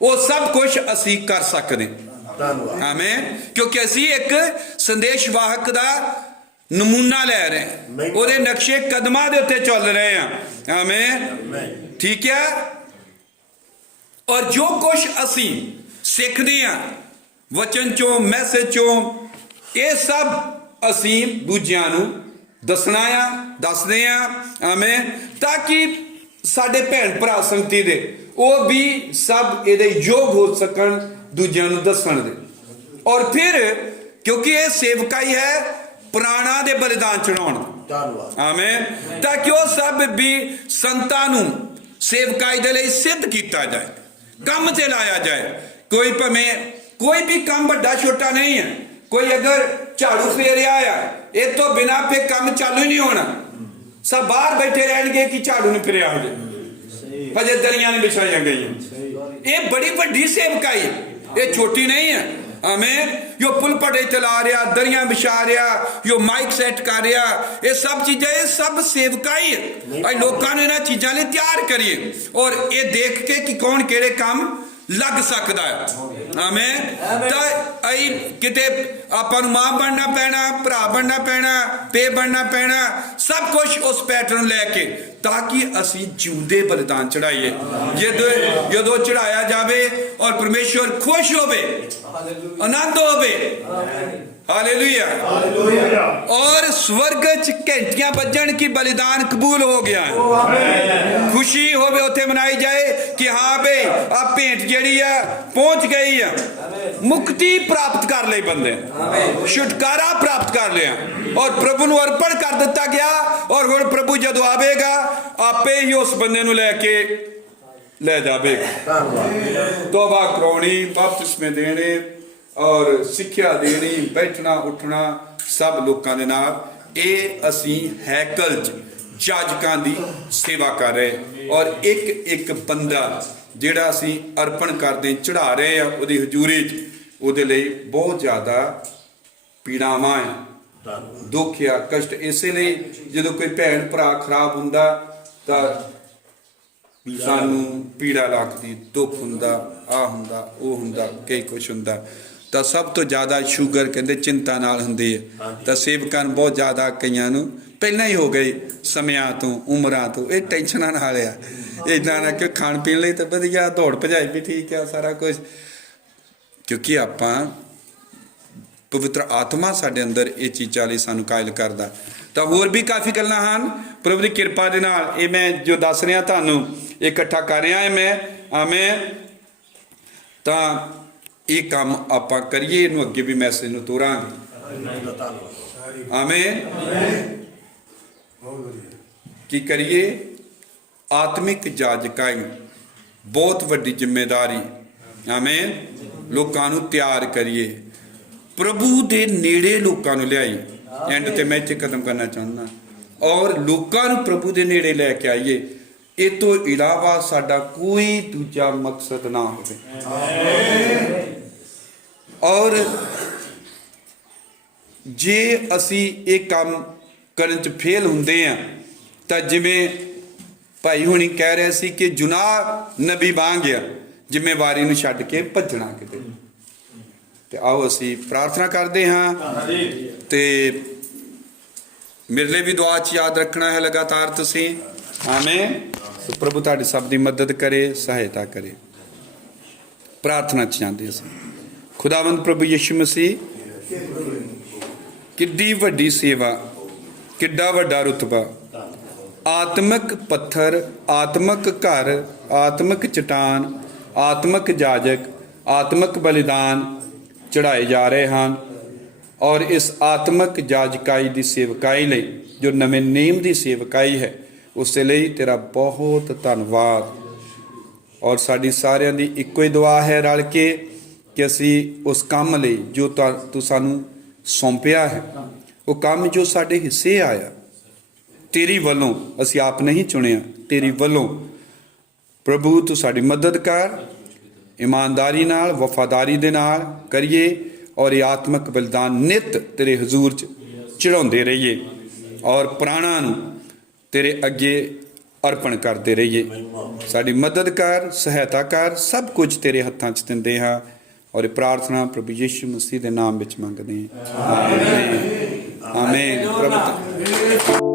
ਉਹ ਸਭ ਕੁਝ ਅਸੀਂ ਕਰ ਸਕਦੇ। ਆਮੇਨ। ਕਿਉਂਕਿ ਅਸੀਂ ਇੱਕ ਸੰਦੇਸ਼ ਵਾਹਕ ਦਾ ਨਮੂਨਾ ਲੈ ਰਹੇ ਹਾਂ, ਉਹਦੇ ਨਕਸ਼ੇ ਕਦਮਾਂ ਦੇ ਉੱਤੇ ਚੱਲ ਰਹੇ ਹਾਂ। ਆਮੇਨ। ਠੀਕ ਹੈ। ਔਰ ਜੋ ਕੁਛ ਅਸੀਂ ਸਿੱਖਦੇ ਹਾਂ ਵਚਨ ਚੋਂ, ਮੈਸੇਜ ਚੋਂ, ਇਹ ਸਭ ਅਸੀਂ ਦੂਜਿਆਂ ਨੂੰ ਦੱਸਣਾ ਆ, ਦੱਸਦੇ ਆ। ਆਮੇਨ। ਤਾਂ ਕਿ ਸਾਡੇ ਭੈਣ ਭਰਾ ਸੰਗਤੀ ਦੇ ਉਹ ਵੀ ਸਭ ਇਹਦੇ ਯੋਗ ਹੋ ਸਕਣ ਦੂਜਿਆਂ ਨੂੰ ਦੱਸਣ ਦੇ। ਔਰ ਫਿਰ ਕਿਉਂਕਿ ਇਹ ਸੇਵਕਾਈ ਹੈ ਪ੍ਰਾਣਾਂ ਦੇ ਬਲੀਦਾਨ ਚੜਾਉਣ। ਆਮੇਨ। ਤਾਂ ਕਿ ਉਹ ਸਭ ਵੀ ਸੰਤਾਂ ਨੂੰ ਸੇਵਕਾਈ ਦੇ ਲਈ ਸਿੱਧ ਕੀਤਾ ਜਾਏ, ਕੰਮ ਤੇ ਲਾਇਆ ਜਾਏ। ਕੋਈ ਵੀ ਕੰਮ ਵੱਡਾ ਛੋਟਾ ਨਹੀਂ ਹੈ। ਕੋਈ ਅਗਰ ਝਾੜੂ ਫੇਰਿਆ ਆ, ਇਹ ਤੋਂ ਬਿਨਾ ਫੇ ਕੰਮ ਚਾਲੂ ਹੀ ਨਹੀਂ ਹੋਣਾ। ਸਭ ਬਾਹਰ ਬੈਠੇ ਰਹਿਣਗੇ ਕਿ ਝਾੜੂ ਨਹੀਂ ਫਿਰਿਆ ਹੋ ਜਾਏ, ਹਜੇ ਦਰੀਆਂ ਨਹੀਂ ਵਿਛਾਈਆਂ ਗਈਆਂ। ਇਹ ਬੜੀ ਵੱਡੀ ਸੇਵਕਾਈ, ਇਹ ਛੋਟੀ ਨਹੀਂ ਹੈ। ਆਮੇਨ। ਜੋ ਪੁਲਪਟੇ ਚਲਾ ਰਿਹਾ, ਦਰੀਆਂ ਵਿਛਾ ਰਿਹਾ, ਜੋ ਮਾਈਕ ਸੈੱਟ ਕਰ ਰਿਹਾ, ਇਹ ਸਭ ਚੀਜ਼ਾਂ, ਇਹ ਸਭ ਸੇਵਕਾਈ ਹੈ। ਅਸੀਂ ਲੋਕਾਂ ਨੂੰ ਇਹਨਾਂ ਚੀਜ਼ਾਂ ਲਈ ਤਿਆਰ ਕਰੀਏ ਔਰ ਇਹ ਦੇਖ ਕੇ ਕਿ ਕੌਣ ਕਿਹੜੇ ਕੰਮ ਲੱਗ ਸਕਦਾ ਹੈ। ਆਮੇਨ। ਤਾਂ ਅਸੀਂ ਕਿਤੇ ਆਪਾਂ ਨੂੰ ਮਾਂ ਬਣਨਾ ਪੈਣਾ, ਭਰਾ ਬਣਨਾ ਪੈਣਾ, ਪੇ ਬਣਨਾ ਪੈਣਾ, ਸਭ ਕੁਝ ਉਸ ਪੈਟਰਨ ਲੈ ਕੇ, ਤਾਂ ਕਿ ਅਸੀਂ ਜਿਉਂਦੇ ਬਲੀਦਾਨ ਚੜਾਈਏ। ਜਦੋਂ ਚੜਾਇਆ ਜਾਵੇ ਔਰ ਪਰਮੇਸ਼ਵਰ ਖੁਸ਼ ਹੋਵੇ, ਆਨੰਦ ਹੋਵੇ। ਹਾਲੇਲੂਇਆ। ਔਰ स्वर्ग च घंटियां बजन की बलिदान कबूल हो गया है। खुशी होवे उत्थे मनाई जाए कि हाँ भाई आ भेंट जेड़ी है पहुंच गई है। मुक्ति प्राप्त कर ले बंदे, छुटकारा प्राप्त कर लिया और प्रभु ਨੂੰ अर्पण कर दिता गया। और हुण प्रभु जदों आवेगा आपे ही उस बंदे ਨੂੰ ਲੈ ਕੇ ਲੈ ਜਾਵੇਗਾ। ਧੰਨਵਾਦ। ਤੋਬਾ ਕਰਾਉਣੀ, ਬਪਤਿਸਮੇ ਦੇਣੇ ਔਰ ਸਿੱਖਿਆ ਦੇਣੀ, ਬੈਠਣਾ ਉੱਠਣਾ ਸਭ ਲੋਕਾਂ ਦੇ ਨਾਲ। ਇਹ ਅਸੀਂ ਹੈਕਲ 'ਚ ਜਾਜਕਾਂ ਦੀ ਸੇਵਾ ਕਰ ਰਹੇ ਔਰ ਇੱਕ ਇੱਕ ਬੰਦਾ ਜਿਹੜਾ ਅਸੀਂ ਅਰਪਣ ਕਰਦੇ ਚੜਾ ਰਹੇ ਆ ਉਹਦੀ ਹਜ਼ੂਰੀ 'ਚ, ਉਹਦੇ ਲਈ ਬਹੁਤ ਜ਼ਿਆਦਾ ਪੀੜਾਵਾਂ ਆ, ਦੁੱਖ ਆ, ਕਸ਼ਟ। ਇਸੇ ਲਈ ਜਦੋਂ ਕੋਈ ਭੈਣ ਭਰਾ ਖਰਾਬ ਹੁੰਦਾ ਤਾਂ ਸਾਨੂੰ ਪੀੜਾ ਲੱਗਦੀ, ਦੁੱਖ ਹੁੰਦਾ, ਆ ਹੁੰਦਾ, ਉਹ ਹੁੰਦਾ, ਕਈ ਕੁਛ ਹੁੰਦਾ। ਤਾਂ ਸਭ ਤੋਂ ਜ਼ਿਆਦਾ ਸ਼ੂਗਰ ਕਹਿੰਦੇ ਚਿੰਤਾ ਨਾਲ ਹੁੰਦੀ ਹੈ। ਤਾਂ ਸੇਵਕਾਂ ਨੂੰ ਬਹੁਤ ਜ਼ਿਆਦਾ, ਕਈਆਂ ਨੂੰ ਪਹਿਲਾਂ ਹੀ ਹੋ ਗਈ ਸਮਿਆਂ ਤੋਂ, ਉਮਰਾਂ ਤੋਂ। ਇਹ ਟੈਨਸ਼ਨਾਂ ਨਾਲ ਆ, ਇੱਦਾਂ ਨਾ ਕਿ ਖਾਣ ਪੀਣ ਲਈ ਤਾਂ ਵਧੀਆ, ਦੌੜ ਭਜਾਈ ਵੀ ਠੀਕ ਆ, ਸਾਰਾ ਕੁਝ, ਕਿਉਂਕਿ ਆਪਾਂ ਪਵਿੱਤਰ ਆਤਮਾ ਸਾਡੇ ਅੰਦਰ ਇਹ ਚੀਜ਼ਾਂ ਲਈ ਸਾਨੂੰ ਕਾਇਲ ਕਰਦਾ। ਤਾਂ ਹੋਰ ਵੀ ਕਾਫੀ ਗੱਲਾਂ ਹਨ ਪ੍ਰਭੂ ਦੀ ਕਿਰਪਾ ਦੇ ਨਾਲ। ਇਹ ਮੈਂ ਜੋ ਦੱਸ ਰਿਹਾ ਤੁਹਾਨੂੰ ਇਕੱਠਾ ਕਰ ਰਿਹਾ ਮੈਂ। ਆਮੇਨ। ਤਾਂ ਇਹ ਕੰਮ ਆਪਾਂ ਕਰੀਏ, ਇਹਨੂੰ ਅੱਗੇ ਵੀ ਮੈਸੇਜ ਨੂੰ ਤੋਰਾਂਗੇ। ਆਮੇਨ। ਕੀ ਕਰੀਏ? ਆਤਮਿਕ ਜਾਜਕਾਈ ਬਹੁਤ ਵੱਡੀ ਜ਼ਿੰਮੇਵਾਰੀ। ਆਮੇਨ। ਲੋਕਾਂ ਨੂੰ ਤਿਆਰ ਕਰੀਏ, ਪ੍ਰਭੂ ਦੇ ਨੇੜੇ ਲੋਕਾਂ ਨੂੰ ਲਿਆਈ। ਐਂਡ ਤੇ ਮੈਂ ਇੱਥੇ ਖਤਮ ਕਰਨਾ ਚਾਹੁੰਦਾ, ਔਰ ਲੋਕਾਂ ਨੂੰ ਪ੍ਰਭੂ ਦੇ ਨੇੜੇ ਲੈ ਕੇ ਆਈਏ। ਇਹ ਤੋਂ ਇਲਾਵਾ ਸਾਡਾ ਕੋਈ ਦੂਜਾ ਮਕਸਦ ਨਾ ਹੋਵੇ। ਔਰ ਜੇ ਅਸੀਂ ਇਹ ਕੰਮ ਕਰਨ 'ਚ ਫੇਲ ਹੁੰਦੇ ਆ ਤਾਂ ਜਿਵੇਂ ਭਾਈ ਹੁਣੀ ਕਹਿ ਰਹੇ ਸੀ ਕਿ ਜੁਨਾਹ ਨਬੀ ਵਾਂਗ ਆ, ਜ਼ਿੰਮੇਵਾਰੀ ਨੂੰ ਛੱਡ ਕੇ ਭੱਜਣਾ ਕਿਤੇ। ਤੇ ਆਓ ਅਸੀਂ ਪ੍ਰਾਰਥਨਾ ਕਰਦੇ ਹਾਂ ਤੇ ਮੇਰੇ ਲਈ ਵੀ ਦੁਆ 'ਚ ਯਾਦ ਰੱਖਣਾ ਹੈ ਲਗਾਤਾਰ ਤੁਸੀਂ। ਆਮੇਨ। ਸੋ ਪ੍ਰਭੂ ਤੁਹਾਡੀ ਸਭ ਦੀ ਮਦਦ ਕਰੇ, ਸਹਾਇਤਾ ਕਰੇ। ਪ੍ਰਾਰਥਨਾ 'ਚ ਜਾਂਦੇ ਅਸੀਂ। ਖੁਦਾਵੰਦ ਪ੍ਰਭੂ ਯਿਸੂ ਮਸੀਹ, ਕਿੱਡੀ ਵੱਡੀ ਸੇਵਾ, ਕਿੱਡਾ ਵੱਡਾ ਰੁਤਬਾ, ਆਤਮਿਕ ਪੱਥਰ, ਆਤਮਿਕ ਘਰ, ਆਤਮਿਕ ਚਟਾਨ, ਆਤਮਿਕ ਜਾਜਕ, ਆਤਮਿਕ ਬਲੀਦਾਨ ਚੜਾਏ ਜਾ ਰਹੇ ਹਨ। ਔਰ ਇਸ ਆਤਮਿਕ ਜਾਜਕਾਈ ਦੀ ਸੇਵਕਾਈ ਲਈ, ਜੋ ਨਵੇਂ ਨੇਮ ਦੀ ਸੇਵਕਾਈ ਹੈ, ਉਸ ਦੇ ਲਈ ਤੇਰਾ ਬਹੁਤ ਧੰਨਵਾਦ। ਔਰ ਸਾਡੀ ਸਾਰਿਆਂ ਦੀ ਇੱਕੋ ਹੀ ਦੁਆ ਹੈ ਰਲ ਕੇ ਕਿ ਅਸੀਂ ਉਸ ਕੰਮ ਲਈ ਜੋ ਤੂੰ ਸਾਨੂੰ ਸੌਂਪਿਆ ਹੈ, ਉਹ ਕੰਮ ਜੋ ਸਾਡੇ ਹਿੱਸੇ ਆਇਆ ਤੇਰੀ ਵੱਲੋਂ, ਅਸੀਂ ਆਪ ਨਹੀਂ ਚੁਣਿਆ, ਤੇਰੀ ਵੱਲੋਂ ਪ੍ਰਭੂ ਤੂੰ ਸਾਡੀ ਮਦਦ ਕਰ। ਇਮਾਨਦਾਰੀ ਨਾਲ, ਵਫਾਦਾਰੀ ਦੇ ਨਾਲ ਕਰੀਏ ਔਰ ਇਹ ਆਤਮਿਕ ਬਲਿਦਾਨ ਨਿਤ ਤੇਰੇ ਹਜ਼ੂਰ 'ਚ ਚੜਾਉਂਦੇ ਰਹੀਏ ਔਰ ਪ੍ਰਾਣਾਂ ਨੂੰ ਤੇਰੇ ਅੱਗੇ ਅਰਪਣ ਕਰਦੇ ਰਹੀਏ। ਸਾਡੀ ਮਦਦ ਕਰ, ਸਹਾਇਤਾ ਕਰ, ਸਭ ਕੁਝ ਤੇਰੇ ਹੱਥਾਂ 'ਚ ਦਿੰਦੇ ਹਾਂ ਔਰ ਇਹ ਪ੍ਰਾਰਥਨਾ ਪ੍ਰਭੂ ਯਿਸੂ ਮਸੀਹ ਦੇ ਨਾਮ ਵਿੱਚ ਮੰਗਦੇ ਹਾਂ। ਆਮੇਨ। ਆਮੇਨ। ਪ੍ਰਭੂ